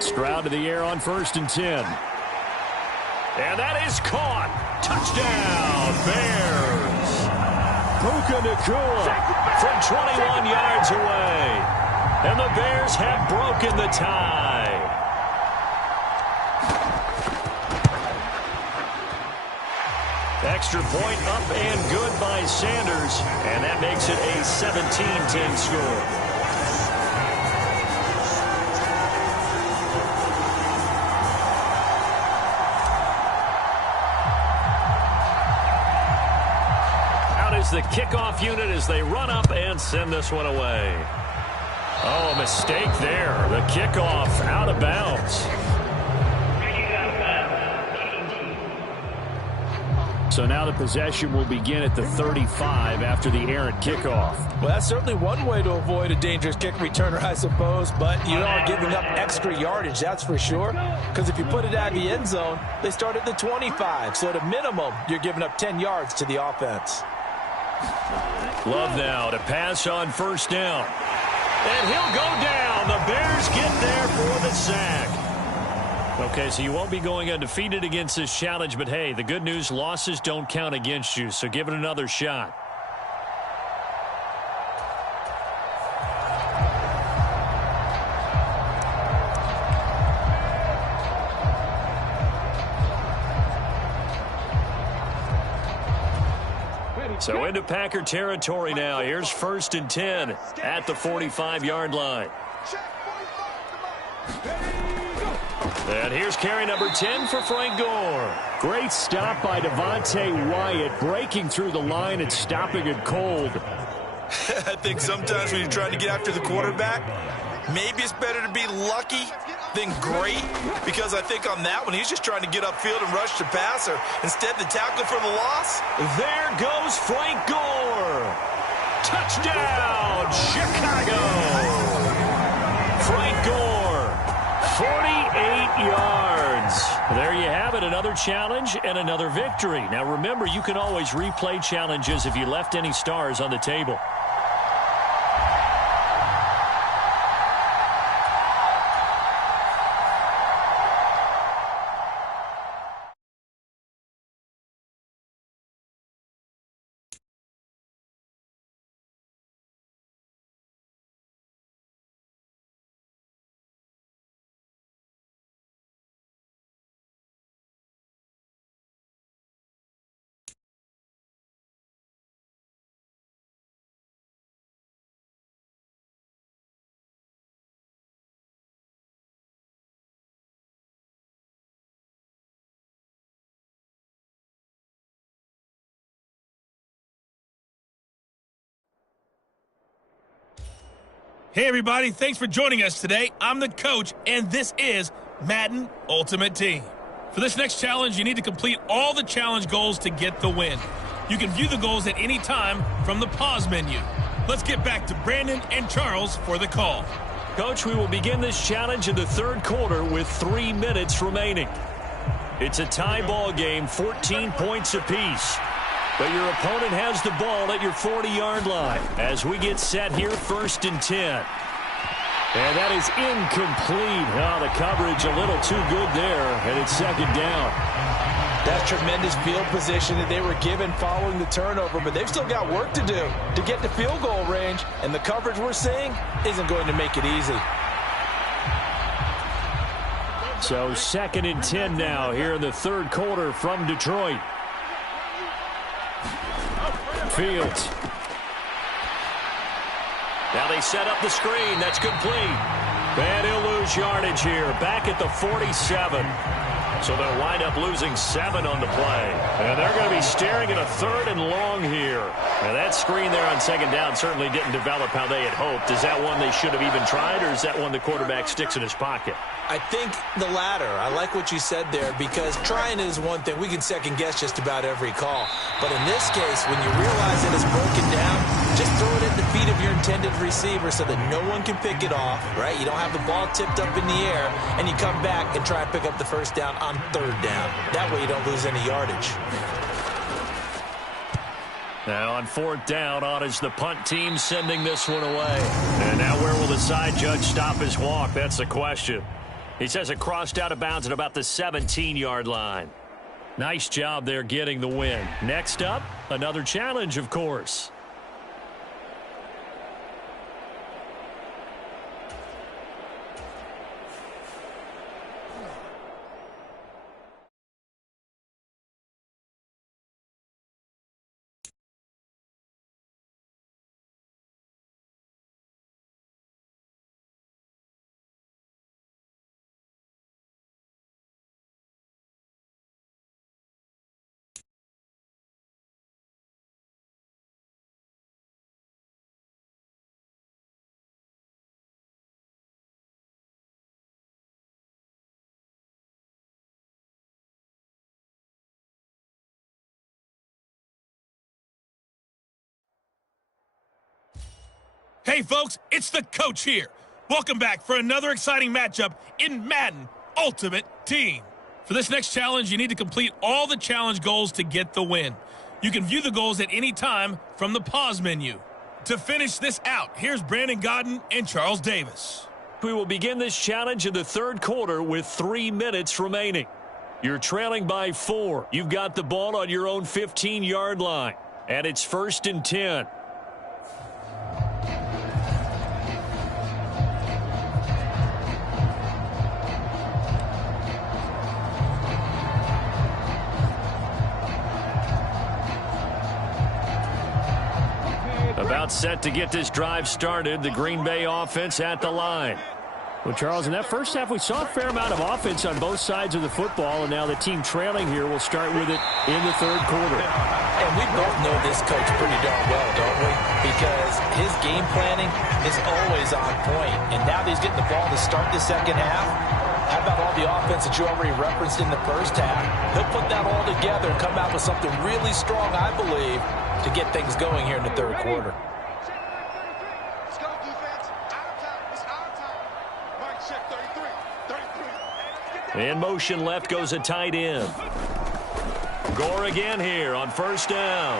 Stroud to the air on 1st and 10. And that is caught. Touchdown, Bears. Puka Nacua from 21 yards away. And the Bears have broken the tie. Extra point up and good by Sanders. And that makes it a 17-10 score. The kickoff unit as they run up and send this one away. Oh, a mistake there. The kickoff out of bounds. So now the possession will begin at the 35 after the errant kickoff. Well, that's certainly one way to avoid a dangerous kick returner, I suppose, but you are giving up extra yardage, that's for sure, because if you put it out of the end zone, they start at the 25, so at a minimum, you're giving up 10 yards to the offense. Love now to pass on 1st down. And he'll go down. The Bears get there for the sack. Okay, so you won't be going undefeated against this challenge, but hey, the good news, losses don't count against you, so give it another shot. So into Packer territory now. Here's 1st and 10 at the 45-yard line. And here's carry number 10 for Frank Gore. Great stop by Devontae Wyatt, breaking through the line and stopping it cold. I think sometimes when you're trying to get after the quarterback, maybe it's better to be lucky than great, because I think on that one, he's just trying to get upfield and rush the passer. Instead, the tackle for the loss. There goes Frank Gore. Touchdown, Chicago. Frank Gore, 48 yards. There you have it, another challenge and another victory. Now remember, you can always replay challenges if you left any stars on the table. Hey, everybody. Thanks for joining us today. I'm the coach, and this is Madden Ultimate Team. For this next challenge, you need to complete all the challenge goals to get the win. You can view the goals at any time from the pause menu. Let's get back to Brandon and Charles for the call. Coach, we will begin this challenge in the third quarter with 3 minutes remaining. It's a tie ball game, 14 points apiece. But your opponent has the ball at your 40-yard line as we get set here, 1st and 10. And that is incomplete. Oh, the coverage a little too good there, and it's 2nd down. That's tremendous field position that they were given following the turnover, but they've still got work to do to get to field goal range, and the coverage we're seeing isn't going to make it easy. So 2nd and 10 now here in the 3rd quarter from Detroit. Fields. Now they set up the screen. That's complete. And he'll lose yardage here. Back at the 47. So they'll wind up losing 7 on the play. And they're going to be staring at a 3rd and long here. Now that screen there on 2nd down certainly didn't develop how they had hoped. Is that one they should have even tried, or is that one the quarterback sticks in his pocket? I think the latter. I like what you said there, because trying is one thing. We can second guess just about every call. But in this case, when you realize that it's broken down, just throw it at the feet of your intended receiver so that no one can pick it off, right? You don't have the ball tipped up in the air, and you come back and try and pick up the 1st down on 3rd down. That way you don't lose any yardage. Now on 4th down, on is the punt team sending this one away. And now where will the side judge stop his walk? That's the question. He says it crossed out of bounds at about the 17-yard line. Nice job there getting the win. Next up, another challenge, of course. Hey, folks, it's the coach here. Welcome back for another exciting matchup in Madden Ultimate Team. For this next challenge, you need to complete all the challenge goals to get the win. You can view the goals at any time from the pause menu. To finish this out, here's Brandon Godden and Charles Davis. We will begin this challenge in the 3rd quarter with 3 minutes remaining. You're trailing by 4. You've got the ball on your own 15-yard line, and it's 1st and 10. About set to get this drive started. The Green Bay offense at the line. Well, Charles, in that first half, we saw a fair amount of offense on both sides of the football, and now the team trailing here will start with it in the 3rd quarter. And we both know this coach pretty darn well, don't we? Because his game planning is always on point. And now that he's getting the ball to start the 2nd half, how about all the offense that you already referenced in the 1st half? He'll put that all together and come out with something really strong, I believe, to get things going here in the 3rd quarter. Let's go, defense. Out of time. It's out of time. Mike, check 33. In motion left goes a tight end. Gore again here on 1st down.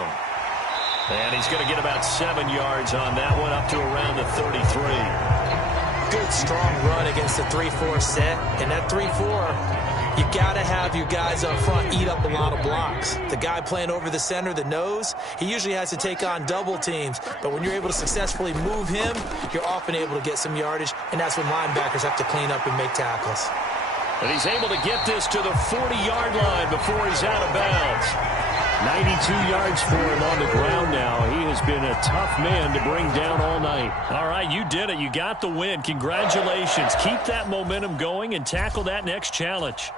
And he's going to get about 7 yards on that one, up to around the 33. Good, strong run against the 3-4 set. And that 3-4, you got to have your guys up front eat up a lot of blocks. The guy playing over the center, the nose, he usually has to take on double teams. But when you're able to successfully move him, you're often able to get some yardage. And that's when linebackers have to clean up and make tackles. And he's able to get this to the 40-yard line before he's out of bounds. 92 yards for him on the ground now. He has been a tough man to bring down all night. All right, you did it. You got the win. Congratulations. Keep that momentum going and tackle that next challenge.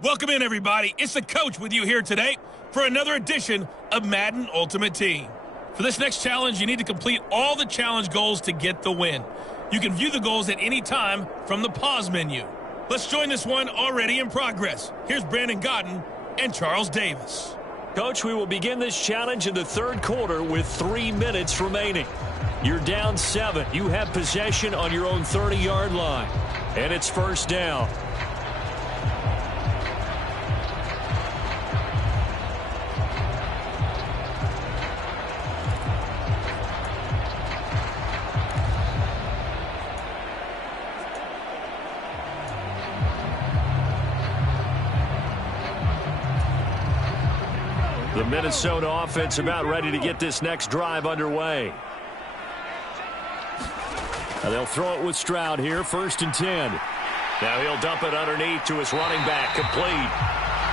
Welcome in, everybody. It's the coach with you here today for another edition of Madden Ultimate Team. For this next challenge, you need to complete all the challenge goals to get the win. You can view the goals at any time from the pause menu. Let's join this one already in progress. Here's Brandon Godden and Charles Davis. Coach, we will begin this challenge in the third quarter with 3 minutes remaining. You're down 7. You have possession on your own 30-yard line. And it's first down. The Minnesota offense about ready to get this next drive underway. Now they'll throw it with Stroud here, 1st and 10. Now he'll dump it underneath to his running back, complete.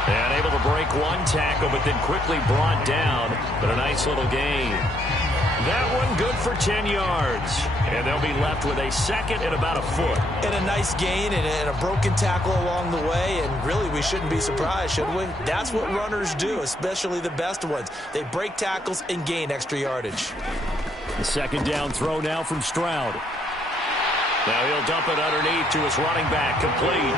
And able to break one tackle, but then quickly brought down. But a nice little gain. That one good for 10 yards. And they'll be left with a second and about a foot. And a nice gain and a broken tackle along the way. And really, we shouldn't be surprised, should we? That's what runners do, especially the best ones. They break tackles and gain extra yardage. The second down throw now from Stroud. Now he'll dump it underneath to his running back, complete.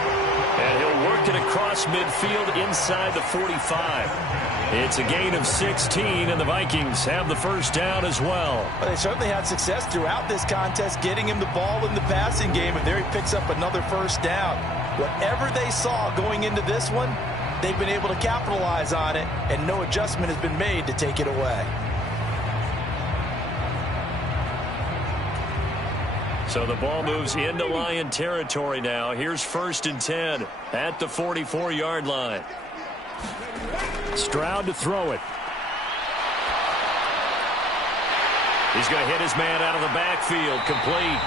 And he'll work it across midfield inside the 45. It's a gain of 16, and the Vikings have the first down as well. Well, they certainly had success throughout this contest, getting him the ball in the passing game, and there he picks up another first down. Whatever they saw going into this one, they've been able to capitalize on it, and no adjustment has been made to take it away. So the ball moves into Lion territory now. Here's 1st and 10 at the 44-yard line. Stroud to throw it. He's going to hit his man out of the backfield, complete.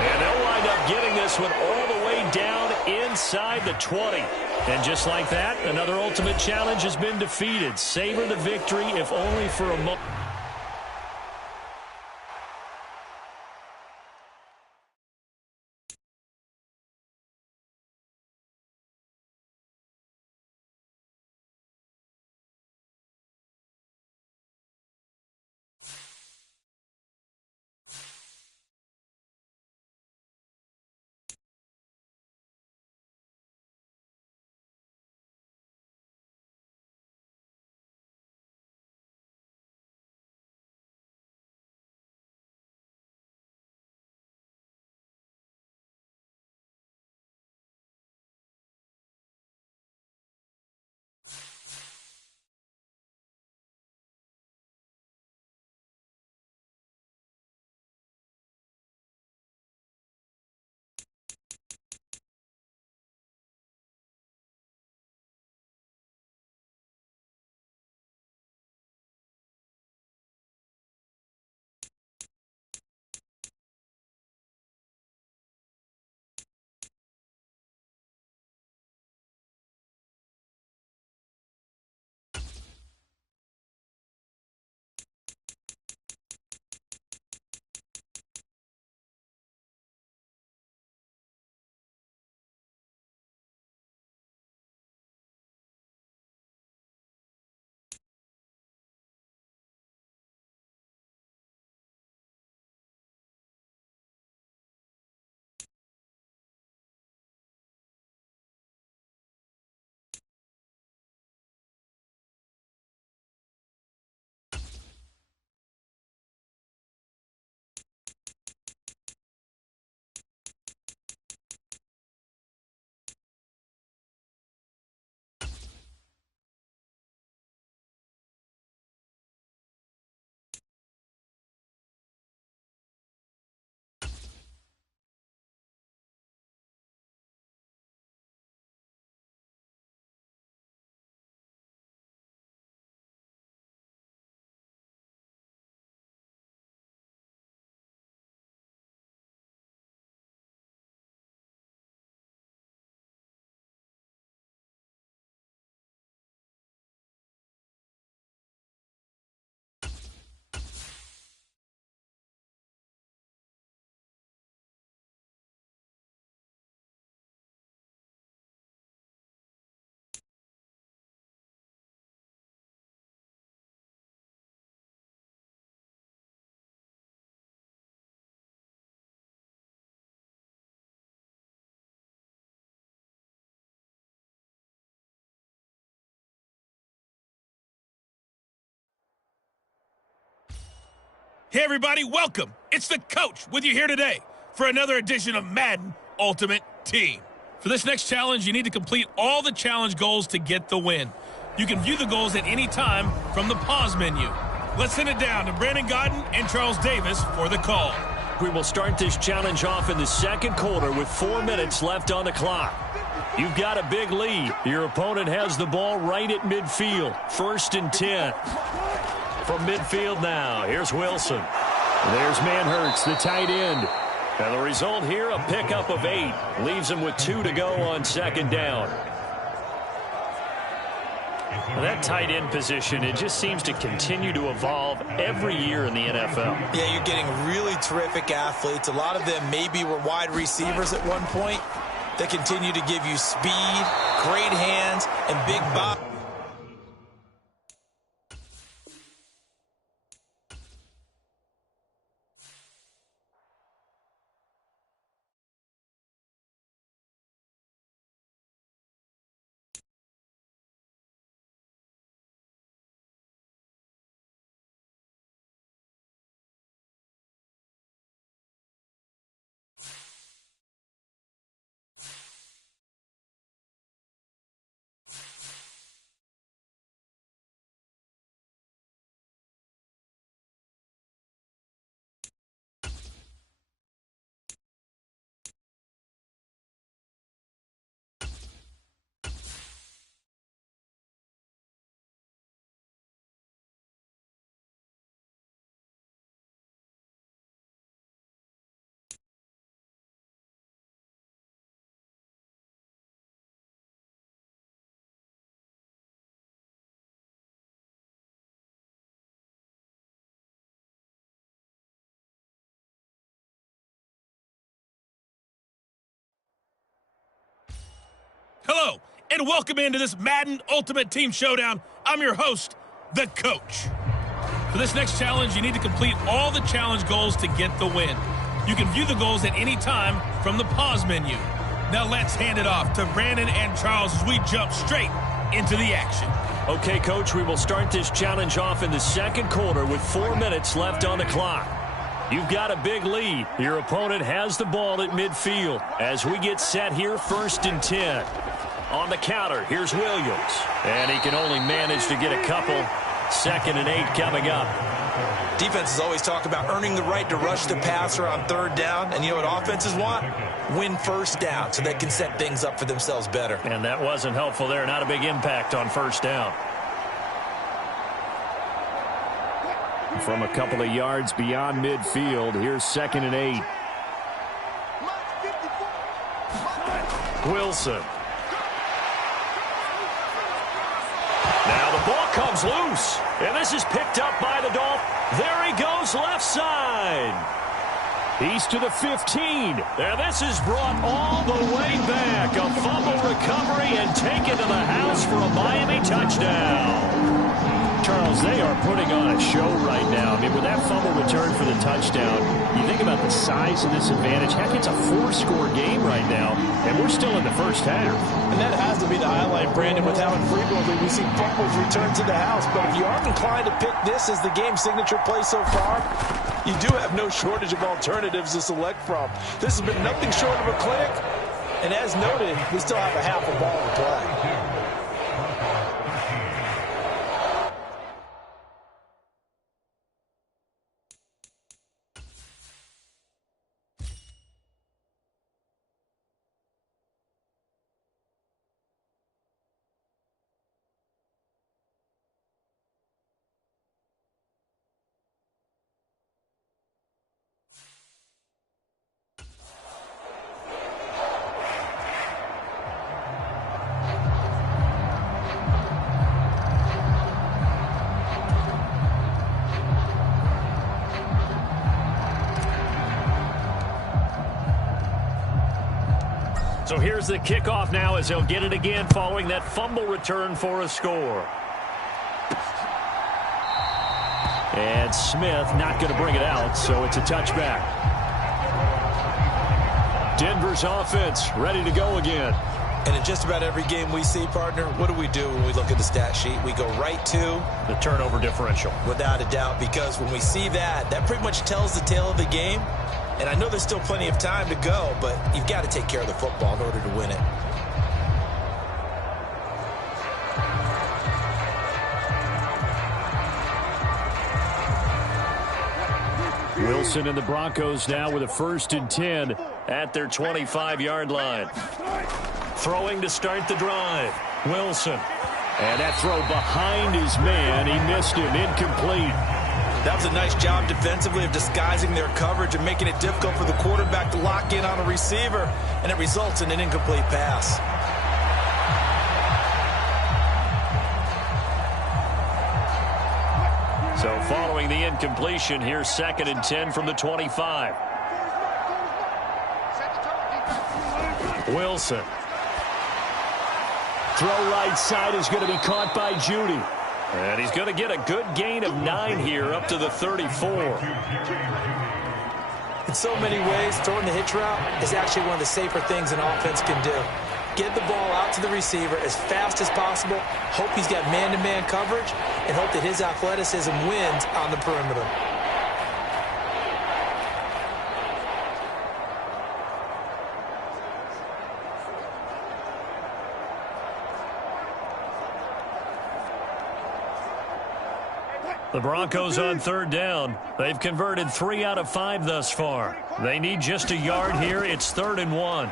And they'll wind up getting this one all the way down inside the 20. And just like that, another ultimate challenge has been defeated. Savor the victory, if only for a moment. Hey everybody, welcome. It's the coach with you here today for another edition of Madden Ultimate Team. For this next challenge, you need to complete all the challenge goals to get the win. You can view the goals at any time from the pause menu. Let's send it down to Brandon Godden and Charles Davis for the call. We will start this challenge off in the second quarter with 4 minutes left on the clock. You've got a big lead. Your opponent has the ball right at midfield. 1st and 10. From midfield now, here's Wilson. There's Manhurts, the tight end. And the result here, a pickup of 8. Leaves him with 2 to go on 2nd down. Well, that tight end position, it just seems to continue to evolve every year in the NFL. Yeah, you're getting really terrific athletes. A lot of them maybe were wide receivers at one point. They continue to give you speed, great hands, and big body. Hello, and welcome into this Madden Ultimate Team Showdown. I'm your host, the coach. For this next challenge, you need to complete all the challenge goals to get the win. You can view the goals at any time from the pause menu. Now let's hand it off to Brandon and Charles as we jump straight into the action. Okay, Coach, we will start this challenge off in the second quarter with 4 minutes left on the clock. You've got a big lead. Your opponent has the ball at midfield. As we get set here, 1st and 10. On the counter, here's Williams. And he can only manage to get a couple. 2nd and 8 coming up. Defenses always talk about earning the right to rush the passer on 3rd down. And you know what offenses want? Win 1st down so they can set things up for themselves better. And that wasn't helpful there. Not a big impact on 1st down. From a couple of yards beyond midfield, here's 2nd and 8. Wilson. Now the ball comes loose, and this is picked up by the Dolphins. There he goes left side. He's to the 15, and this is brought all the way back. A fumble recovery and taken to the house for a Miami touchdown. Charles, they are putting on a show right now. I mean, with that fumble return for the touchdown, you think about the size of this advantage. Heck, it's a 4-score game right now, and we're still in the first half. And that has to be the highlight, Brandon, with how infrequently we see fumbles return to the house. But if you aren't inclined to pick this as the game signature play so far, you do have no shortage of alternatives to select from. This has been nothing short of a clinic. And as noted, we still have a half a ball to play. So here's the kickoff now as he'll get it again following that fumble return for a score. And Smith not going to bring it out, so it's a touchback. Denver's offense ready to go again. And in just about every game we see, partner, what do we do when we look at the stat sheet? We go right to the turnover differential. Without a doubt, because when we see that, that pretty much tells the tale of the game. And I know there's still plenty of time to go, but you've got to take care of the football in order to win it. Wilson and the Broncos now with a 1st and 10 at their 25-yard line. Throwing to start the drive. Wilson. And that throw behind his man. He missed him. Incomplete. That was a nice job defensively of disguising their coverage and making it difficult for the quarterback to lock in on a receiver, and it results in an incomplete pass. So following the incompletion, here's 2nd and 10 from the 25. Wilson. Throw right side is going to be caught by Judy. And he's going to get a good gain of 9 here up to the 34. In so many ways, throwing the hitch route is actually one of the safer things an offense can do. Get the ball out to the receiver as fast as possible, hope he's got man-to-man coverage, and hope that his athleticism wins on the perimeter. The Broncos on 3rd down. They've converted 3 out of 5 thus far. They need just a yard here. It's 3rd and 1.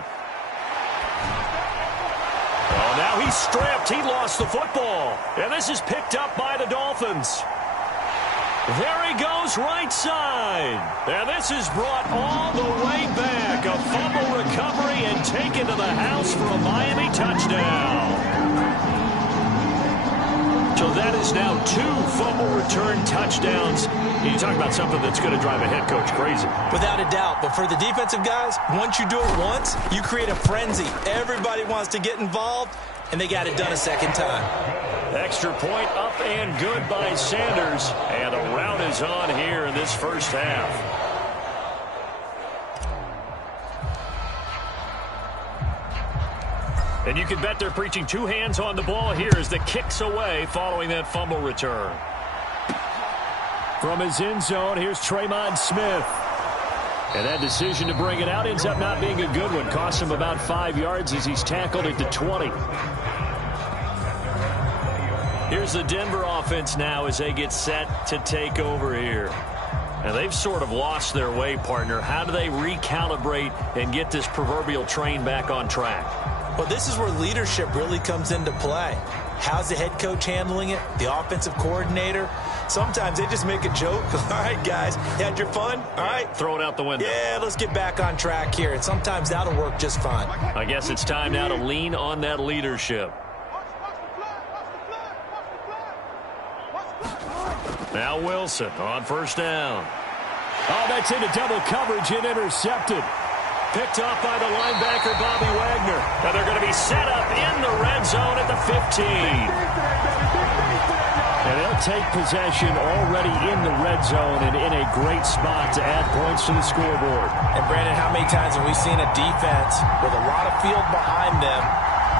Oh, now he's stripped. He lost the football. And this is picked up by the Dolphins. There he goes right side. And this is brought all the way back. A fumble recovery and taken to the house for a Miami touchdown. So that is now 2 fumble return touchdowns. You talk about something that's going to drive a head coach crazy. Without a doubt. But for the defensive guys, once you do it once, you create a frenzy. Everybody wants to get involved, and they got it done a second time. Extra point up and good by Sanders. And a rout is on here in this first half. And you can bet they're preaching 2 hands on the ball here as the kick's away following that fumble return. From his end zone, here's Tremon Smith. And that decision to bring it out ends up not being a good one. Costs him about 5 yards as he's tackled at the 20. Here's the Denver offense now as they get set to take over here. And they've sort of lost their way, partner. How do they recalibrate and get this proverbial train back on track? Well, this is where leadership really comes into play. How's the head coach handling it? The offensive coordinator? Sometimes they just make a joke. All right, guys, you had your fun? All right. Throw it out the window. Yeah, let's get back on track here. And sometimes that'll work just fine. I guess it's time now to lean on that leadership. Now Wilson on 1st down. Oh, that's into double coverage and intercepted. Picked off by the linebacker, Bobby Wagner. And they're going to be set up in the red zone at the 15. And they'll take possession already in the red zone and in a great spot to add points to the scoreboard. And, Brandon, how many times have we seen a defense with a lot of field behind them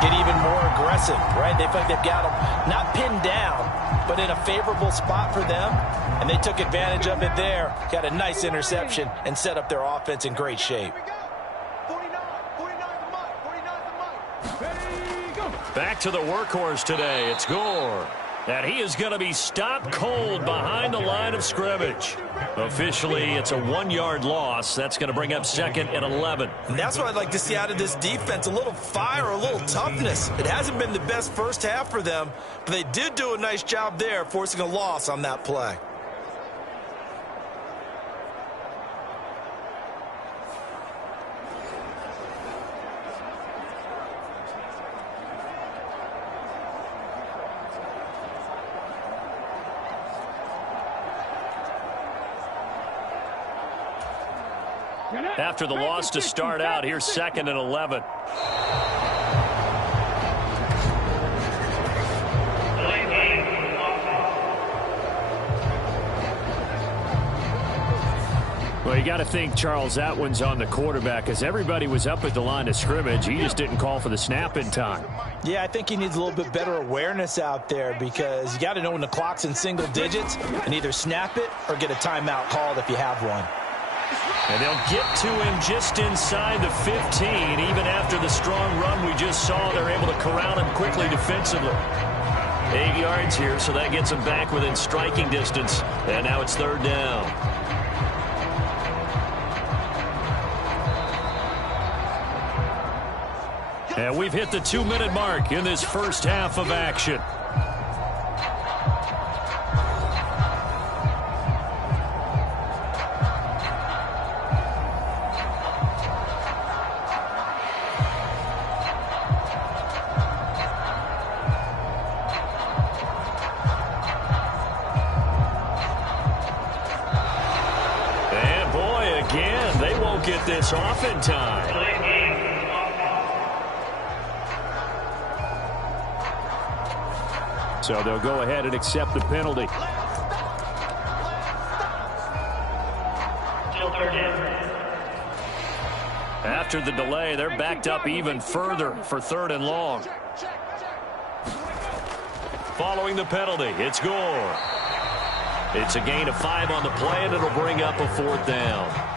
get even more aggressive, right? They feel like they've got them not pinned down, but in a favorable spot for them. And they took advantage of it there. Got a nice interception and set up their offense in great shape. Back to the workhorse today. It's Gore. And he is going to be stopped cold behind the line of scrimmage. Officially, it's a 1-yard loss. That's going to bring up 2nd and 11. And that's what I'd like to see out of this defense, a little fire, a little toughness. It hasn't been the best first half for them, but they did do a nice job there, forcing a loss on that play. After the loss to start out, here's 2nd and 11. Well, you got to think, Charles, that one's on the quarterback because everybody was up at the line of scrimmage. He just didn't call for the snap in time. Yeah, I think he needs a little bit better awareness out there because you got to know when the clock's in single digits and either snap it or get a timeout called if you have one. And they'll get to him just inside the 15. Even after the strong run we just saw, they're able to corral him quickly defensively. 8 yards here, so that gets him back within striking distance. And now it's third down. And we've hit the 2-minute mark in this first half of action. And boy, again, they won't get this off in time. So they'll go ahead and accept the penalty. After the delay, they're backed up even further for 3rd and long. Following the penalty, it's Gore. It's a gain of 5 on the play, and it'll bring up a 4th down.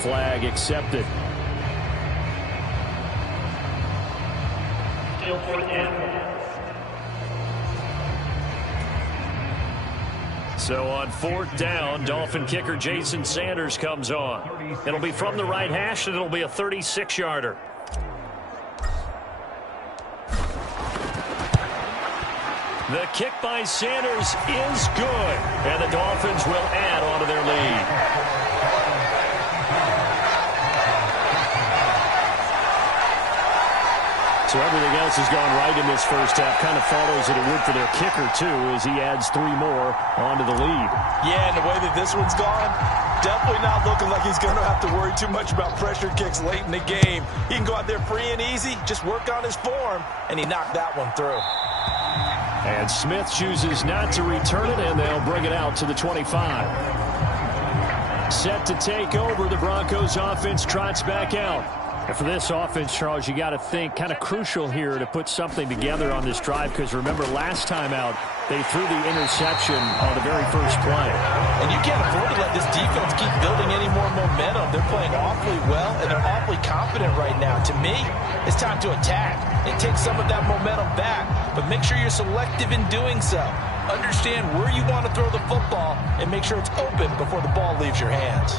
Flag accepted. Still 4th down. So on 4th down, Dolphin kicker Jason Sanders comes on. It'll be from the right hash, and it'll be a 36-yarder. The kick by Sanders is good, and the Dolphins will add on to their lead. So everything else has gone right in this first half. Kind of follows that it would for their kicker, too, as he adds 3 more onto the lead. Yeah, and the way that this one's gone, definitely not looking like he's going to have to worry too much about pressure kicks late in the game. He can go out there free and easy, just work on his form, and he knocked that one through. And Smith chooses not to return it, and they'll bring it out to the 25. Set to take over, the Broncos offense trots back out. And for this offense, Charles, you got to think kind of crucial here to put something together on this drive because remember last time out they threw the interception on the very first play. And you can't afford to let this defense keep building any more momentum. They're playing awfully well and they're awfully confident right now. To me, it's time to attack and take some of that momentum back, but make sure you're selective in doing so. Understand where you want to throw the football and make sure it's open before the ball leaves your hands.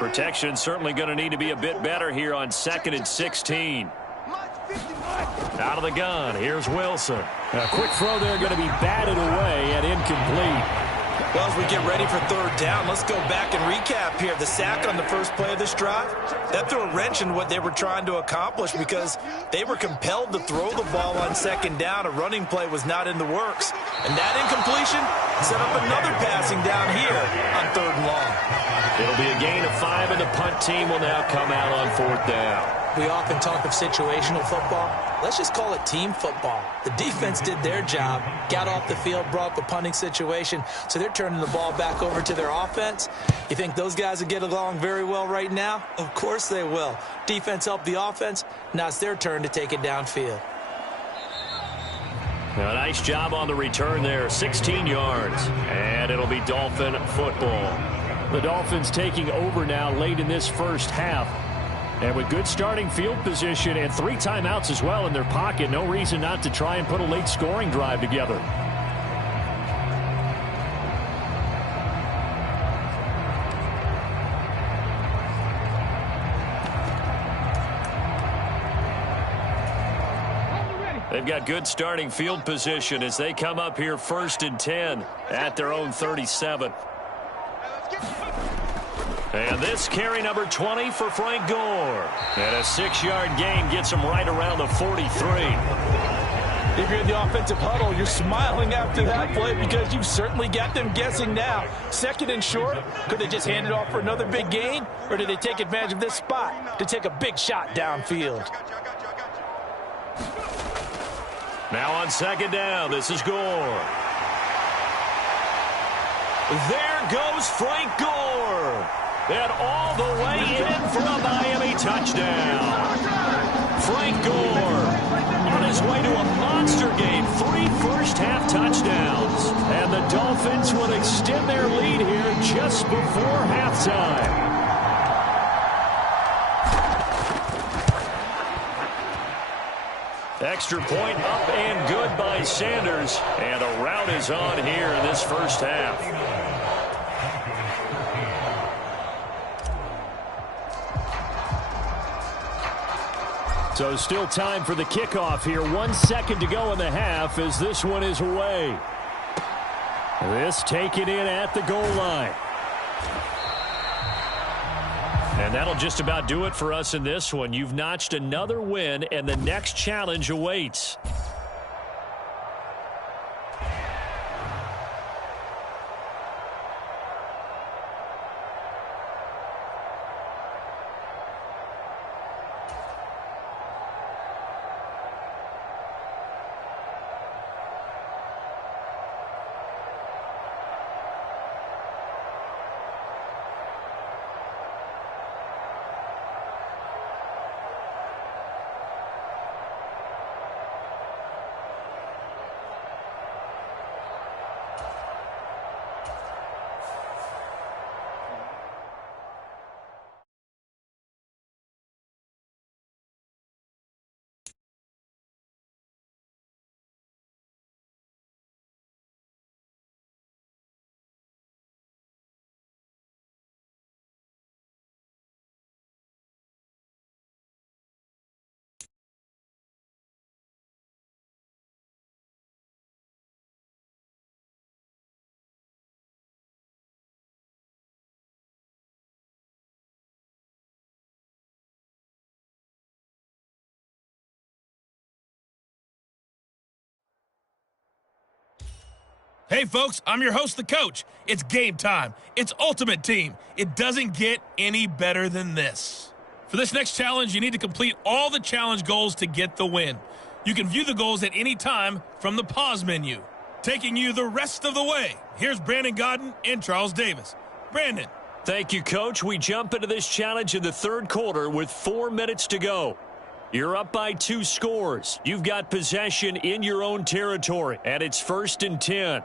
Protection certainly going to need to be a bit better here on 2nd and 16. Out of the gun, here's Wilson. A quick throw there going to be batted away and incomplete. Well, as we get ready for 3rd down, let's go back and recap here. The sack on the first play of this drive, that threw a wrench in what they were trying to accomplish because they were compelled to throw the ball on 2nd down. A running play was not in the works. And that incompletion set up another passing down here on 3rd and long. It'll be a gain of 5, and the punt team will now come out on 4th down. We often talk of situational football. Let's just call it team football. The defense did their job, got off the field, brought up a punting situation, so they're turning the ball back over to their offense. You think those guys will get along very well right now? Of course they will. Defense helped the offense. Now it's their turn to take it downfield. A nice job on the return there, 16 yards. And it'll be Dolphin football. The Dolphins taking over now late in this first half. And with good starting field position and 3 timeouts as well in their pocket, no reason not to try and put a late scoring drive together. They've got good starting field position as they come up here 1st and 10 at their own 37. And this carry number 20 for Frank Gore. And a 6-yard gain gets him right around the 43. If you're in the offensive huddle, you're smiling after that play because you've certainly got them guessing now. 2nd and short, could they just hand it off for another big gain? Or do they take advantage of this spot to take a big shot downfield? Now on 2nd down, this is Gore. There goes Frank Gore. And all the way in for a Miami touchdown. Frank Gore on his way to a monster game. 3 first-half touchdowns. And the Dolphins will extend their lead here just before halftime. Extra point up and good by Sanders. And a rout is on here in this first half. So still time for the kickoff here. 1 second to go in the half as this one is away. This taken in at the goal line. And that'll just about do it for us in this one. You've notched another win, and the next challenge awaits. Hey, folks, I'm your host, the coach. It's game time. It's Ultimate Team. It doesn't get any better than this. For this next challenge, you need to complete all the challenge goals to get the win. You can view the goals at any time from the pause menu. Taking you the rest of the way, here's Brandon Godden and Charles Davis. Brandon. Thank you, Coach. We jump into this challenge in the 3rd quarter with 4 minutes to go. You're up by 2 scores. You've got possession in your own territory, and it's 1st and 10.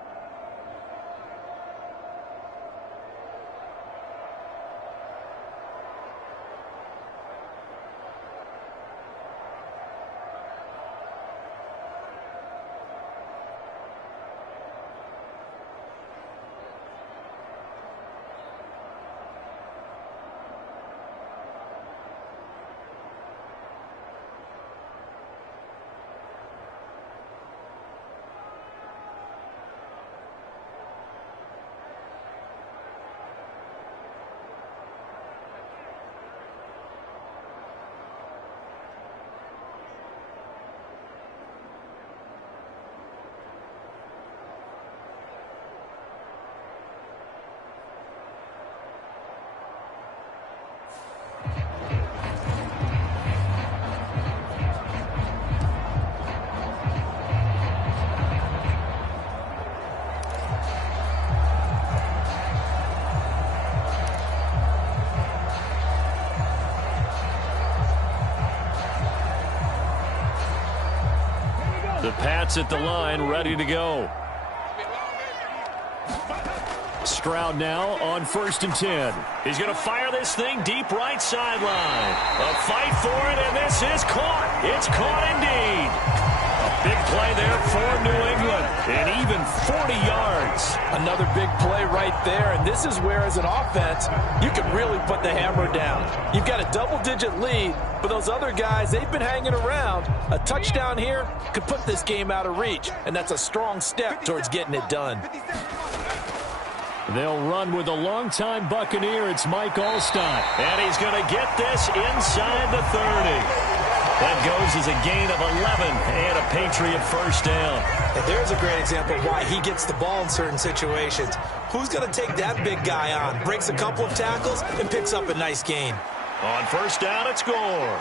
The Pats at the line, ready to go. Stroud now on 1st and 10. He's going to fire this thing deep right sideline. A fight for it, and this is caught. It's caught indeed. Big play there for New England. And even 40 yards. Another big play right there, and this is where, as an offense, you can really put the hammer down. You've got a double-digit lead, but those other guys, they've been hanging around. A touchdown here could put this game out of reach, and that's a strong step towards getting it done. They'll run with a longtime Buccaneer. It's Mike Alstott. And he's going to get this inside the 30. That goes as a gain of 11 and a Patriot first down. And there's a great example of why he gets the ball in certain situations. Who's going to take that big guy on? Breaks a couple of tackles and picks up a nice gain. On first down, it's Gore.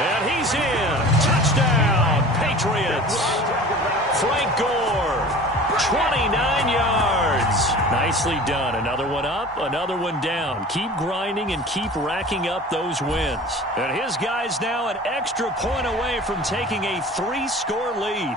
And he's in. Touchdown, Patriots. Frank Gore, 29 yards. Nicely done. Another one up, another one down. Keep grinding and keep racking up those wins. And his guy's now an extra point away from taking a 3-score lead.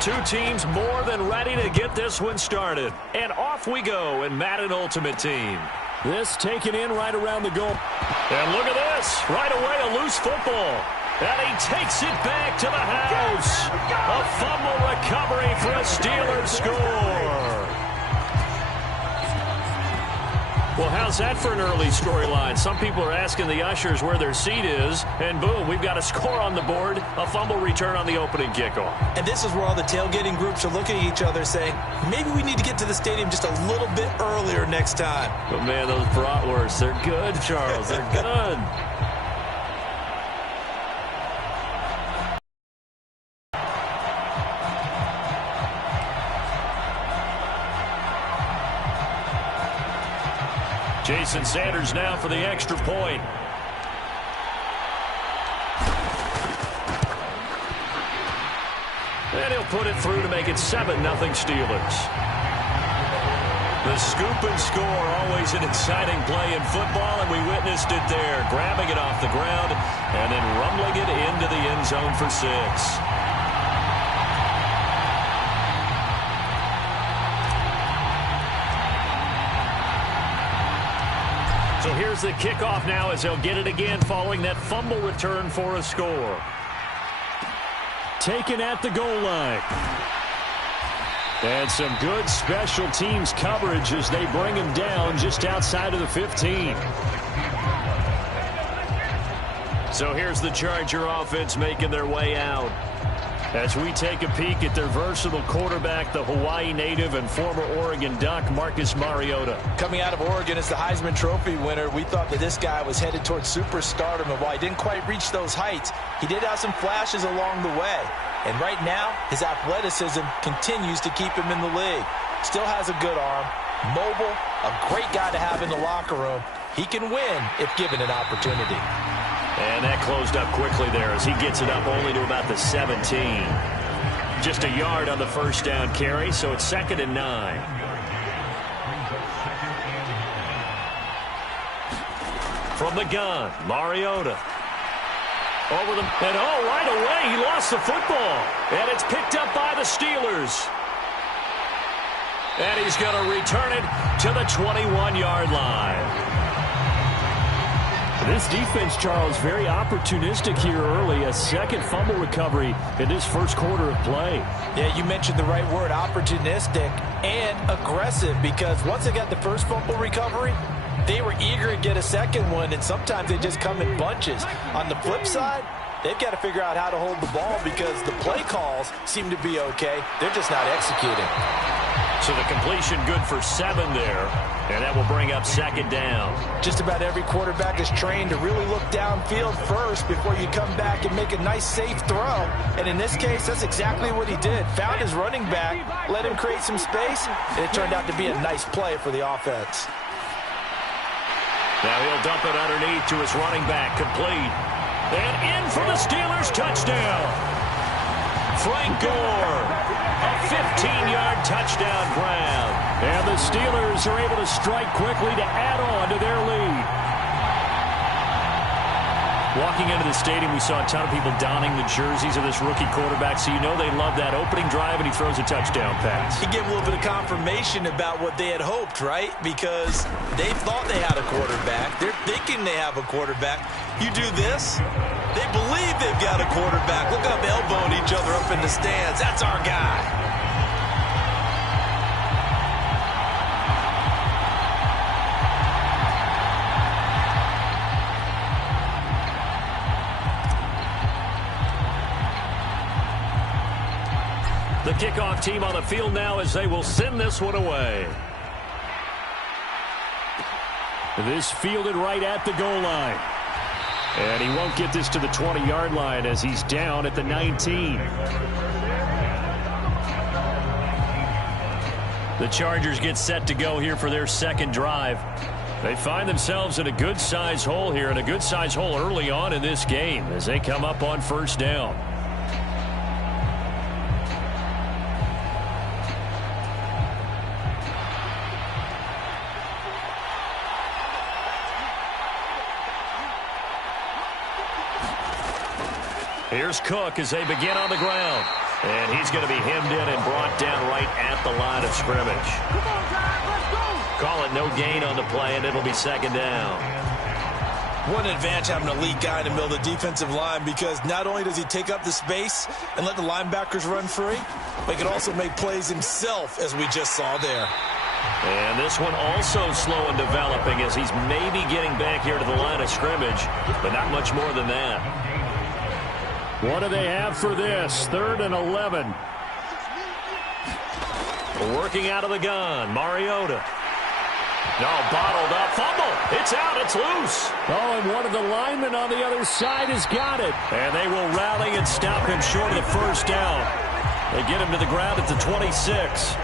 Two teams more than ready to get this one started. And off we go in Madden Ultimate Team. This taken in right around the goal. And look at this. Right away, a loose football. And he takes it back to the house. A fumble recovery for a Steelers score. Well, how's that for an early storyline? Some people are asking the ushers where their seat is, and boom, we've got a score on the board, a fumble return on the opening kickoff. And this is where all the tailgating groups are looking at each other saying, maybe we need to get to the stadium just a little bit earlier next time. But, man, those bratwursts, they're good, Charles. They're good. Jason Sanders now for the extra point. And he'll put it through to make it 7-0 Steelers. The scoop and score, always an exciting play in football, and we witnessed it there. Grabbing it off the ground and then rumbling it into the end zone for 6. So here's the kickoff now as they'll get it again following that fumble return for a score. Taken at the goal line. And some good special teams coverage as they bring him down just outside of the 15. So here's the Charger offense making their way out. As we take a peek at their versatile quarterback, the Hawaii native and former Oregon Duck, Marcus Mariota. Coming out of Oregon as the Heisman Trophy winner, we thought that this guy was headed towards superstardom, and while he didn't quite reach those heights, he did have some flashes along the way. And right now, his athleticism continues to keep him in the league. Still has a good arm, mobile, a great guy to have in the locker room. He can win if given an opportunity. And that closed up quickly there as he gets it up only to about the 17. Just a yard on the first down carry, so it's 2nd and 9. From the gun, Mariota. Over the, and oh, right away, he lost the football. And it's picked up by the Steelers. And he's going to return it to the 21-yard line. This defense, Charles, very opportunistic here early. A second fumble recovery in this first quarter of play. Yeah, you mentioned the right word, opportunistic and aggressive, because once they got the first fumble recovery, they were eager to get a second one, and sometimes they just come in bunches. On the flip side, they've got to figure out how to hold the ball because the play calls seem to be okay. They're just not executing. So the completion good for 7 there, and that will bring up 2nd down. Just about every quarterback is trained to really look downfield first before you come back and make a nice, safe throw. And in this case, that's exactly what he did. Found his running back, let him create some space, and it turned out to be a nice play for the offense. Now he'll dump it underneath to his running back, complete. And in for the Steelers, touchdown. Frank Gore, a 15-yard touchdown grab. And the Steelers are able to strike quickly to add on to their lead. Walking into the stadium, we saw a ton of people donning the jerseys of this rookie quarterback, so you know they love that opening drive, and he throws a touchdown pass. He gave a little bit of confirmation about what they had hoped, right? Because they thought they had a quarterback. They're thinking they have a quarterback. You do this, they believe they've got a quarterback. Look up, elbowing each other up in the stands. That's our guy. The kickoff team on the field now as they will send this one away. This fielded right at the goal line. And he won't get this to the 20-yard line as he's down at the 19. The Chargers get set to go here for their second drive. They find themselves in a good-sized hole here, and a good-sized hole early on in this game as they come up on first down. Here's Cook as they begin on the ground. And he's going to be hemmed in and brought down right at the line of scrimmage. Call it no gain on the play, and it'll be 2nd down. What an advantage having an elite guy in the middle of the defensive line, because not only does he take up the space and let the linebackers run free, but he can also make plays himself, as we just saw there. And this one also slow in developing as he's maybe getting back here to the line of scrimmage, but not much more than that. What do they have for this? 3rd and 11. Working out of the gun, Mariota. No, bottled up, fumble. It's out, it's loose. Oh, and one of the linemen on the other side has got it. And they will rally and stop him short of the first down. They get him to the ground at the 26.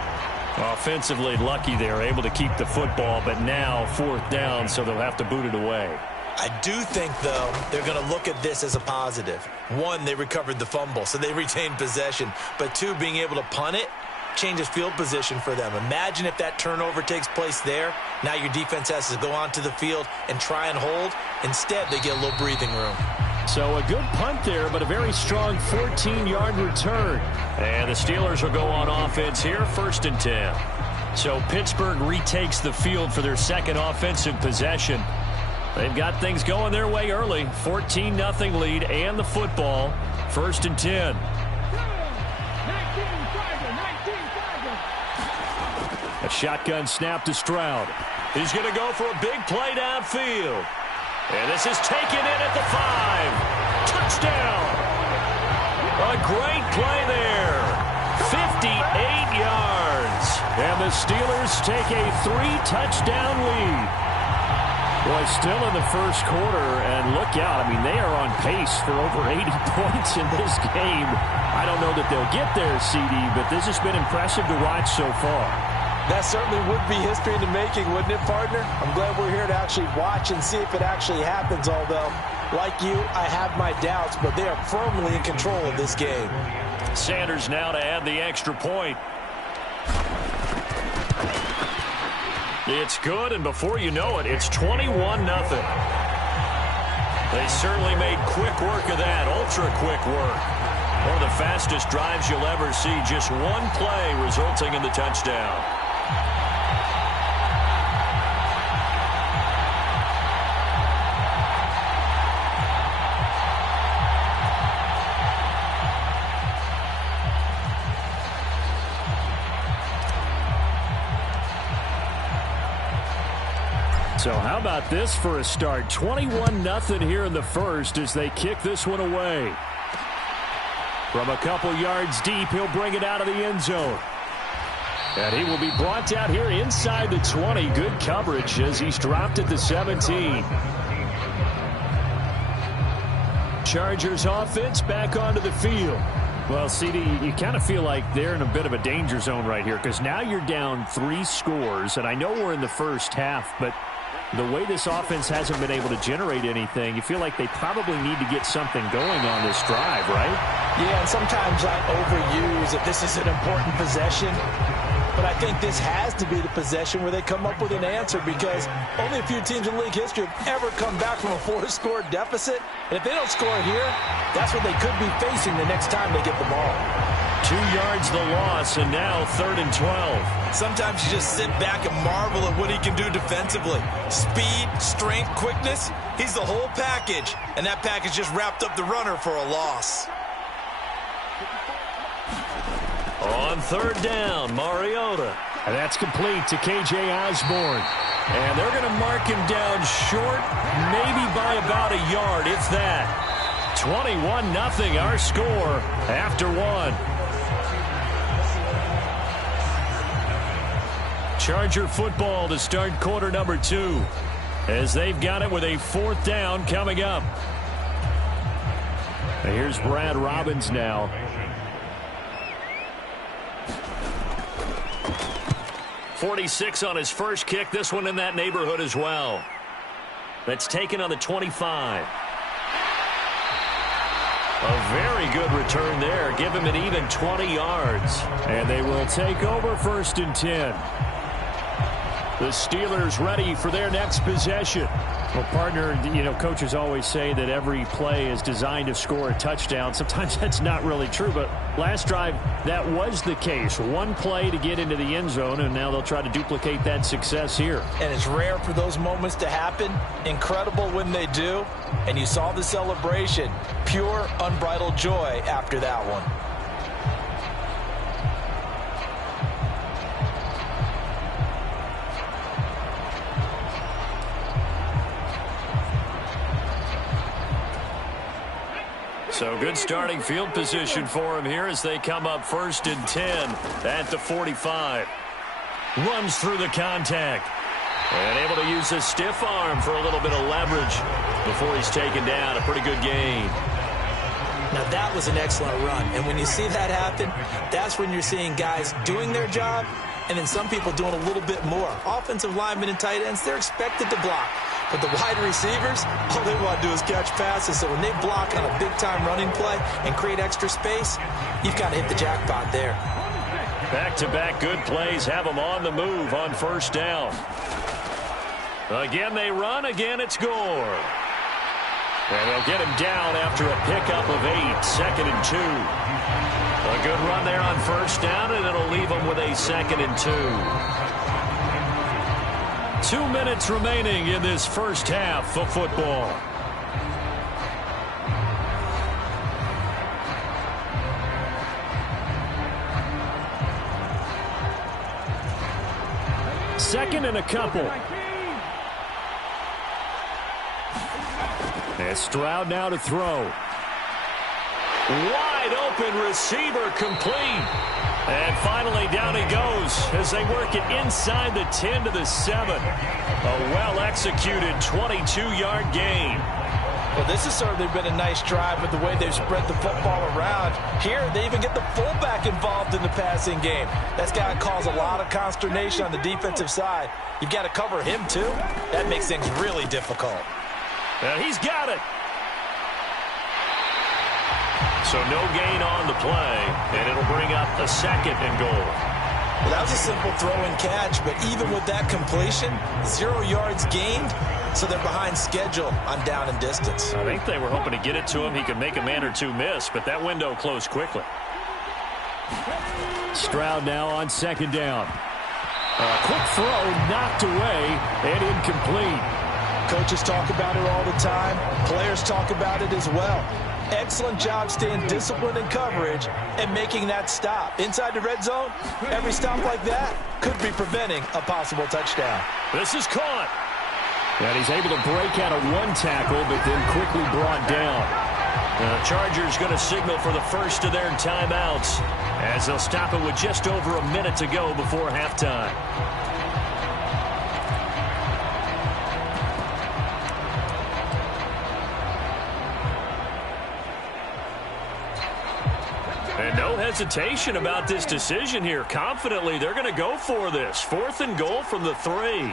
Offensively lucky they're able to keep the football, but now 4th down, so they'll have to boot it away. I do think, though, they're going to look at this as a positive. 1, they recovered the fumble, so they retained possession. But 2, being able to punt it changes field position for them. Imagine if that turnover takes place there. Now your defense has to go onto the field and try and hold. Instead, they get a little breathing room. So a good punt there, but a very strong 14-yard return. And the Steelers will go on offense here, 1st and 10. So Pittsburgh retakes the field for their second offensive possession. They've got things going their way early. 14-0 lead and the football. 1st and 10. A shotgun snap to Stroud. He's going to go for a big play downfield. And this is taken in at the 5. Touchdown. A great play there. 58 yards. And the Steelers take a 3-touchdown lead. Boy, still in the first quarter, and look out. I mean, they are on pace for over 80 points in this game. I don't know that they'll get there, CD, but this has been impressive to watch so far. That certainly would be history in the making, wouldn't it, partner? I'm glad we're here to actually watch and see if it actually happens, although, like you, I have my doubts, but they are firmly in control of this game. Sanders now to add the extra point. It's good, and before you know it, it's 21-0. They certainly made quick work of that, ultra-quick work. One of the fastest drives you'll ever see, just one play resulting in the touchdown. So how about this for a start? 21-0 here in the first as they kick this one away. From a couple yards deep, he'll bring it out of the end zone. And he will be brought down here inside the 20. Good coverage as he's dropped at the 17. Chargers offense back onto the field. Well, CD, you kind of feel like they're in a bit of a danger zone right here because now you're down 3 scores. And I know we're in the first half, but the way this offense hasn't been able to generate anything, you feel like they probably need to get something going on this drive, right? Yeah, and sometimes I overuse that this is an important possession. But I think this has to be the possession where they come up with an answer because only a few teams in league history have ever come back from a 4-score deficit. And if they don't score here, that's what they could be facing the next time they get the ball. 2 yards the loss, and now 3rd and 12. Sometimes you just sit back and marvel at what he can do defensively. Speed, strength, quickness, he's the whole package. And that package just wrapped up the runner for a loss. On 3rd down, Mariota. And that's complete to K.J. Osborne. And they're going to mark him down short, maybe by about a yard, if that. 21-0 our score after 1. Charger football to start quarter number 2 as they've got it with a 4th down coming up. And here's Brad Robbins now. .46 on his first kick. This one in that neighborhood as well. That's taken on the 25. A very good return there. Give him an even 20 yards. And they will take over 1st and 10. The Steelers ready for their next possession. Well, partner, you know, coaches always say that every play is designed to score a touchdown. Sometimes that's not really true, but last drive, that was the case. One play to get into the end zone, and now they'll try to duplicate that success here. And it's rare for those moments to happen. Incredible when they do. And you saw the celebration. Pure, unbridled joy after that one. So good starting field position for him here as they come up 1st and 10 at the 45. Runs through the contact. And able to use his stiff arm for a little bit of leverage before he's taken down. A pretty good gain. Now that was an excellent run. And when you see that happen, that's when you're seeing guys doing their job and then some people doing a little bit more. Offensive linemen and tight ends, they're expected to block. But the wide receivers, all they want to do is catch passes. So when they block on a big-time running play and create extra space, you've got to hit the jackpot there. Back-to-back good plays have them on the move on 1st down. Again they run, again it's Gore. And they'll get him down after a pickup of 8, 2nd and 2. A good run there on 1st down, and it'll leave them with a 2nd and 2. 2 minutes remaining in this first half of football. Second and a couple. And Stroud now to throw. Wide open receiver complete. And finally down he goes as they work it inside the 10 to the 7. A well-executed 22-yard gain. Well, this has certainly been a nice drive with the way they've spread the football around. Here, they even get the fullback involved in the passing game. That's got to cause a lot of consternation on the defensive side. You've got to cover him, too. That makes things really difficult. And he's got it. So no gain on the play, and it'll bring up a 2nd and goal. Well, that was a simple throw and catch, but even with that completion, 0 yards gained, so they're behind schedule on down and distance. I think they were hoping to get it to him. He could make a man or two miss, but that window closed quickly. Stroud now on 2nd down. A quick throw knocked away and incomplete. Coaches talk about it all the time. Players talk about it as well. Excellent job staying disciplined in coverage and making that stop. Inside the red zone, every stop like that could be preventing a possible touchdown. This is caught. And he's able to break out of one tackle, but then quickly brought down. The Chargers going to signal for the first of their timeouts as they'll stop it with just over a minute to go before halftime. And no hesitation about this decision here. Confidently, they're going to go for this. 4th and goal from the 3.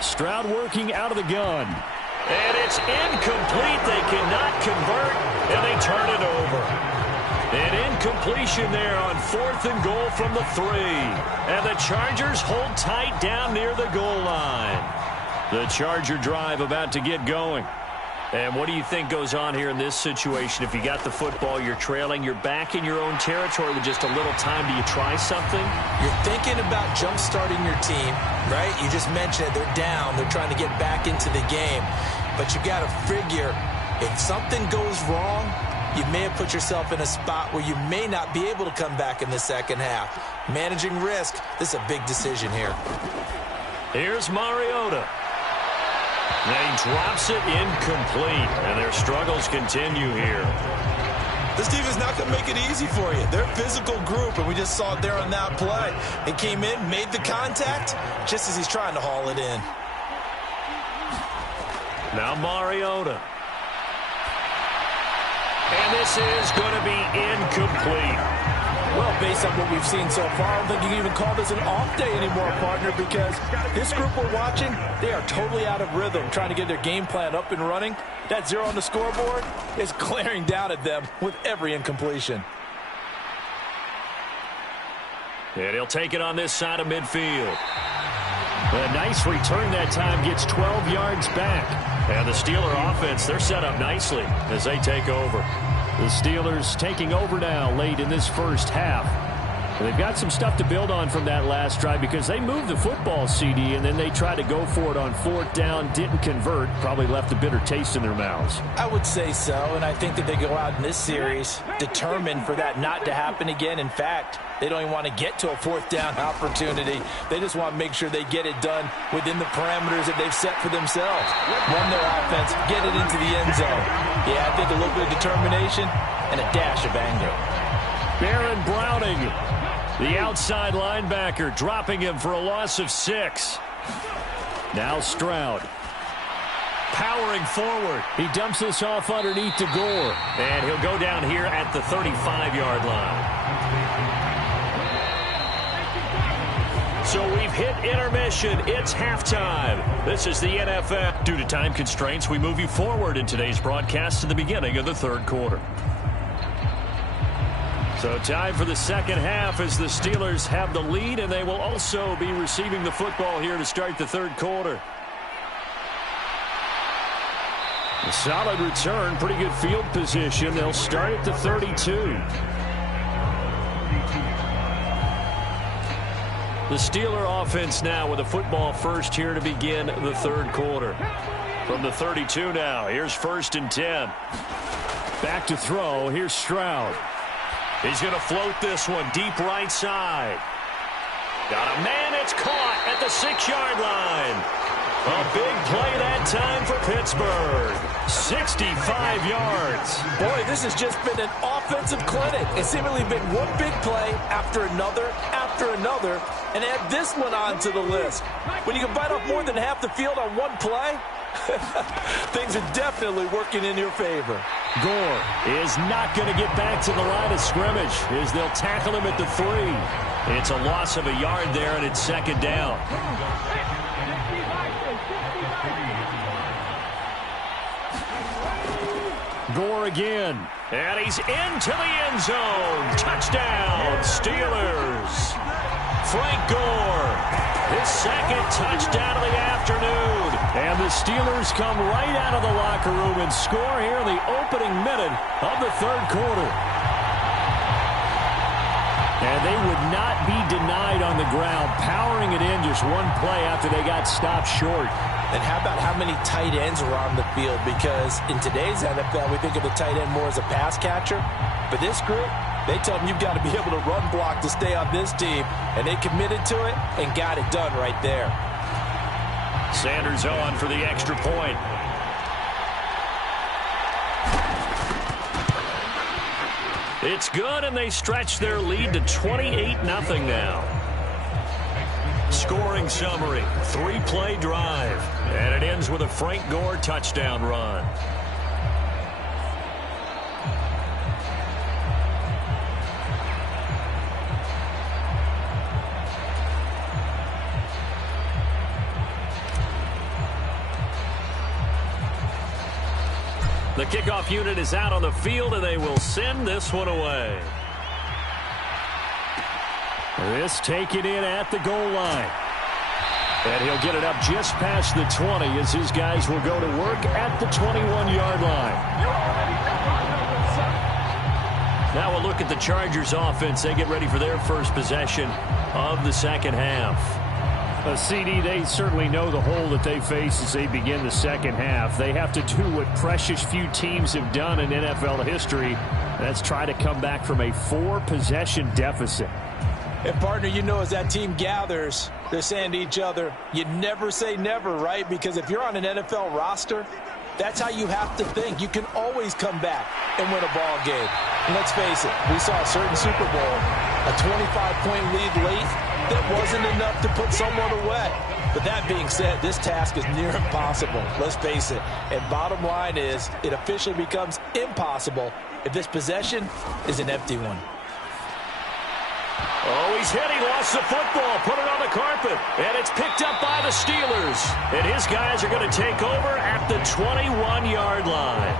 Stroud working out of the gun. And it's incomplete. They cannot convert, and they turn it over. An incompletion there on 4th and goal from the 3. And the Chargers hold tight down near the goal line. The Charger drive about to get going. And what do you think goes on here in this situation? If you got the football, you're trailing, you're back in your own territory with just a little time. Do you try something? You're thinking about jump-starting your team, right? You just mentioned it. They're down. They're trying to get back into the game. But you got to figure if something goes wrong, you may have put yourself in a spot where you may not be able to come back in the second half. Managing risk, this is a big decision here. Here's Mariota. And he drops it incomplete, and their struggles continue here. This team is not going to make it easy for you. They're a physical group, and we just saw it there on that play. He came in, made the contact, just as he's trying to haul it in. Now Mariota. And this is going to be incomplete. Well, based on what we've seen so far, I don't think you can even call this an off day anymore, partner, because this group we're watching, they are totally out of rhythm, trying to get their game plan up and running. That 0 on the scoreboard is glaring down at them with every incompletion. And he'll take it on this side of midfield. A nice return that time, gets 12 yards back. And the Steeler offense, they're set up nicely as they take over. The Steelers taking over now late in this first half. They've got some stuff to build on from that last drive because they moved the football, CD, and then they tried to go for it on 4th down, didn't convert, probably left a bitter taste in their mouths. I would say so, and I think that they go out in this series determined for that not to happen again. In fact, they don't even want to get to a 4th down opportunity. They just want to make sure they get it done within the parameters that they've set for themselves. Run their offense, get it into the end zone. Yeah, I think a little bit of determination and a dash of anger. Baron Browning, the outside linebacker, dropping him for a loss of 6. Now Stroud. Powering forward. He dumps this off underneath to Gore. And he'll go down here at the 35-yard line. So we've hit intermission. It's halftime. This is the NFL. Due to time constraints, we move you forward in today's broadcast to the beginning of the 3rd quarter. So time for the second half as the Steelers have the lead, and they will also be receiving the football here to start the 3rd quarter. A solid return, pretty good field position. They'll start at the 32. The Steeler offense now with the football first here to begin the 3rd quarter. From the 32 now, here's 1st and 10. Back to throw, here's Stroud. He's going to float this one deep right side. Got a man, it's caught at the 6-yard line. A big play that time for Pittsburgh. 65 yards. Boy, this has just been an offensive clinic. It's seemingly been one big play after another, and add this one onto the list. When you can bite off more than half the field on one play, things are definitely working in your favor. Gore is not going to get back to the line of scrimmage as they'll tackle him at the 3. It's a loss of a yard there, and it's 2nd down. Gore again, and he's into the end zone. Touchdown, Steelers. Frank Gore, his 2nd touchdown of the afternoon. And the Steelers come right out of the locker room and score here in the opening minute of the 3rd quarter. And they would not be denied on the ground, powering it in just one play after they got stopped short. And how about how many tight ends are on the field? Because in today's NFL, we think of the tight end more as a pass catcher. But this group, they tell them you've got to be able to run block to stay on this team. And they committed to it and got it done right there. Sanders on for the extra point. It's good, and they stretch their lead to 28-0 now. Scoring summary, 3-play drive. And it ends with a Frank Gore touchdown run. The kickoff unit is out on the field, and they will send this one away. This taken in at the goal line. And he'll get it up just past the 20 as his guys will go to work at the 21-yard line. Now we'll look at the Chargers offense. They get ready for their first possession of the second half. CD, they certainly know the hole that they face as they begin the second half. They have to do what precious few teams have done in NFL history. That's try to come back from a 4-possession deficit. And, partner, you know as that team gathers, they're saying to each other, you never say never, right? Because if you're on an NFL roster, that's how you have to think. You can always come back and win a ball game. And let's face it, we saw a certain Super Bowl, a 25-point lead late, that wasn't enough to put someone away. But that being said, this task is near impossible. Let's face it. And bottom line is, it officially becomes impossible if this possession is an empty one. Oh, he's hit. He lost the football. Put it on the carpet. And it's picked up by the Steelers. And his guys are going to take over at the 21-yard line.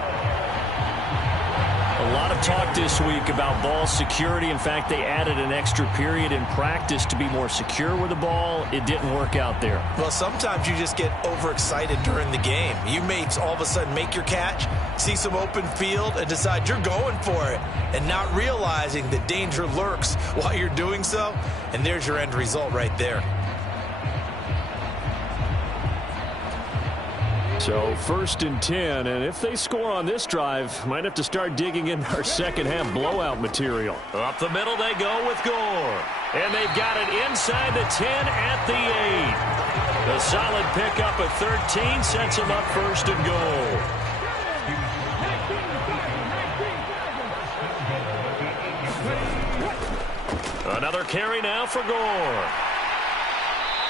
lot of talk this week about ball security. In fact, they added an extra period in practice to be more secure with the ball. It didn't work out there. Well, sometimes you just get overexcited during the game. You may all of a sudden make your catch, see some open field, and decide you're going for it, and not realizing the danger lurks while you're doing so, and there's your end result right there. So 1st and 10, and if they score on this drive, might have to start digging in our second half blowout material. Up the middle they go with Gore. And they've got it inside the 10 at the 8. A solid pickup at 13 sets them up 1st and goal. Another carry now for Gore.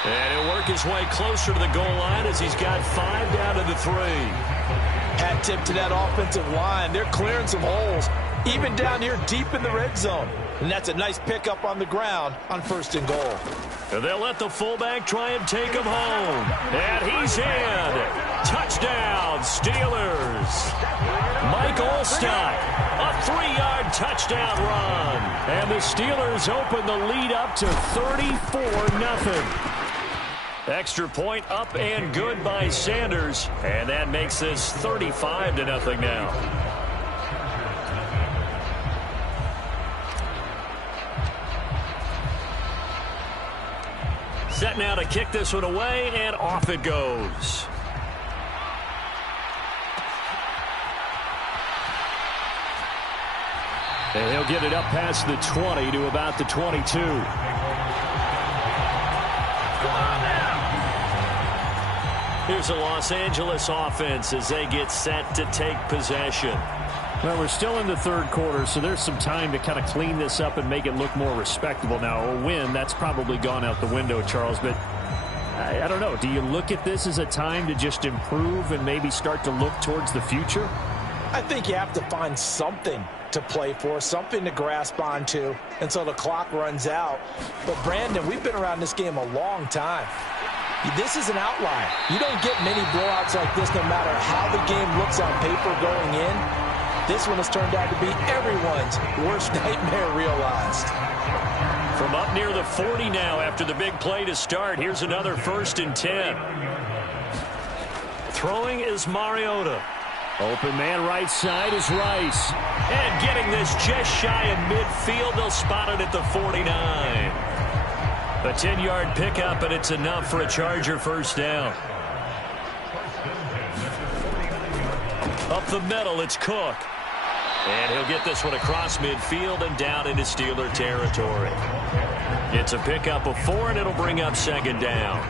And he'll work his way closer to the goal line as he's got 5 down to the 3. Hat tip to that offensive line. They're clearing some holes, even down here deep in the red zone. And that's a nice pickup on the ground on 1st and goal. And they'll let the fullback try and take him home. And he's in. Touchdown, Steelers. Mike Olstad, a 3-yard touchdown run. And the Steelers open the lead up to 34-0. Extra point up and good by Sanders. And that makes this 35-0 now. Set now to kick this one away, and off it goes. And he'll get it up past the 20 to about the 22. Here's the Los Angeles offense as they get set to take possession. Well, we're still in the 3rd quarter, so there's some time to kind of clean this up and make it look more respectable. Now, a win, that's probably gone out the window, Charles, but I don't know. Do you look at this as a time to just improve and maybe start to look towards the future? I think you have to find something to play for, something to grasp onto until the clock runs out. But, Brandon, we've been around this game a long time. This is an outlier. You don't get many blowouts like this no matter how the game looks on paper going in. This one has turned out to be everyone's worst nightmare realized. From up near the 40 now after the big play to start, here's another 1st and 10. Throwing is Mariota. Open man right side is Rice. And getting this just shy of midfield, they'll spot it at the 49. A 10-yard pickup, and it's enough for a Charger 1st down. Up the middle, it's Cook. And he'll get this one across midfield and down into Steeler territory. It's a pickup of 4, and it'll bring up 2nd down.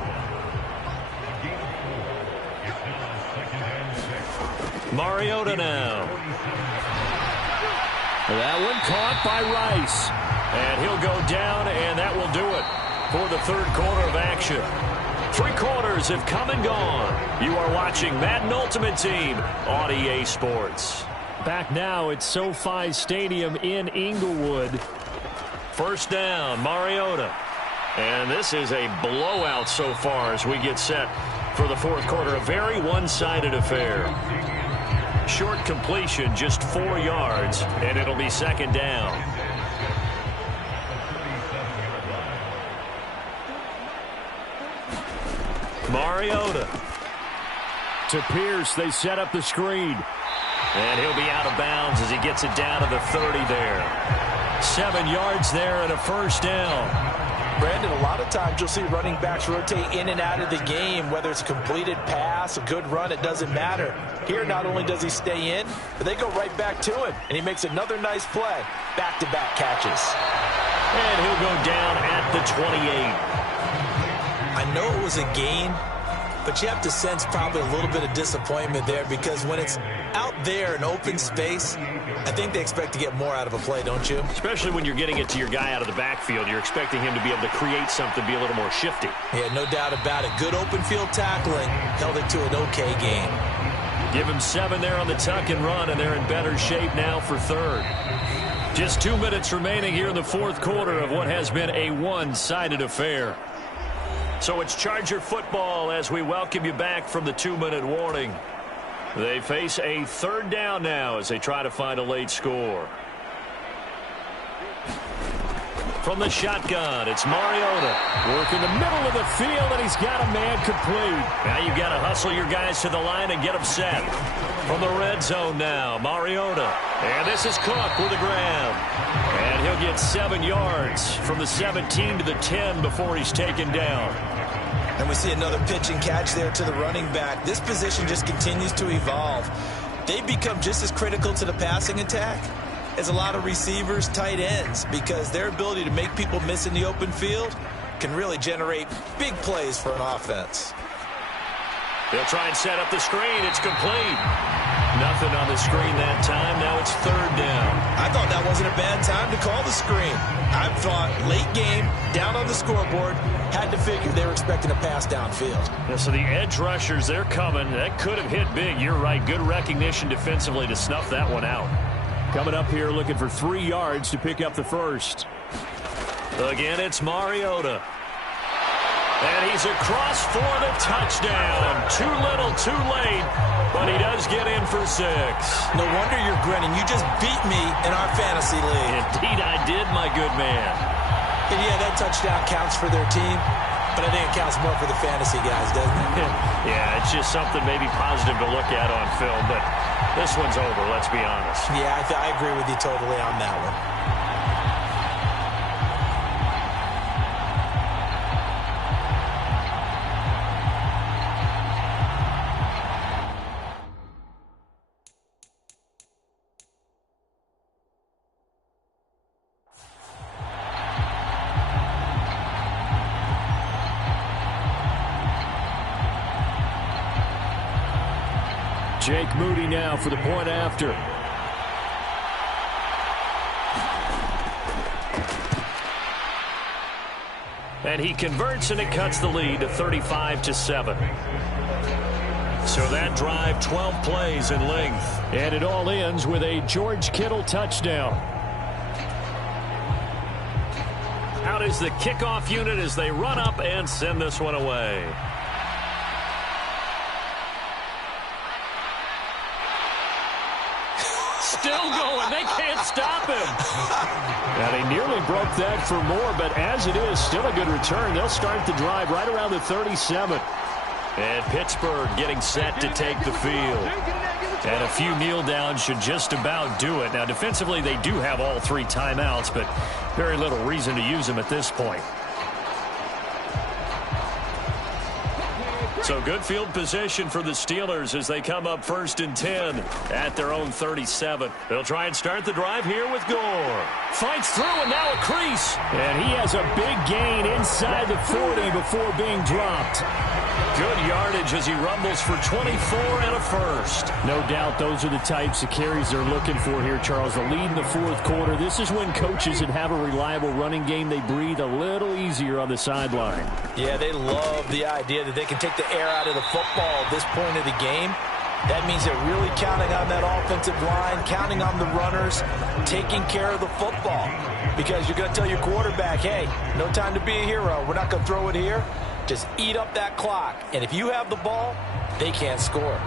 Mariota now. That one caught by Rice. And he'll go down, and that will do it for the 3rd quarter of action. 3 quarters have come and gone. You are watching Madden Ultimate Team on EA Sports. Back now at SoFi Stadium in Inglewood. 1st down, Mariota. And this is a blowout so far as we get set for the 4th quarter. A very one-sided affair. Short completion, just 4 yards, and it'll be 2nd down. Mariota. To Pierce, they set up the screen. And he'll be out of bounds as he gets it down to the 30 there. 7 yards there and a 1st down. Brandon, a lot of times you'll see running backs rotate in and out of the game, whether it's a completed pass, a good run, it doesn't matter. Here, not only does he stay in, but they go right back to him, and he makes another nice play. Back-to-back catches. And he'll go down at the 28. I know it was a gain, but you have to sense probably a little bit of disappointment there because when it's out there in open space, I think they expect to get more out of a play, don't you? Especially when you're getting it to your guy out of the backfield. You're expecting him to be able to create something, be a little more shifty. Yeah, no doubt about it. Good open field tackling. Held it to an okay gain. Give him 7 there on the tuck and run, and they're in better shape now for 3rd. Just 2 minutes remaining here in the 4th quarter of what has been a one-sided affair. So it's Charger football as we welcome you back from the 2-minute warning. They face a third down now as they try to find a late score. From the shotgun, it's Mariota. Working the middle of the field, and he's got a man complete. Now you've got to hustle your guys to the line and get them set. From the red zone now, Mariota. And this is Cook with the grab. And he'll get 7 yards from the 17 to the 10 before he's taken down. And we see another pitch and catch there to the running back. This position just continues to evolve. They become just as critical to the passing attack as a lot of receivers, tight ends, because their ability to make people miss in the open field can really generate big plays for an offense. They'll try and set up the screen. It's complete. Nothing on the screen that time. Now it's third down. I thought that wasn't a bad time to call the screen. I thought late game, down on the scoreboard, had to figure they were expecting a pass downfield. Yeah, so the edge rushers, they're coming. That could have hit big. You're right. Good recognition defensively to snuff that one out. Coming up here looking for 3 yards to pick up the first. Again, it's Mariota. And he's across for the touchdown. Too little, too late, but he does get in for 6. No wonder you're grinning. You just beat me in our fantasy league. Indeed I did, my good man. And yeah, that touchdown counts for their team, but I think it counts more for the fantasy guys, doesn't it? Yeah, it's just something maybe positive to look at on film, but this one's over, let's be honest. Yeah, I agree with you totally on that one. Jake Moody now for the point after. And he converts, and it cuts the lead to 35-7. So that drive, 12 plays in length. And it all ends with a George Kittle touchdown. Out is the kickoff unit as they run up and send this one away. Still going. They can't stop him. Now, they nearly broke that for more, but as it is, still a good return. They'll start the drive right around the 37. And Pittsburgh getting set to take the field. And a few kneel downs should just about do it. Now, defensively, they do have all 3 timeouts, but very little reason to use them at this point. So good field position for the Steelers as they come up 1st and 10 at their own 37. They'll try and start the drive here with Gore. Fights through, and now a crease. And he has a big gain inside the 40 before being dropped. Good yardage as he rumbles for 24 and a first. No doubt those are the types of carries they're looking for here, Charles. The lead in the 4th quarter. This is when coaches that have a reliable running game, they breathe a little easier on the sideline. Yeah, they love the idea that they can take the air out of the football at this point of the game. That means they're really counting on that offensive line, counting on the runners, taking care of the football. Because you're going to tell your quarterback, hey, no time to be a hero. We're not going to throw it here. Just eat up that clock. And if you have the ball, they can't score.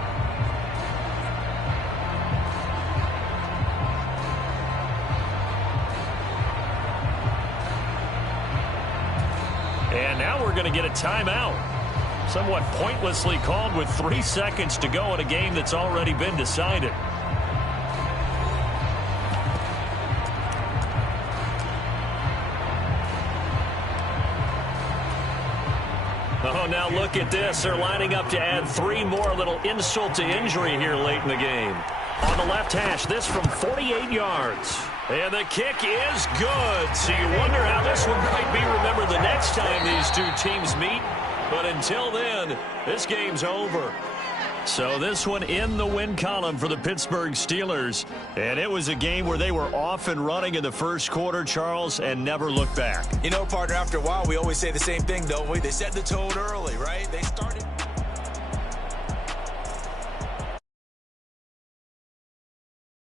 And now we're going to get a timeout. Somewhat pointlessly called with 3 seconds to go in a game that's already been decided. Oh, now look at this. They're lining up to add 3 more. A little insult to injury here late in the game. On the left hash, this from 48 yards. And the kick is good. So you wonder how this one might be remembered the next time these 2 teams meet. But until then, this game's over. So this one in the win column for the Pittsburgh Steelers. And it was a game where they were off and running in the first quarter, Charles, and never looked back. You know, partner, after a while, we always say the same thing, don't we? They set the tone early, right? They started...